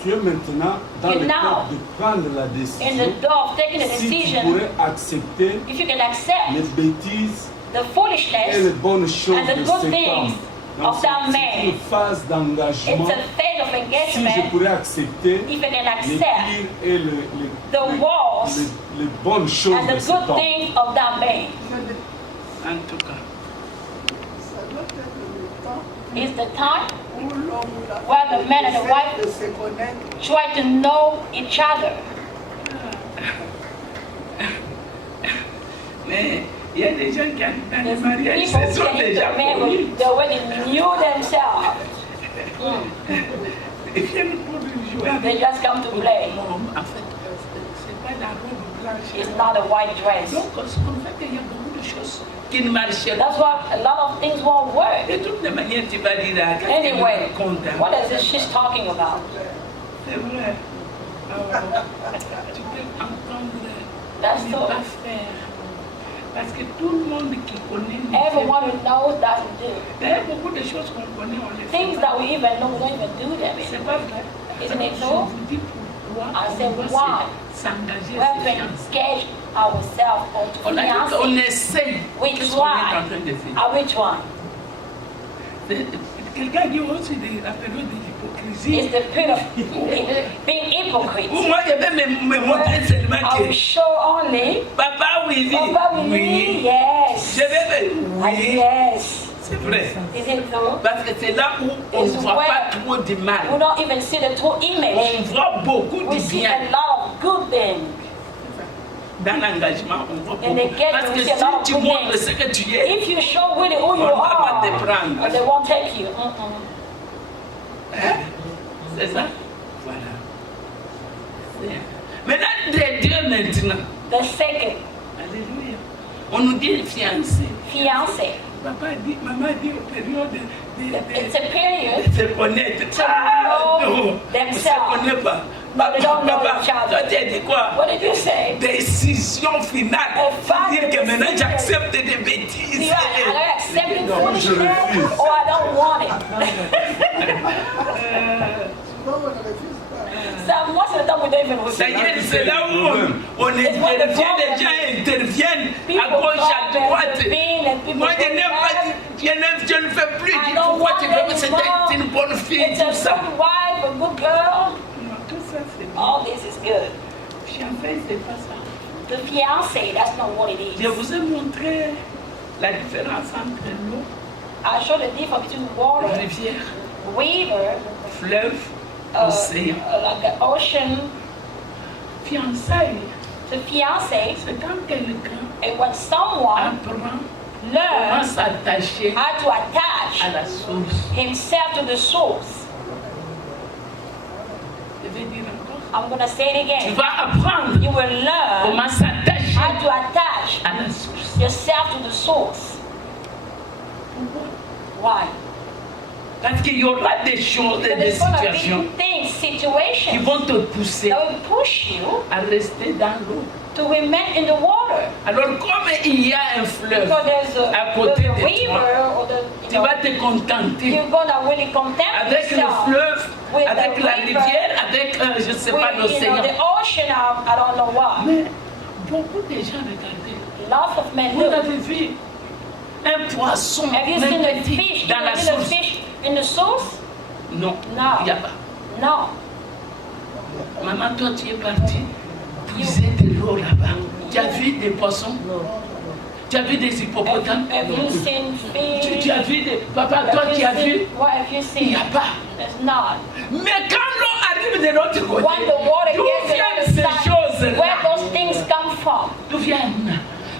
tu es maintenant dans You're le now cadre de prendre la In décision. the door of taking a Si tu decision, pourrais accepter if you can accept les bêtises the et les foolishness, bonnes choses and the de good cet things homme. Donc, of that c'est man. une phase it's d'engagement. a phase of Si je engagement. pourrais accepter If you can les accept pires et the walls les bonnes choses and de the cet good homme. things of that man, En tout cas, Ça doit être le temps is the time où l'homme ou la where the man and the wife de se connaître. try to know each other. mais il y a des gens qui arrivent dans les There's mariages, people ce sont who déjà get connus. married, they already knew themselves. Ils viennent pour jouer They avec. just come to play. Non, en fait, c'est pas la robe blanche. It's not a white dress. Donc, c'est comme ça qu'il y a beaucoup de choses qui ne marchaient That's pas. why a lot of things won't work. De toutes les manières, tu vas dire, ah, qu'est-ce qu'elle Anyway, me raconte, hein? what is it she's talking about? C'est vrai. Alors, tu peux entendre That's ne so. pas faire. Parce que tout le monde qui connaît ne Everyone fait who knows doesn't do. pas. D'ailleurs, beaucoup de choses qu'on connaît, on les fait Things pas. that we even know, we don't even do them C'est in. pas vrai. Isn't it Je so? vous dis pourquoi I on said doit why. s'engager We à have se to fiancer. engage ourselves or to On a dit qu'on fiancé. essaye. We Qu'est-ce qu'on est en try. train de faire? Are which one? Quelqu'un dit aussi la période de l'hypocrisie. It's the period of being hypocrite. Ou moi, je vais me montrer seulement I will que show only. papa, oui, Papa, we oui. need, yes. Je vais Ah, oui. yes. C'est vrai. Is it so? Parce que c'est là où on ne It's voit where pas trop du mal. We don't even see the true image. On voit beaucoup We du see bien. a lot of good things. Dans l'engagement, on voit In beaucoup. the gathering, Parce que we see a lot of si tu good montres things. ce que tu es, If you show really who you on ne va pas are, te prendre. they won't take you. Hein? C'est ça? Voilà. Maintenant, les deux maintenant. The second, Alléluia. On nous dit fiancé. fiancé. Papa dit, maman dit aux périodes It's a period. de se connaître. To Ah, know non, on ne se themselves. connaît pas. But they don't know Papa, each other. toi tu as dit quoi? What did you say? Décision finale. A final C'est-à-dire que maintenant decision. j'accepte des bêtises. See, I accept it Non, je foolishness refuse. or I don't want it. Souvent, on ne refuse pas. So most of the time we don't even refuse. C'est-à-dire c'est là où on It's what the intervient, les problem gens interviennent à People gauche, à try to droite. intervene and people Moi je go n'aime pas, left. je ne fais plus. I Dis, don't pourquoi want tu veux que it c'est anymore. une bonne fille, It's a tout ça. good wife, a good girl. Non, tout ça c'est bien. All this is good. Fiancé, c'est pas ça. The fiancé, that's not what it Je is. vous ai montré la différence entre l'eau, I showed the difference between water, rivière, river, fleuve, océan. like an ocean. Fiançailles, The fiancé c'est quand quelqu'un is when someone apprend comment learns s'attacher how to à attach la source. himself to the source. Je vais dire encore. I'm going to say it Tu again. vas apprendre You will learn comment s'attacher how to attach à la source. yourself to the source. Why? Parce qu'il y aura des choses, Because des there's going to situations be things, qui situations vont te pousser that will push you à rester dans l'eau. to remain in the water. Alors comme il y a un fleuve Because there's à côté the de toi, river or the, tu vas te contenter you're going to really content avec le yourself fleuve, with avec the la river, rivière, avec, je ne sais pas, with, l'océan. the ocean of, I don't know what. Mais beaucoup de gens regardent. Lots of men Vous look. avez vu un poisson, Have you même seen a petit, fish? dans la Have you seen a source? fish in the source? Non, No. il n'y a pas. No. Maman, toi, tu es partie puiser de l'eau là-bas. Tu as vu des poissons? Tu as vu des hippopotames? Have you seen fish? Tu as vu des... Papa, toi, tu as vu? What have you Il n'y seen? a pas. There's not. Mais quand l'eau arrive de l'autre côté, When the water d'où gets to viennent the ces side, choses-là? where those things come from? D'où viennent?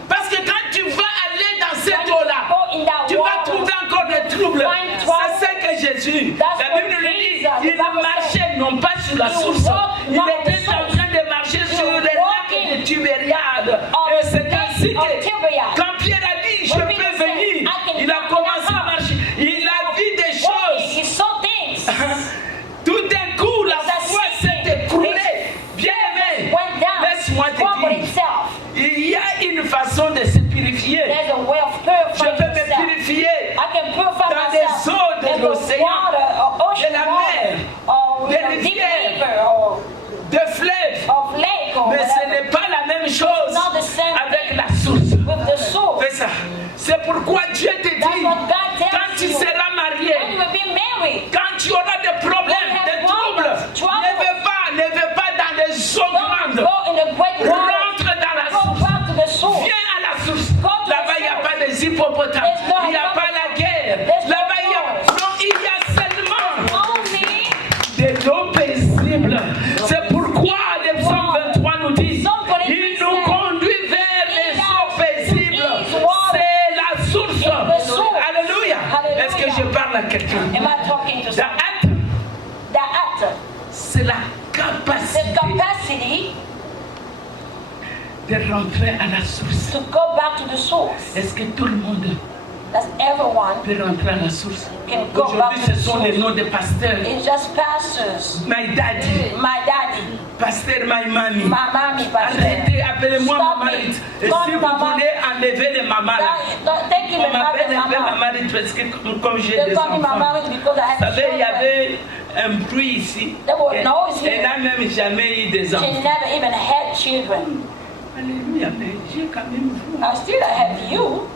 Parce que quand tu vas aller dans cette When you eau-là, go in that tu vas water, trouver encore des troubles. find trouble. C'est ce que Jésus, That's la Bible what nous dit, Jesus, the il Bible marchait non pas sur la He source, walked il not on the était en source. train de marcher He sur was les lacs walking de Tibériade. on Et the c'est lake ainsi of que Tiberias. quand Pierre a dit, je When peux Peter said, venir, "I can il a come commencé in à the house." marcher. Il a vu des Walking, choses. he saw things. Tout d'un coup, la It's a foi s'est secret. écroulée. Bien aimé, Went down. laisse-moi Trouble te dire, itself. il y a une façon de se purifier. There's a way of Je purifying peux me yourself. purifier I can purify dans les myself eaux de in the l'océan, water or ocean de la water mer, or des with a deep rivières, river or de fleuves. of lake or Mais ce whatever. n'est pas la même chose not the same avec thing la source. with the source. Fais ça. C'est pourquoi Dieu te dit, That's what God tells quand tu you. seras When marié, you will be married, quand tu auras des problèmes, When you have des troubles, troubles, ne vais pas dans les eaux don't grandes. go in the great water. Rentre dans la Go source. back to the source. Viens à la source. Go to Là-bas, the il n'y a source. pas des hippopotames. There's no Il n'y a pas la guerre. There's no Là-bas, war. non, il y a seulement Only de l'eau paisible. C'est pourquoi le psaume 23 nous dit, Psalm 23 il nous conduit vers les eaux paisibles. C'est la source. the source. Alléluia. Hallelujah. Est-ce que je parle à quelqu'un? am I talking to The someone? act, The act, c'est la the capacité capacity de rentrer à la source. to go back to the source. Est-ce que tout le monde That's everyone peut rentrer à la source? can go back Aujourd'hui, to ce the sont les source. noms des pasteurs. It's just pastors. My daddy, My daddy, pasteur my mommy. my mommy, pastor. Arrêtez, appelez-moi Stop Maman it. Rit. Et Call si me vous Maman. voulez enlever les mamans là, Thank you, on m'appelle un peu Mama. Maman Rit parce que comme j'ai They des call me Mama enfants. because I Vous have savez, il y children. avait un bruit ici. There was noise Elle here. n'a même jamais eu des She enfants. never even had children. Alléluia, mais j'ai quand même vous. I still have you.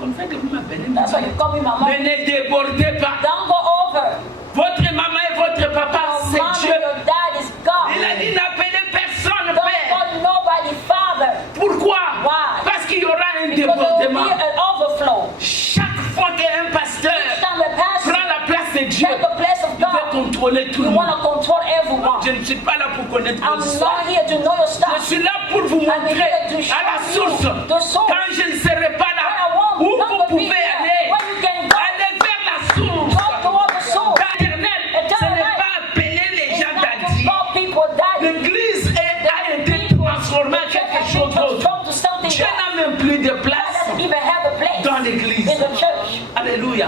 Comme ça que vous m'appelez That's why Maman. you call me Mama. Mais ne débordez pas. Don't go over. Votre maman et votre papa, Your c'est mom and Dieu. your dad is Il a God. dit n'appelez personne Don't père. call nobody father. Pourquoi? Why? Parce qu'il y aura un Because there will débordement. be an overflow. Chaque fois qu'un pasteur Each time a pastor prend la place de Dieu, take the place of il veut God, contrôler tout you le want monde. to control everyone. Je ne suis pas là pour connaître I'm vos histoires. not here to know your Je stuff. suis là pour vous I'm montrer here to à la show source. you the source. Quand je ne serai pas When I là, won't, où not vous to be pouvez here. aller, Where you can go. allez vers la source. Go toward the source. L'éternel, ce n'est pas appeler les It's gens not to d'Adi. call people daddy. L'église a été transformée en quelque chose d'autre. Transformed to something Dieu else. n'a même plus de God place doesn't even have a place dans l'église. in the church. Alléluia.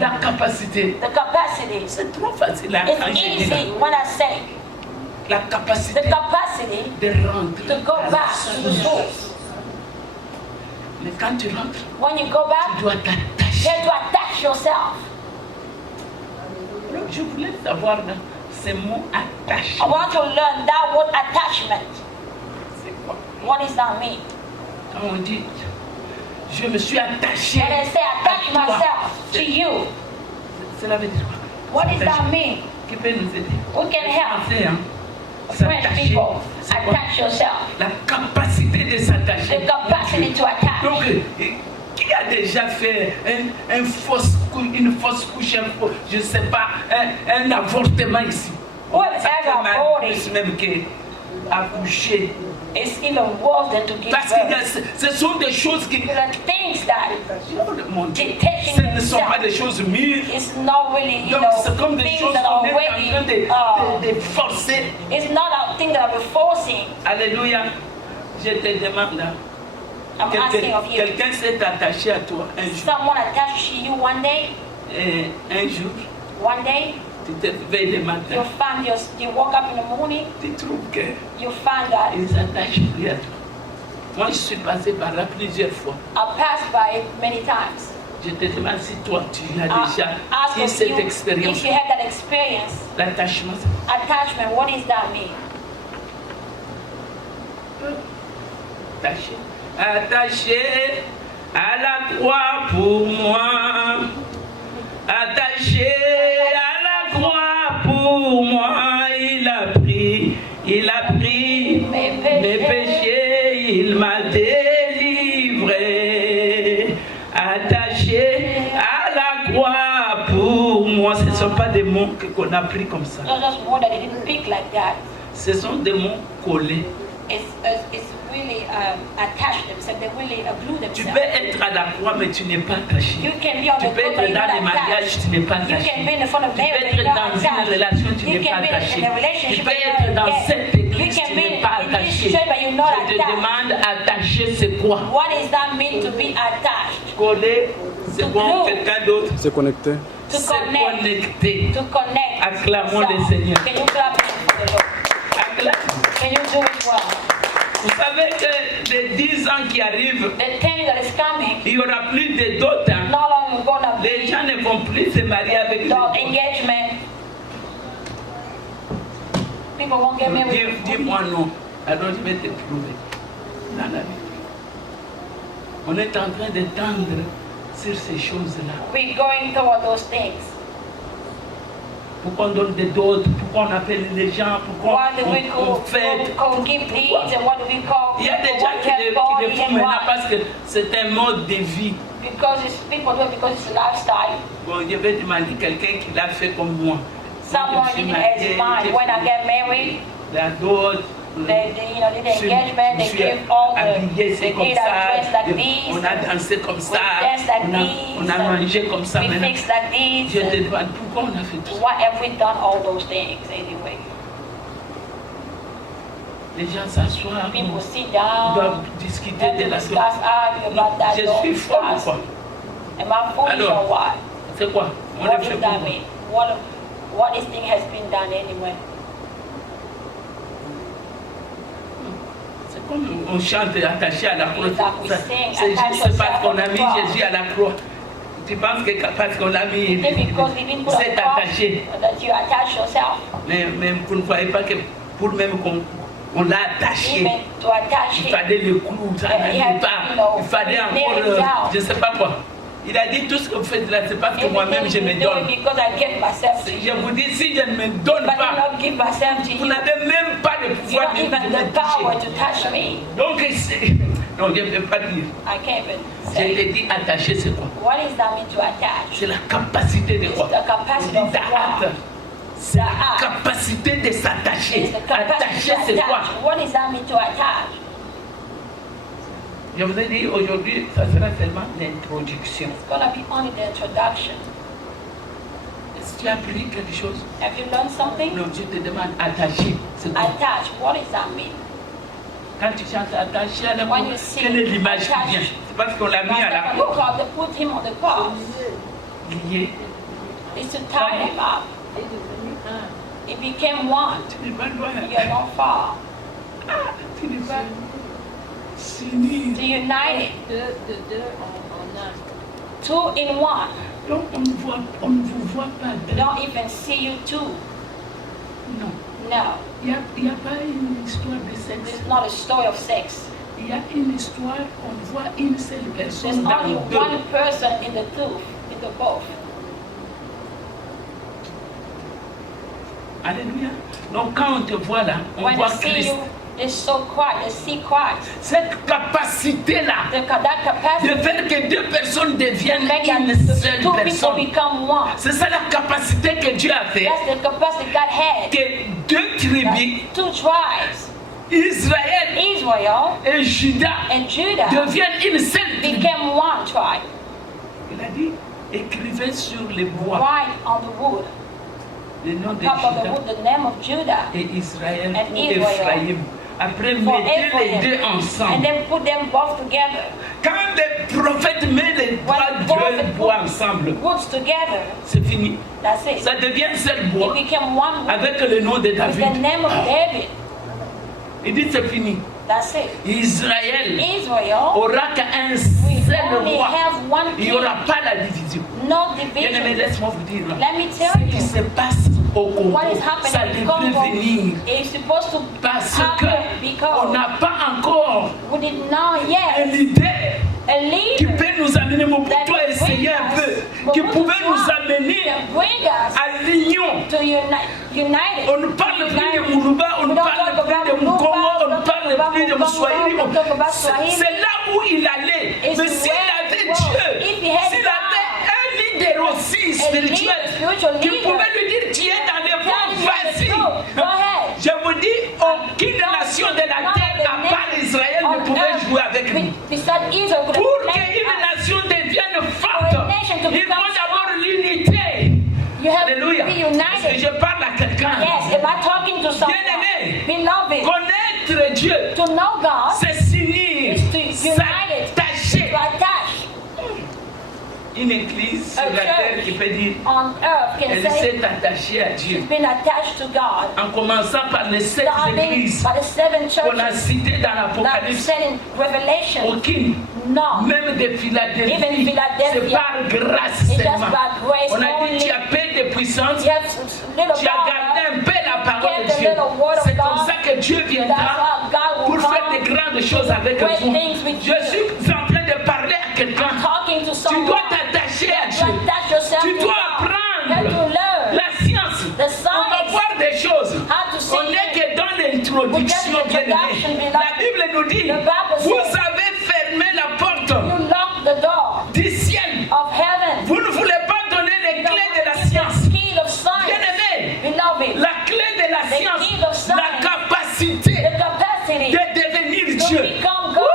La capacité. The capacity. C'est trop facile à It's quand je dis easy là. when I say La the capacité capacity de rentrer to go à la back source. to the source. Mais quand tu rentres, When you go tu back, dois you t'attacher. have to attach yourself. Alors, je voulais savoir là, ce mot attaché. I want to learn that word attachment. C'est quoi? What does that mean? Quand on dit, je me suis attaché When I say attach à toi, myself to you, cela veut dire quoi? what does that S'attacher. mean? Qui peut nous aider? We can help Français, hein? French S'attacher. people. C'est quoi? Attach yourself. La capacité de s'attacher. The capacity to attach. Donc, qui a déjà fait une fausse couche, je ne sais pas, un avortement ici? Whoever Ça fait mal aborted plus même qu'accoucher. is even worse than to give Parce que birth. ce sont des choses qui... There are things that Mon Dieu, Detaching ce ne sont yourself. pas des choses mûres. is not really, you Donc know, c'est comme des things choses that are qu'on est already, en train de forcer. it's not a thing that we're forcing. Alléluia. Je te demande, I'm asking of you. Quelqu'un s'est attaché à toi un jour. Someone attached to you one day, Et un jour, one day, tu te réveilles le matin. you woke up in the morning, Tu trouves qu'ils you find that s'attachent plus à toi. Moi, je suis passé par là plusieurs fois. I passed by it many times. Je te demande si toi, tu as I déjà ask eu of cette you expérience. if you had that experience. L'attachement, Attachment, what does that mean? c'est attaché. Attaché à la croix pour moi. Attaché à la croix pour moi. Il a pris mes péchés, il m'a délivré. Attaché à la croix pour moi. Ce ne sont pas des mots qu'on a pris comme ça. Not just more that they didn't pick like that. Ce sont des mots collés. It's really attached themselves. They really glue Tu themselves. peux être à la croix, mais tu n'es pas attaché. You can be on Tu the peux cross, but être you're dans not les mariages, attached. tu n'es pas You attaché. can be in the front of Tu peux marriage, but être you're not dans une attached. relation, tu You n'es can pas be attaché. in a Tu relationship, peux but you're être not dans attached. cette You église, can tu be n'es pas in this attaché. church, but you're not Je te attached. demande, attaché, c'est quoi? What does that mean to be attached? Coller, c'est To bon, glue. quelqu'un d'autre. Se connecter. To Se connect. connecter. To connect. Acclamons le yourself. Seigneur. Can you clap for the Lord? Acclamons. Can you do it well? Vous savez que les 10 ans qui arrivent, The 10 that is coming, il n'y aura plus de dot. Hein. not only gonna Les be gens ne vont plus se marier avec les the dots. engagement. People won't get married. Dis-moi non. Alors je vais te prouver. Dans la vie. On est en train de tendre sur ces choses-là. We're going toward those things. Pourquoi on donne des dots? Pourquoi on appelle les gens? Pourquoi Why do we on call fait? give deeds and what do we call Il y a des people gens what qui can le body font and maintenant why? parce que c'est un mode de vie. Because it's people do it because it's a lifestyle. Bon, je vais demander quelqu'un qui l'a fait comme moi. Someone Je suis has marié, mind. When I get married, la dot. they did the engagement, they give all habillé, the c'est comme did a dress ça. like this. On a dansé comme ça. dance like On a mangé comme ça. We Maintenant, fix like this. je te demande pourquoi on a fait tout ça. Why have we done all those things anyway? Les gens s'assoient. People sit On down doit discuter and de la discuss, argue about that. Je don't suis folle ou discuss. quoi? Am I foolish Alors, or what? C'est quoi? On What le fait does pour that mean? What this thing has been done anyway? C'est comme on chante attaché à la croix. It's like we Ça, sing, C'est attach juste parce yourself qu'on on a the mis cross. Jésus à la croix. Tu penses que parce qu'on a mis, Is it because we didn't put on c'est the cross attaché. that you attach yourself? Mais vous ne croyez pas que pour même qu'on l'a attaché, Even to attach il it. fallait le clou, ça Yeah, n'allait yeah, pas. you know, Il fallait nail encore, it down. je ne sais pas quoi. Il a dit tout ce que vous faites là, c'est parce que moi-même je me Everything you do donne. it because I give myself to Je you. vous dis, si je ne me donne But I pas, not give myself to vous you. n'avez même pas le You pouvoir don't de even me the power toucher. to touch me. Donc, non, je ne peux pas dire. I can't even Je say. t'ai dit attacher, c'est quoi? What does that mean to attach? C'est la capacité de It's quoi? the capacity of D'art. God. C'est The la art. capacité de s'attacher. It's the capacity Attacher, to c'est quoi? attach. What does that mean to attach? Je vous ai dit aujourd'hui, ça sera seulement l'introduction. It's gonna be only the introduction. Est-ce que tu as appris quelque chose? Have you learned something? Non, je te demande attacher. C'est quoi? Attach. What does that mean? Quand tu chantes attaché à la When croix, you sing quelle est l'image qui attached. vient? C'est parce qu'on l'a mis à la That's croix. the cross. They put him on the cross. Lié. It's to tie him up. He became one. Tu n'es pas loin. You're not far. Tu n'es pas s'unir. To unite it. Two in one. Donc on ne vous voit pas. They don't even see you two. Non. No. Il n'y a pas une histoire de sexe. It's not a story of sex. Il y a une histoire, on voit une seule There's personne dans only les deux. one person in the two, in the both. Alléluia. Donc quand on te voit là, on When voit they see Christ. you, they're so quiet. They see Christ. Cette capacité-là That de capacity faire que deux personnes deviennent make une that seule two people personne. become one. C'est ça la capacité que Dieu a fait. That's the capacity God had. Que deux tribus, Two tribes, Israël Israel et Juda, and Judah, deviennent une seule tribu. became one tribe. Il a dit, écrivez sur les bois Write on the wood, le nom de top of the Juda wood, the name of Judah et Israël and ou Israel. Ephraim. Après, for mettez les Ephraim. deux And ensemble. then put them both together. Quand les prophètes mettent les deux bois ensemble, Woods together. c'est fini. That's it. Ça devient un seul bois It became one wood avec le nom de with the David. name of David. Il dit c'est fini. That's it. Israël Israel, aura qu'un we seul only roi. have one Il n'y king, aura pas la division. no Bien aimé, division. laisse-moi vous dire. Let me tell Ce qui you, se passe au Congo, what is ça happening in devrait Congo venir. is supposed to Parce happen qu'on because n'a pas encore we did not un yet leader a qui leader peut nous amener, Mobutu that a essayé un peu, qui pouvait nous amener can bring us à l'union. to united. On ne parle plus de Mourouba, on ne parle plus de Moukongo, on ne parle plus de Moussouahili. C'est là où il allait. Mais s'il avait Dieu, s'il avait un leader aussi spirituel qui pouvait lui dire tu es dans les voies, vas-y. Je vous dis, aucune nation de la terre à part Israël ne pouvait jouer avec nous. Pour qu'une nation devienne forte, il faut d'abord l'unité. You have to Alléluia. be Parce que united. je parle à quelqu'un. Yes, if I'm talking to someone, Bien-aimé, beloved, connaître Dieu, to know God c'est s'unir, is to unite, s'attacher. to attach. Une église sur la terre qui peut dire On earth can elle say s'est attachée à Dieu. been attached to God. En commençant par les 7 Starting églises by the seven qu'on a churches citées dans that l'Apocalypse, said in Revelation, aucune, no, même de Even Philadelphie, Philadelphia, c'est par grâce it's just seulement. by grace On a dit only. tu as peu de puissance, You have little tu as gardé un power. peu la parole Get de the Dieu. little word of C'est comme God. ça que Dieu That's viendra how God pour will faire come. de grandes choses avec Great vous. things with Je you. suis en train de parler à quelqu'un. Talking to Tu someone. dois t'attacher à You Dieu. attach yourself Tu to dois God. You have to apprendre learn la science. the On va science. voir des choses. How to see On n'est it. que dans l'introduction, Just bien introduction, aimé. beloved. La Bible nous dit, The Bible vous says, avez fermé la porte You lock the door du ciel. of heaven. Vous ne voulez pas donner les You don't clés de la want to give science. the key of science. Bien aimé, Beloved, la clé de la The science, key of science. la capacité the capacity de devenir to Dieu. become God. Wouh!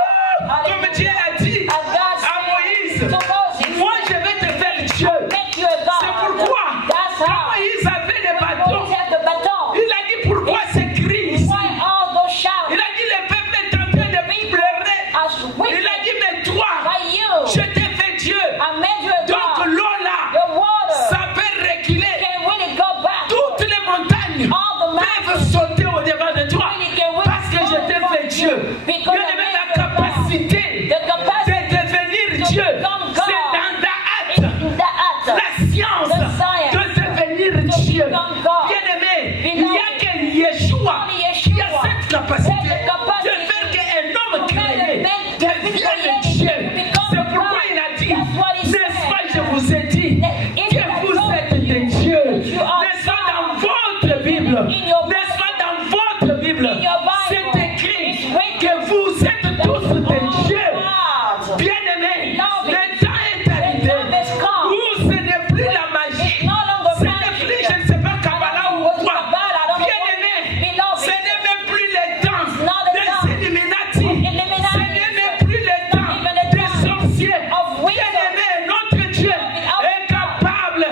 Comme Hallelujah. Dieu a dit As God à Moïse, said to Moses, moi je vais te faire Dieu. make you a God. C'est pourquoi, That's quand how. Moïse avait les bâtons, Moses have the baton. il a dit pourquoi ces cris ici. Why all those shouts? Il a dit le peuple est en train de pleurer. As Il wicked a dit mais toi, by you. je t'ai fait Dieu. I made you a Donc God. l'eau là, The water ça peut reculer. can really go back. Toutes les montagnes All the peuvent mountains sauter au devant de toi. really can really Parce que je t'ai fall fait from Dieu. you. Because Bien I aimé, made la you a God. capacité The capacity de devenir to Dieu, become God. c'est dans la is hâte. in the act. La science The science de devenir to Dieu. become God. Bien aimé, il Beloved, n'y a que Yeshua only qui a Yeshua cette capacité has the capacity de faire qu'un homme to make créé a man devienne created Dieu. to become C'est pourquoi God. il a dit, That's what he n'est-ce said. pas, je vous ai dit If I que vous told êtes you des dieux. that you are N'est-ce pas dans God. votre Bible? In your N'est-ce pas dans votre Bible? In your Bible. C'est écrit It's written. que vous êtes tous des dieux. God. Bien-aimés, Beloved, le temps est arrivé the time has come. où ce n'est plus la magie. It's no longer Ce n'est magic. plus, je ne sais pas, Kabbalah ou What is quoi. Kabbalah? I don't know Bien-aimés, Beloved, ce n'est même plus le temps not the des time Illuminati. of Illuminati. Ce n'est même plus le temps even the des time sorciers. of wisdom. Bien-aimés, notre Dieu est capable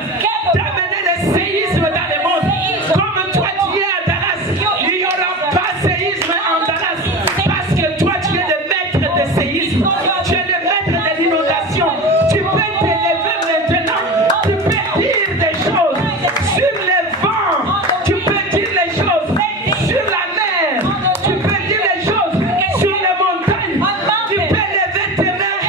d'amener le séisme dans le monde. Comme toi tu es à Dallas, il n'y aura pas séisme en Dallas. Parce que toi tu es le maître des séismes. Tu es le maître de l'inondation. Tu peux t'élever maintenant. Tu peux dire des choses sur les vents. Tu peux dire les choses sur la mer. Tu peux dire les choses sur les montagnes. Tu peux lever tes mains.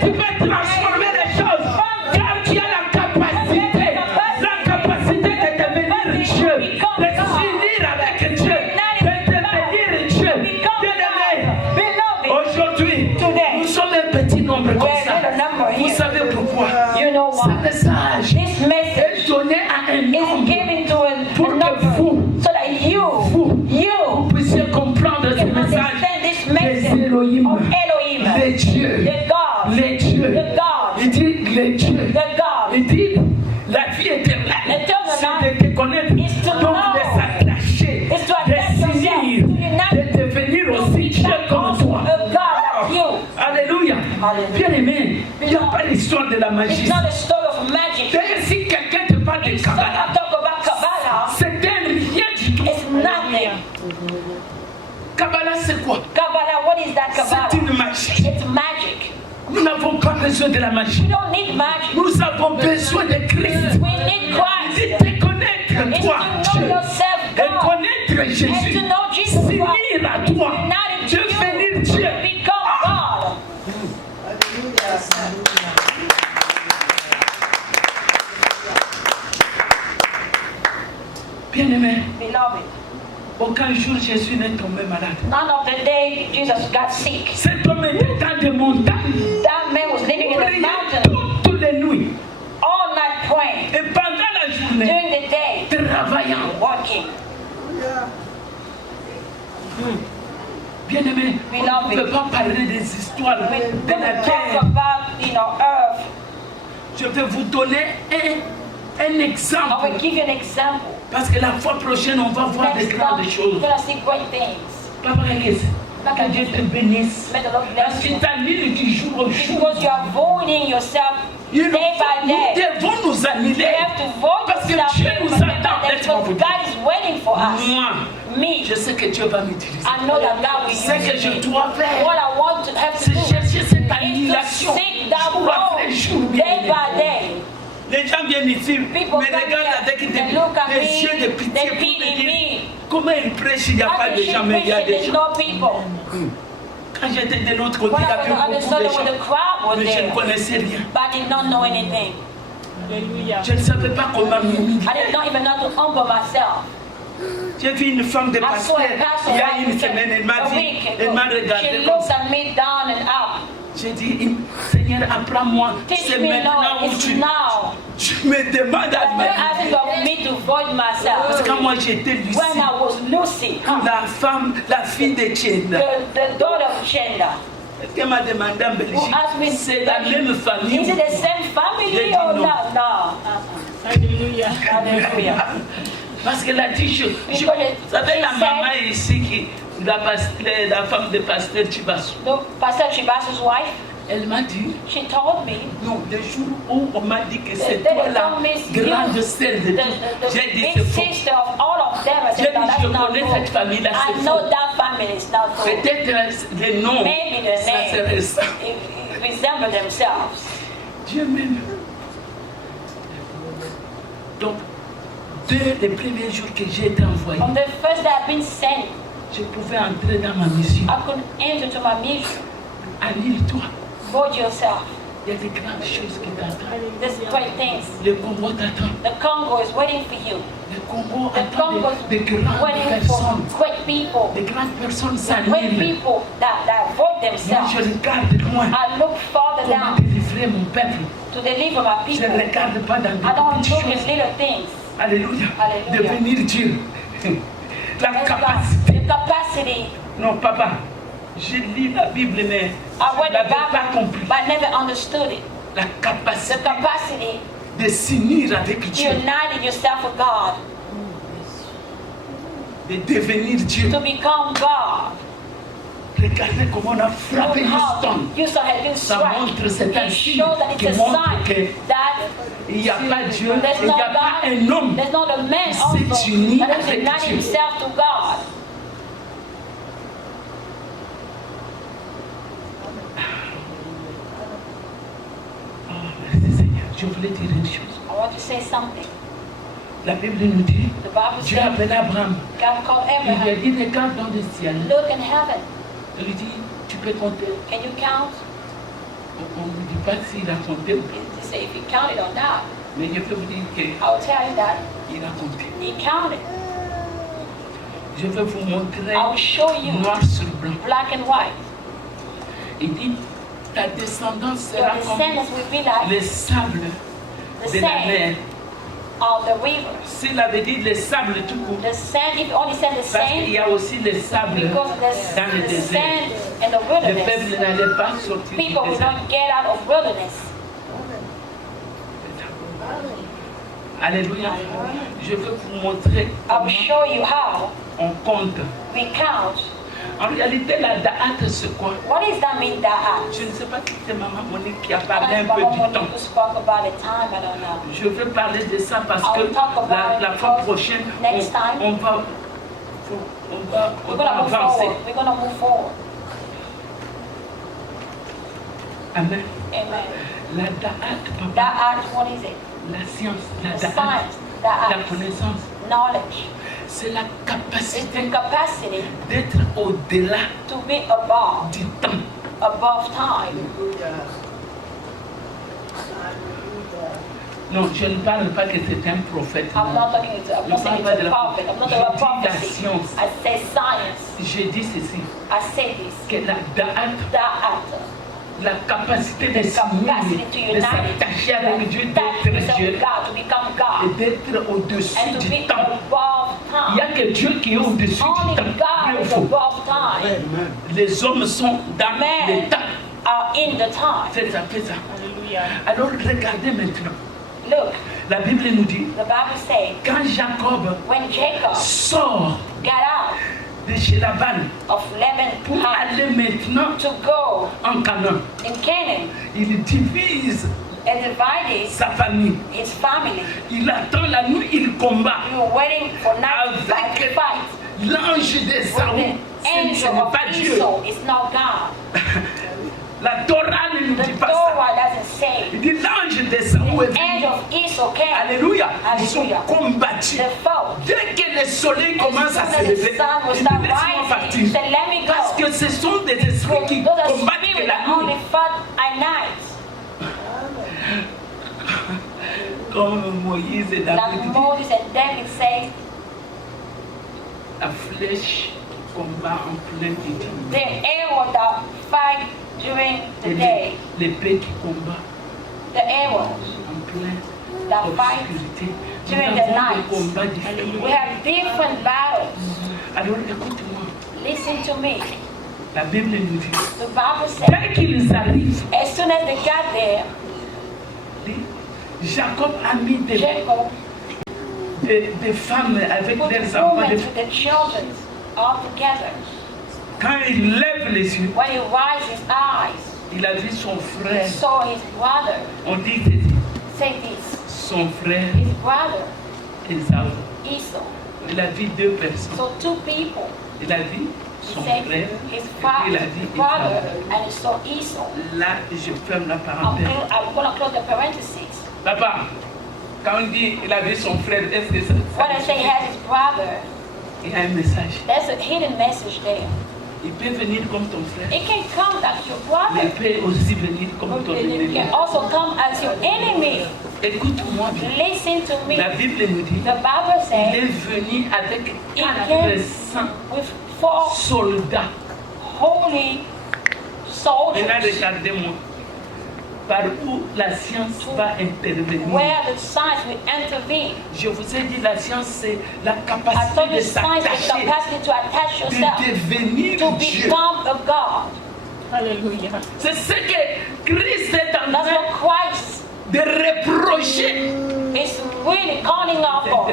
Tu peux transformer les choses. Car tu as la capacité de devenir Dieu, de s'unir avec Dieu, de devenir Dieu. Bien-aimé, aujourd'hui, nous sommes un petit nombre comme We're ça. a little number Vous here. savez pourquoi? You know Ce what? message This message est donné à un is nombre given to a pour que number vous so that you puissiez comprendre ce can message understand this des message Elohim, of Elohim, les dieux, the God, les dieux. the God, Il dit les dieux. the God. Il dit la vie éternelle, Eternal c'est de te connaître, is to donc know. de s'attacher, Is to attach de s'unir, yourself, to unite, de devenir aussi Dieu comme toi. a God like you. Alléluia. Hallelujah. Bien aimé, il n'y a pas l'histoire de la magie. It's not a story of magic. D'ailleurs, si quelqu'un te parle de If someone Kabbalah, talk about Kabbalah, c'est un rien du tout. it's nothing. Kabbalah, c'est quoi? Kabbalah, what is that Kabbalah? C'est une magie. It's magic. Nous n'avons pas besoin de la magie. We don't need magic. Nous avons besoin de Christ. We need Christ. C'est de connaître It's toi, to know Dieu. yourself, Et God. connaître And Jésus. to know Jesus Christ. S'unir à toi. United to Devenir you. Dieu. Become God. Bien-aimé, Beloved, aucun jour Jésus n'est tombé malade. none of the day Jesus got sick. Cet homme était dans des montagnes. That man was living in a Priait mountain toutes les nuits. all night praying. Et pendant la journée, During the day, travaillant. working. Bien-aimé, on Beloved. ne peut pas parler des histoires We de la talk terre. about, earth. Je vais vous donner un I will exemple. give you an example. Parce que la fois prochaine, on va voir des Next grandes time, choses. you're going to see great things. Papa, que Dieu te bénisse. May the Lord Parce bless que you. ta ligne du jour au jour. Because you are voiding yourself day by Nous day. devons nous You annuler. have to void Parce que yourself Dieu day nous by day. attend That's d'être what God is waiting for us. Moi, Me, je sais que Dieu va m'utiliser. I know that God will use Ce que je me. dois faire, What I want to have to c'est do chercher cette is to annulation. seek that Jour après jour, road bien day aimé. by day. Les gens viennent ici, People me come regardent here, avec des they look at des me, yeux de pitié they pour pity me dire me. comment ils prêchent, il n'y a pas How de can gens, she mais il y a preach des if there's gens. no people? Quand j'étais de l'autre côté, When il y I was avait on the other beaucoup side de where the gens, crowd was mais je there, ne connaissais rien. but I did not know anything. Alléluia. Je ne savais pas comment m'humilier. I did not even know to humble myself. J'ai vu une femme de I saw pasteur, a pastor il y a like une you said, semaine, elle m'a a dit, week elle m'a ago. regardé She comme looked ça. at me down and up. J'ai dit, Seigneur, apprends-moi, Teach c'est me, maintenant Lord, où it's tu now. me demandes à You're me. asking of me to void Parce que myself. moi j'étais Lucie, When I was Lucy, la fille de Tchenda. the daughter of Chenda, Elle m'a demandé en who Belgique, asked me, c'est la même famille. is it the same family J'ai dit or non. not? No. Alléluia. Hallelujah. Parce qu'elle a dit, vous savez la maman ici, la femme de pasteur Chibasu, The Pastor Chibasu's wife, elle m'a dit, she told me, non, le jour où on m'a dit que c'est They toi la told me it's you, grande sœur de the tout, j'ai dit big c'est faux. sister of all of them. I J'ai said, dit, no, that's je not connais true. cette famille-là, I c'est know faux. that family is not true. Peut-être les noms, Maybe the ça name serait ça. it resemble themselves. Dieu m'aime. Donc, dès les premiers jours que j'ai été envoyé, From the first day I've been sent, je pouvais entrer dans ma mission. I could enter to my mission. Annule-toi. Void yourself. Il y a des grandes choses qui t'attendent. There's great things. Le Congo t'attend. The Congo is waiting for you. Le Congo The attend Congo des is grandes waiting for personnes. great people. Des grandes personnes Great s'annulent. people that void Moi, je themselves. regarde loin. I look farther Comment down délivrer mon peuple. to deliver my Je people. ne regarde pas dans I don't des look petites in choses. little things. Alléluia. Alléluia. Devenir Dieu. La Praise God. capacité. The capacity. Non, papa. Je lis la Bible, mais I je read ne l'avais the pas Bible, compris. but I never understood it. La The capacité capacity de s'unir avec to Dieu. unite yourself with God, De devenir Dieu. to become God. Regardez comment on a frappé Look how Houston. Houston has been Ça struck. montre, c'est un It signe shows that qui it's a montre sign que that il n'y a pas Dieu, there's il n'y no a pas un God, homme. there's not a man s'est also uni that has avec united Dieu. himself to God. Oh, merci Seigneur. Je voulais dire une chose. I want to say something. La Bible nous dit, The Bible Dieu says appelle Abraham. God called Il lui a Abraham. dit, regarde dans le ciel. Look in heaven. Il lui dit, tu peux compter. Can you count? On ne lui dit pas s'il a compté ou pas. He said if you counted or not. Mais je peux vous dire qu'il I'll tell you that a compté. he counted. Je vais vous montrer I'll show you noir sur blanc. black and white. Il dit, ta descendance Your sera comme descendants will be like les sables the de la sand mer. of the rivers. S'il avait dit les sables tout court, The sand, if you only said the parce qu'il sand, y a aussi les sables because dans le the désert. sand and the Le wilderness, peuple n'allait pas sortir du people will désert. not get out of wilderness. Alléluia. Je vais vous montrer I comment will show you how on compte. we count. En réalité, la date, c'est quoi? What does that mean, Da'at? Je ne sais pas si c'est Maman Monique qui a I parlé un don't peu know du when temps. you spoke about the time, I don't know. Je veux parler de ça parce I'll que talk about la it fois because prochaine, next time on va On va We're gonna move avancer. forward. We're gonna move forward. Amen. Amen. La da'at, papa. Da'at, what is it? La science, la The da'at, science, la da'at, connaissance, knowledge. c'est la It's capacité the capacity d'être au-delà to be above, du temps. above time. Alléluia. Alléluia. Non, je ne parle pas que c'est un prophète. I'm not talking to, I'm not saying it's a prophet. I'm not talking about Je dis la prophecy. science. I say science. Je dis ceci, I say this. que la da'at, Da'at. la capacité de The capacity s'unir, to de unite. s'attacher avec Dieu, That d'être yourself Dieu with God, to become et God. d'être au-dessus And to du be temps. above Il n'y a time. que Dieu qui est au-dessus Only du temps. God Vrai ou is faux? above time. Amen. Les hommes sont dans Men le temps. are in the time. Fais ça, fais ça. Alléluia. Alors regardez maintenant. Look, La Bible nous dit, the Bible says, quand Jacob when Jacob sort got out de chez Laban of Laban's pour house aller maintenant to go en Canaan, in Canaan il divise and divided sa famille. his family. Il attend la nuit, il combat We were waiting for night to avec fight. l'ange de Saoul. The Ce angel n'est of pas Dieu. Esau is not God. La Torah ne nous The dit pas ça. Torah doesn't say. Il dit l'ange de Saoul est The venu. angel of Esau came. Alléluia. Ils sont Alléluia. combattus. The foe. Dès que le soleil commence à As se soon as the lever, sun will il dit start laisse-moi rising, partir. he said, let me Parce go. que ce sont des esprits qui Those are combattent que spirits la that only nuit. fought at night. Comme Moïse et Like David dit, Moses and David say, la flèche combat en plein midi. the arrow that fight during the Et day, l'épée qui combat the arrow en plein that fight obscurité. Nous during the avons night. des combats différents. We have different battles. Alors écoute-moi, Listen to me. la Bible nous dit, The Bible says, dès qu'ils arrivent, as soon as they got there, Jacob a mis Jacob des femmes avec put leurs the enfants. women with the children all together. Quand il lève les yeux, When he raised his eyes, il a vu son he frère. saw his brother. On dit ceci, Say this. son frère His brother, Esaü. Esau. Il a vu deux personnes. So two people. Il a vu He son said frère his et puis il a vu brother, Esaü. and he saw Esau. Là, je ferme la parenthèse. I'm going to close the parentheses. Papa, quand on dit il a vu son frère, est-ce que ça, When I say he has his brother, il y a un message? there's a hidden message there. Il peut venir comme ton frère. It can come as your Il brother. peut aussi venir comme ton It ennemi. can also come as your enemy. Écoute-moi bien. Listen to me. La Bible nous dit The Bible il says est venu avec he came 400 with 4 soldats. holy soldiers. Maintenant, regardez-moi. Par où la science va intervenir. Where the science will intervene. Je vous ai dit, la science, c'est la I capacité told de you science is s'attacher, capacity to attach yourself, de devenir to Dieu. become a God. Alléluia. C'est ce que Christ est en That's train what Christ de reprocher. is really calling out for.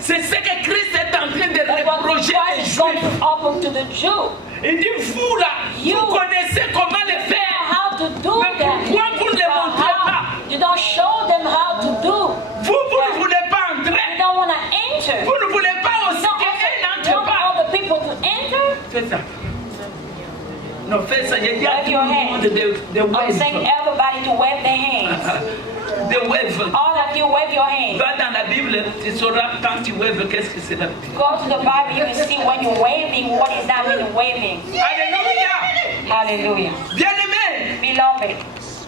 C'est ce que Christ est en train de That's what reprocher Christ les is going Juifs. to open to the Jew. Il dit, vous là, You- vous connaissez comment le faire. How to do Mais that. pourquoi vous ne le But montrez how? pas? You don't show them how to do. Vous ne voulez pas You entrer. don't want to enter. Vous ne voulez pas You aussi don't qu'elle also n'entre want pas. all the people to enter. Fais ça. Non, fais ça. J'ai dit à Wave tout your le monde hand. de I'm saying wave. everybody to wave their hands. De wave. All of you wave your hands. Va dans la Bible, tu sauras quand tu wèves, qu'est-ce que c'est la Bible. Go to the Bible, you will see when you're waving, what does that mean waving? Alléluia. Hallelujah. Bien-aimé, Beloved,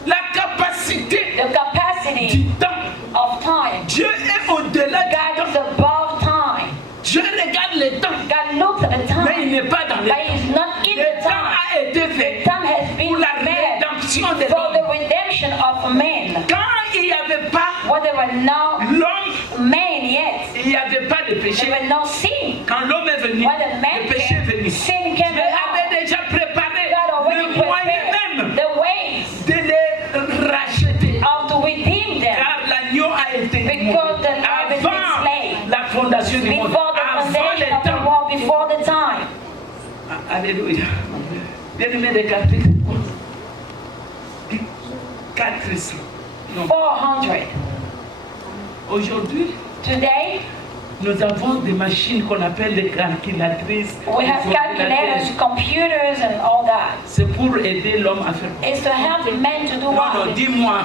la capacité the capacity du temps. of time. Dieu est au-delà du God is temps. above time. Dieu regarde le temps, God looks at the mais il time, n'est pas dans le but temps. He's not in Le the temps time. a été fait Time has been pour la made rédemption de for the l'homme. redemption of man. Quand il n'y avait pas When there were no l'homme, man yet, il n'y avait pas de péché. there were no sin. Quand l'homme est venu, When the man le péché est came, venu. sin came Dieu avait along. déjà préparé God already le moyen prepared même the ways de les racheter. to redeem them. Car l'agneau a été Because the lamb has been avant slain. la fondation du monde, Before the avant foundation le of the temps. world, before the time. Ah, Alléluia. Bien-aimé, regardez. 400. Non. 400. Aujourd'hui, Today, Nous avons des machines qu'on appelle des calculatrices. We have des calculators, ordinateurs. computers, and all that. C'est pour aider l'homme à faire. It's to help men to do Non, non, what? dis-moi.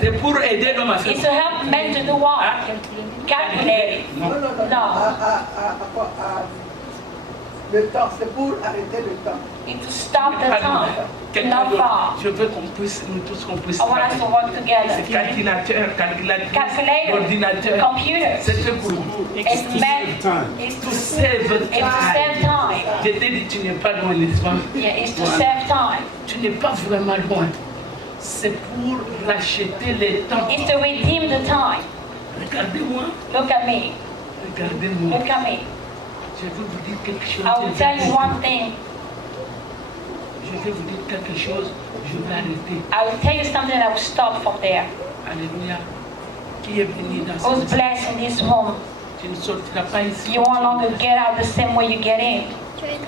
C'est pour aider l'homme à faire. It's to help men to do what? Hein? Calculate. Non, non, non. Non. Le temps, c'est pour arrêter le temps. It's to stop the Pardon. time. Quelqu'un Not d'autre. far. Je veux qu'on puisse, nous tous, qu'on puisse I want us to travailler. work together. C'est calculateur, calculatrice, Calculator, ordinateur. computers. C'est fait pour vous. It's meant. time. It's To to save It's to save time. time. Je t'ai dit, tu n'es pas loin, n'est-ce pas? Yeah, it's to Voilà. save time. Tu n'es pas vraiment loin. C'est pour racheter le temps. It's to redeem the time. Regardez-moi. Look at me. Regardez-moi. Look at me. Je vais vous dire quelque chose. I will tell you one thing. Je vais vous dire quelque chose. Je vais arrêter. I will tell you something and I will stop from there. Alléluia. Qui est venu dans Who's cette blessed in this room? Tu ne sortiras pas ici. You won't longer get out the same way you get in.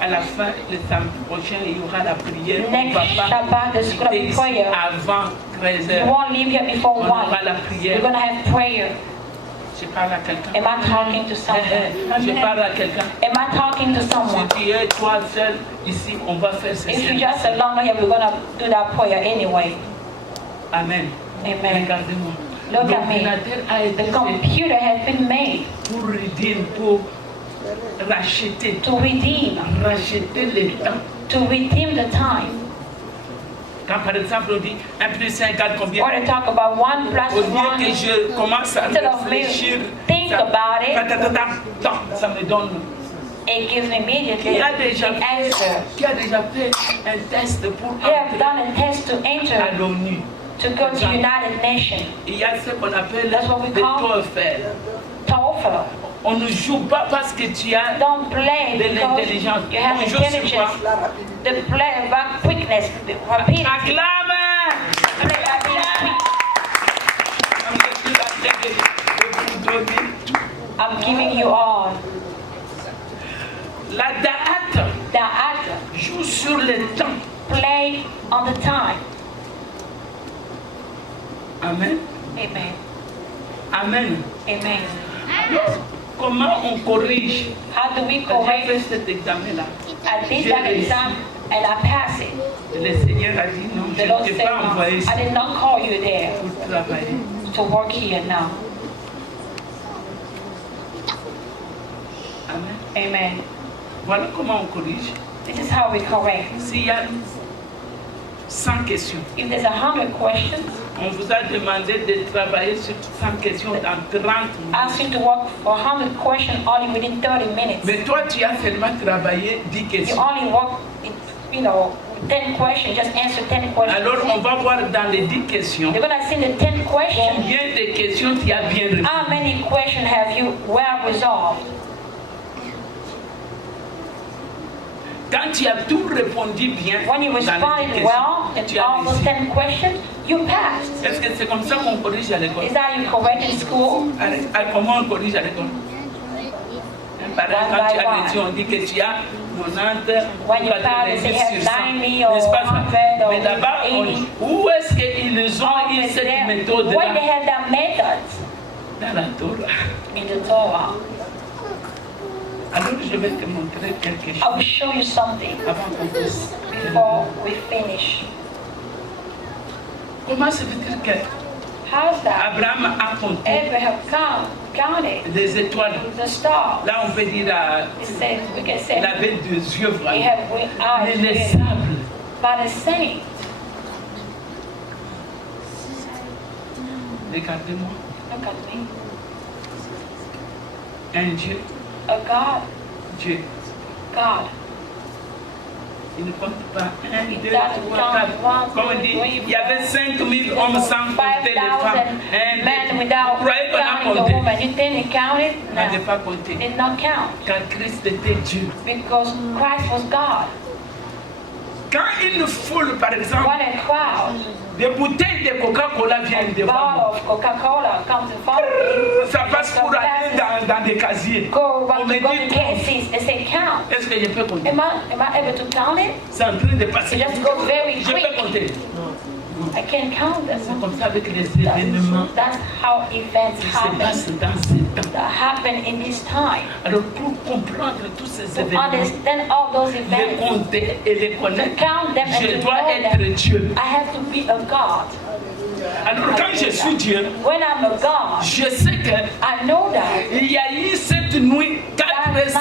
À la fin, le samedi prochain, il y aura la prière. Next Shabbat, there's going to be ici prayer. avant 13 You heures. won't leave here before On 1. aura la You're prière. going to have prayer. Je parle à quelqu'un. Am I talking to someone? Je parle à quelqu'un. Am I talking to someone? Si tu es toi seul, ici, on va faire ce If you're service. just alone here, we're going to do that prayer anyway. Amen. Amen. Regardez-moi. Look at me. L'ordinateur a été The fait computer has been made pour redeem, pour racheter. to redeem, Racheter le temps. to redeem the time. Quand par exemple on dit 1 plus 1 égale combien? Or to talk about 1 plus Au lieu que 1, je commence à instead of me réfléchir, think about it, ça me donne. it gives me immediately Qui the a déjà answer. fait, qui a déjà fait un test pour You have entrer done a test to à enter l'ONU? to go to United Nations. Il y a ce qu'on appelle That's what we le call- TOEFL. TOEFL. On ne joue pas parce que tu as Don't play de because l'intelligence. you have On joue sur quoi? intelligence. La rapidité. The play about quickness, the rapidity. Acclame! Play about being quick. Comme je suis en train de vous donner tout. I'm giving you all. La date The actor joue sur le temps. play on the time. Amen. Amen. Amen. Amen. Comment on corrige? How do we J'ai correct? fait cet examen-là. I did that exam and I passed it. Le Seigneur a dit non, je The ne Lord t'ai said, pas no, envoyé ici I did not call you there pour travailler. to work here now. Amen. Amen. Voilà comment on corrige. This is how we correct. S'il y a 100 questions, If there's 100 questions, on vous a demandé de travailler sur 100 questions dans 30 minutes. ask you to work for 100 questions only within 30 minutes. Mais toi, tu as seulement travaillé 10 You questions. only work, 10 questions, just answer 10 questions. Alors, on va voir dans les 10 questions You're going to see the 10 questions. combien de questions tu as bien répondu. How many questions have you well resolved? Quand tu as tout répondu bien When you dans les 10 responded well questions, tu in as all those réussi. 10 questions, you passed. Est-ce que c'est comme ça qu'on corrige à l'école? Is that you correct in school? Comment on corrige à l'école? Par exemple, One quand by tu as one. réussi, on dit que tu as 90 When you 90 pass, you have sur 100. 90 or N'est-ce pas ça? 100 or Mais là-bas, 80. où est-ce qu'ils ont eu Always cette there. méthode-là? When they have that method Dans la Torah. in the Torah, Alors, je vais te montrer quelque I chose will show you something avant qu'on puisse. before we finish. Comment se fait-il que How's that? Abraham a compté Abraham counted des étoiles? the stars. Là, on peut dire It says, we can say, il avait deux yeux we vraiment. have Mais eyes les with- sables, by the saints. regardez-moi, Look at me. un Dieu, A God, Dieu, God. il ne compte pas. 1, 2, doesn't 3, count 4. Comme on dit, il y avait 5000 hommes sans compter les femmes. 5,000 men 1, 2, without vous croyez qu'on a counting the compté? woman. You didn't count it? On n'avait No. pas compté. Did not count. Car Christ était Dieu. Because Christ was God. Quand une foule, par exemple, What a crowd. des bouteilles de Coca-Cola viennent A devant moi, bottle of Coca-Cola comes in front of me. ça passe pour aller dans des casiers. Go On around me to go dit, to KC's. They say count. est-ce que je peux compter? Am I able to count it? C'est en train de passer. You just go very Je peux quick. compter. compte. I can't count them. C'est comme ça avec les événements That's how events qui se happen. passent dans ces temps. That happen in this time. Alors pour comprendre tous ces To événements, understand all those les events, compter et les to connaître, count them and je to dois know être them, Dieu. I have to be a God. Alors quand je suis Dieu, When I'm a God, je sais I know that qu'il y a eu cette nuit that 400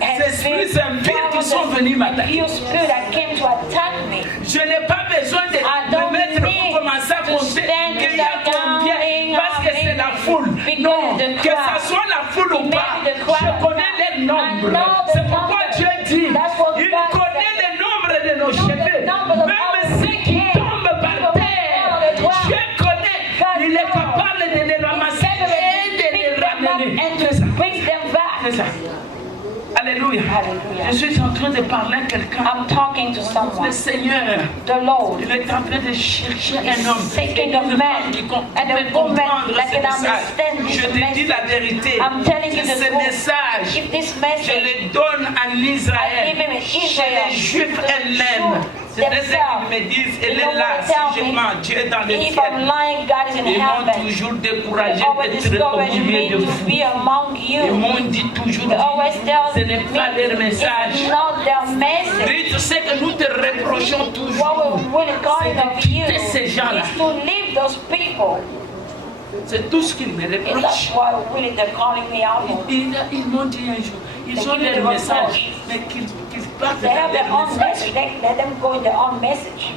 esprits impurs qui sont venus m'attaquer. few spirit that came to attack me. Je n'ai pas besoin de me mettre pour commencer à compter qu'il y a combien, parce que c'est la foule. Non, que ça soit la foule ou pas, je connais les nombres. C'est pourquoi Dieu dit, il connaît les nombres de nos cheveux. Même ceux qui tombent par terre, Dieu connaît, il est capable de les ramasser et de les ramener. And to bring them back. C'est ça. Alléluia. Je suis en train de parler à quelqu'un. I'm talking to someone. Le Seigneur, The Lord il est en train de chercher un homme et taking une a femme man qui and peut a woman comprendre that ce can message. understand this Je te dis message. la vérité. I'm telling you Que the ce truth. message, If this je message le donne en I Israël, give him in chez Israel, les Juifs elles-mêmes. C'est ce qu'ils me disent, elle est là, si je mens, Dieu est dans le if I'm ciel. lying, God is in Ils m'ont heaven. toujours They découragé always d'être discourage au milieu me de to vous. be among Ils you. m'ont dit toujours, They always tell ce n'est pas leur me message. it's not their message. Dites ce que nous te reprochons What toujours. we're really calling C'est de of you quitter ces gens-là. is to leave those people. C'est tout ce qu'ils me And that's reprochent. what really they're calling me out on. Ils m'ont dit un jour, ils ont leur message, mais qu'ils partent They have dans their leur own message. message. Let them go in their own message.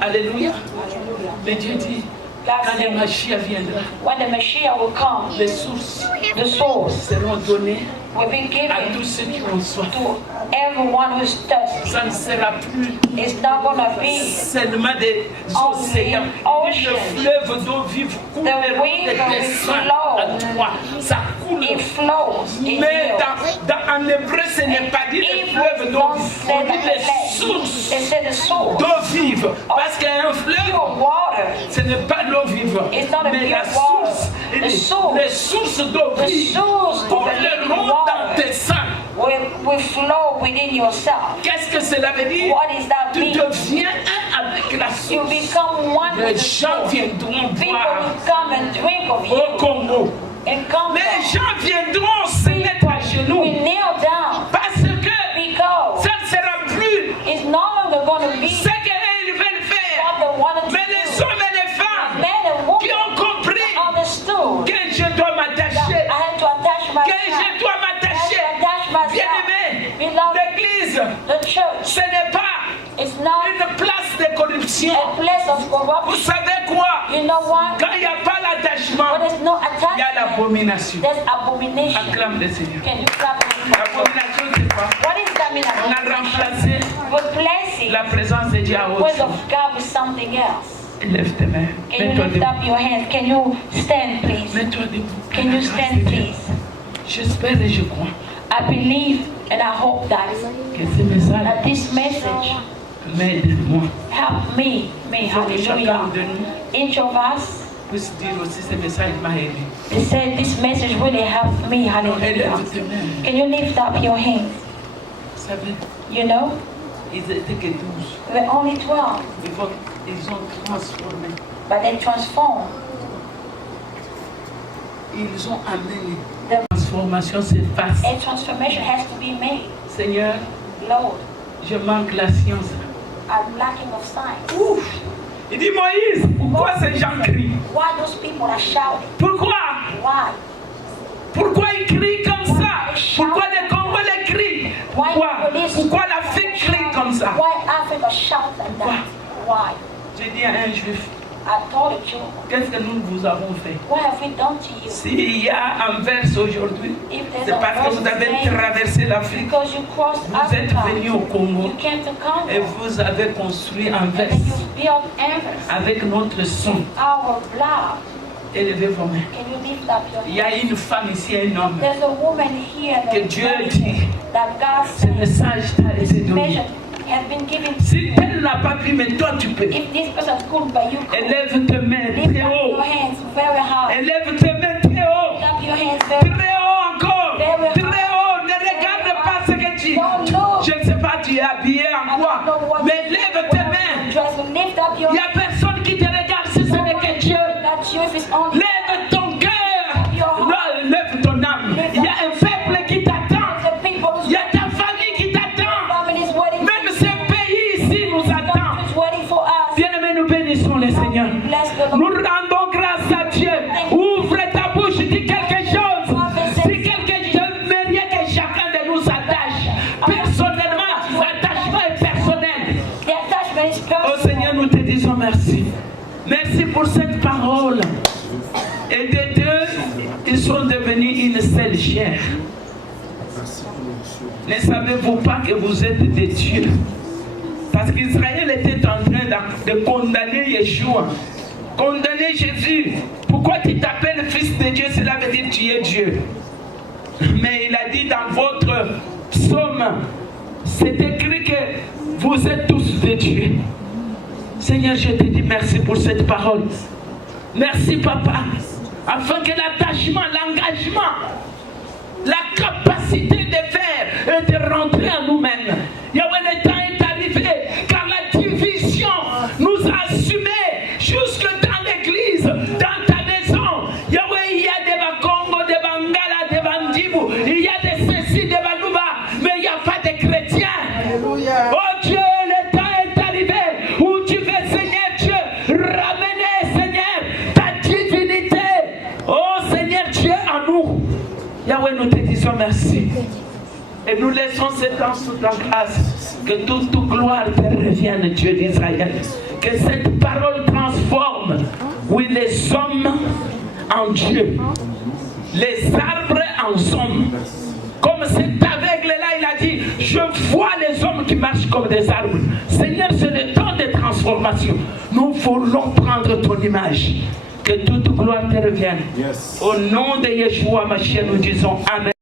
Alléluia. Hallelujah. Mais Dieu dit, God quand le said, Mashiach viendra, when the Messiah will come, les sources the souls seront données will be à given tous ceux qui ont soif. to everyone who's thirsty. Ça ne sera plus It's not going to be seulement des océans. Le fleuve d'eau vive coule The le long river de tes will seins flow. à toi. Ça coule. It flows in Mais you. en hébreu, ce n'est pas dit le If fleuve we d'eau don't vive. say On dit that les sources they say the source d'eau vive. Parce qu'un fleuve, pure water. ce n'est pas l'eau vive, It's not a mais pure la water. source. The source. Les sources d'eau The vive source of the couleront living dans water tes seins. will flow within yourself. Qu'est-ce que cela veut dire? What does that Tu mean? deviens un avec la You source. become one with Les the gens source. viendront People boire will come and drink of au you Congo. and come Les down. gens viendront se mettre à We genoux kneel down parce que because ça ne sera plus it's no longer going to be ce qu'ils veulent faire. what they wanted to Mais les do. hommes et les femmes Men and qui women ont compris understood que je dois that m'attacher, I had to attach que myself. je dois I m'attacher. had to attach myself. Bien-aimé, Beloved, l'église, the church ce n'est pas is not une place de corruption. a place of Vous corruption. savez quoi? You know what? Quand il n'y a pas l'attachement, When there's no il y a attachment, l'abomination. there's abomination. Acclame le Seigneur. Can you clap it for God? L'abomination, c'est quoi? What is that mean? On a remplacé Replacing la présence de Dieu à the autre word chose. of God with something else. Lève tes mains. Can you Mets-toi lift debout. up your hands? Can you stand, please? Mets-toi debout. Can you stand, please? J'espère et je crois I believe and I hope that que ce message this message m'aide, moi. help me. Que chacun Hallelujah. de nous Each of us, puisse dire aussi ce message m'a aidé. they said this message really helped me. Hallelujah. Élève tes mains. Can you lift up your hands? Vous savez, You know, ils étaient que 12. we're only 12, Ils ont transformé. but they transform. Ils ont amené. The La transformation se fasse. a transformation has to be made. Seigneur, Lord, je manque la science. I'm lacking of science. Ouf! Il dit Moïse, pourquoi ces gens crient? Why those people are shouting? Pourquoi? Why? Pourquoi ils crient comme ça? Pourquoi les Congolais crient? Pourquoi l'Afrique crie comme ça? Why Africa shouts like that? Why? J'ai dit à un juif, I told the children, qu'est-ce que nous vous avons fait? what have we done to you? S'il y a un verse aujourd'hui, If there's c'est a parce que verse vous avez today, traversé l'Afrique. because you crossed Vous êtes venus au Africa, Congo you came to et Congo, vous avez construit un and verse then you built Everest, avec notre son. our blood. Élevez vos mains. Can you lift up your Il y hands? a une femme ici, un homme. There's a woman here Que that, Dieu dit, that God ce said message t'a this été donné. message has been given to Si you. elle n'a pas pu, mais toi tu peux. If this person could, but you could, Élève tes mains lift très up haut. your hands very high. Élève tes mains très haut. Lift up your hands very Très haut encore. Très haut. Ne regarde pas ce que tu... Je ne sais pas, tu es habillé en quoi. Mais lève tes mains. Just lift up Il your n'y a personne Nous rendons grâce à Dieu. Ouvre ta bouche, dis quelque chose. Dis quelque chose. J'aimerais que chacun de nous s'attache. Personnellement, l'attachement est personnel. The attachment is Oh personal. Seigneur, nous te disons merci. Merci pour cette parole. Et des deux, ils sont devenus une seule chair. Ne savez-vous pas que vous êtes des dieux? Parce qu'Israël était en train de condamner Yeshua, condamner Jésus. Pourquoi tu t'appelles fils de Dieu? Cela veut dire tu es Dieu. Mais il a dit dans votre psaume, c'est écrit que vous êtes tous des dieux. Seigneur, je te dis merci pour cette parole. Merci, Papa, afin que l'attachement, l'engagement, la capacité de faire et de rentrer en nous-mêmes. Yahweh, le temps est arrivé, car la division nous a assumés jusque dans l'église, dans ta maison. Yahweh, il y a des Bakongo, des Bangala, des Bandibou, il y a des Cécis, des Banouba, mais il n'y a pas de chrétiens. Alléluia. Oh Dieu, le temps est arrivé où tu veux, Seigneur Dieu, ramener, Seigneur, ta divinité. Oh Seigneur Dieu, en nous. Yahweh, nous te disons merci. Et nous laissons ce temps sous ta grâce. Que toute gloire te revienne, Dieu d'Israël. Que cette parole transforme, oui, les hommes en Dieu. Les arbres en hommes. Comme cet aveugle-là, il a dit, je vois les hommes qui marchent comme des arbres. Seigneur, c'est le temps de transformation. Nous voulons prendre ton image. Que toute gloire te revienne. Yes. Au nom de Yeshua, Mashiach, nous disons Amen.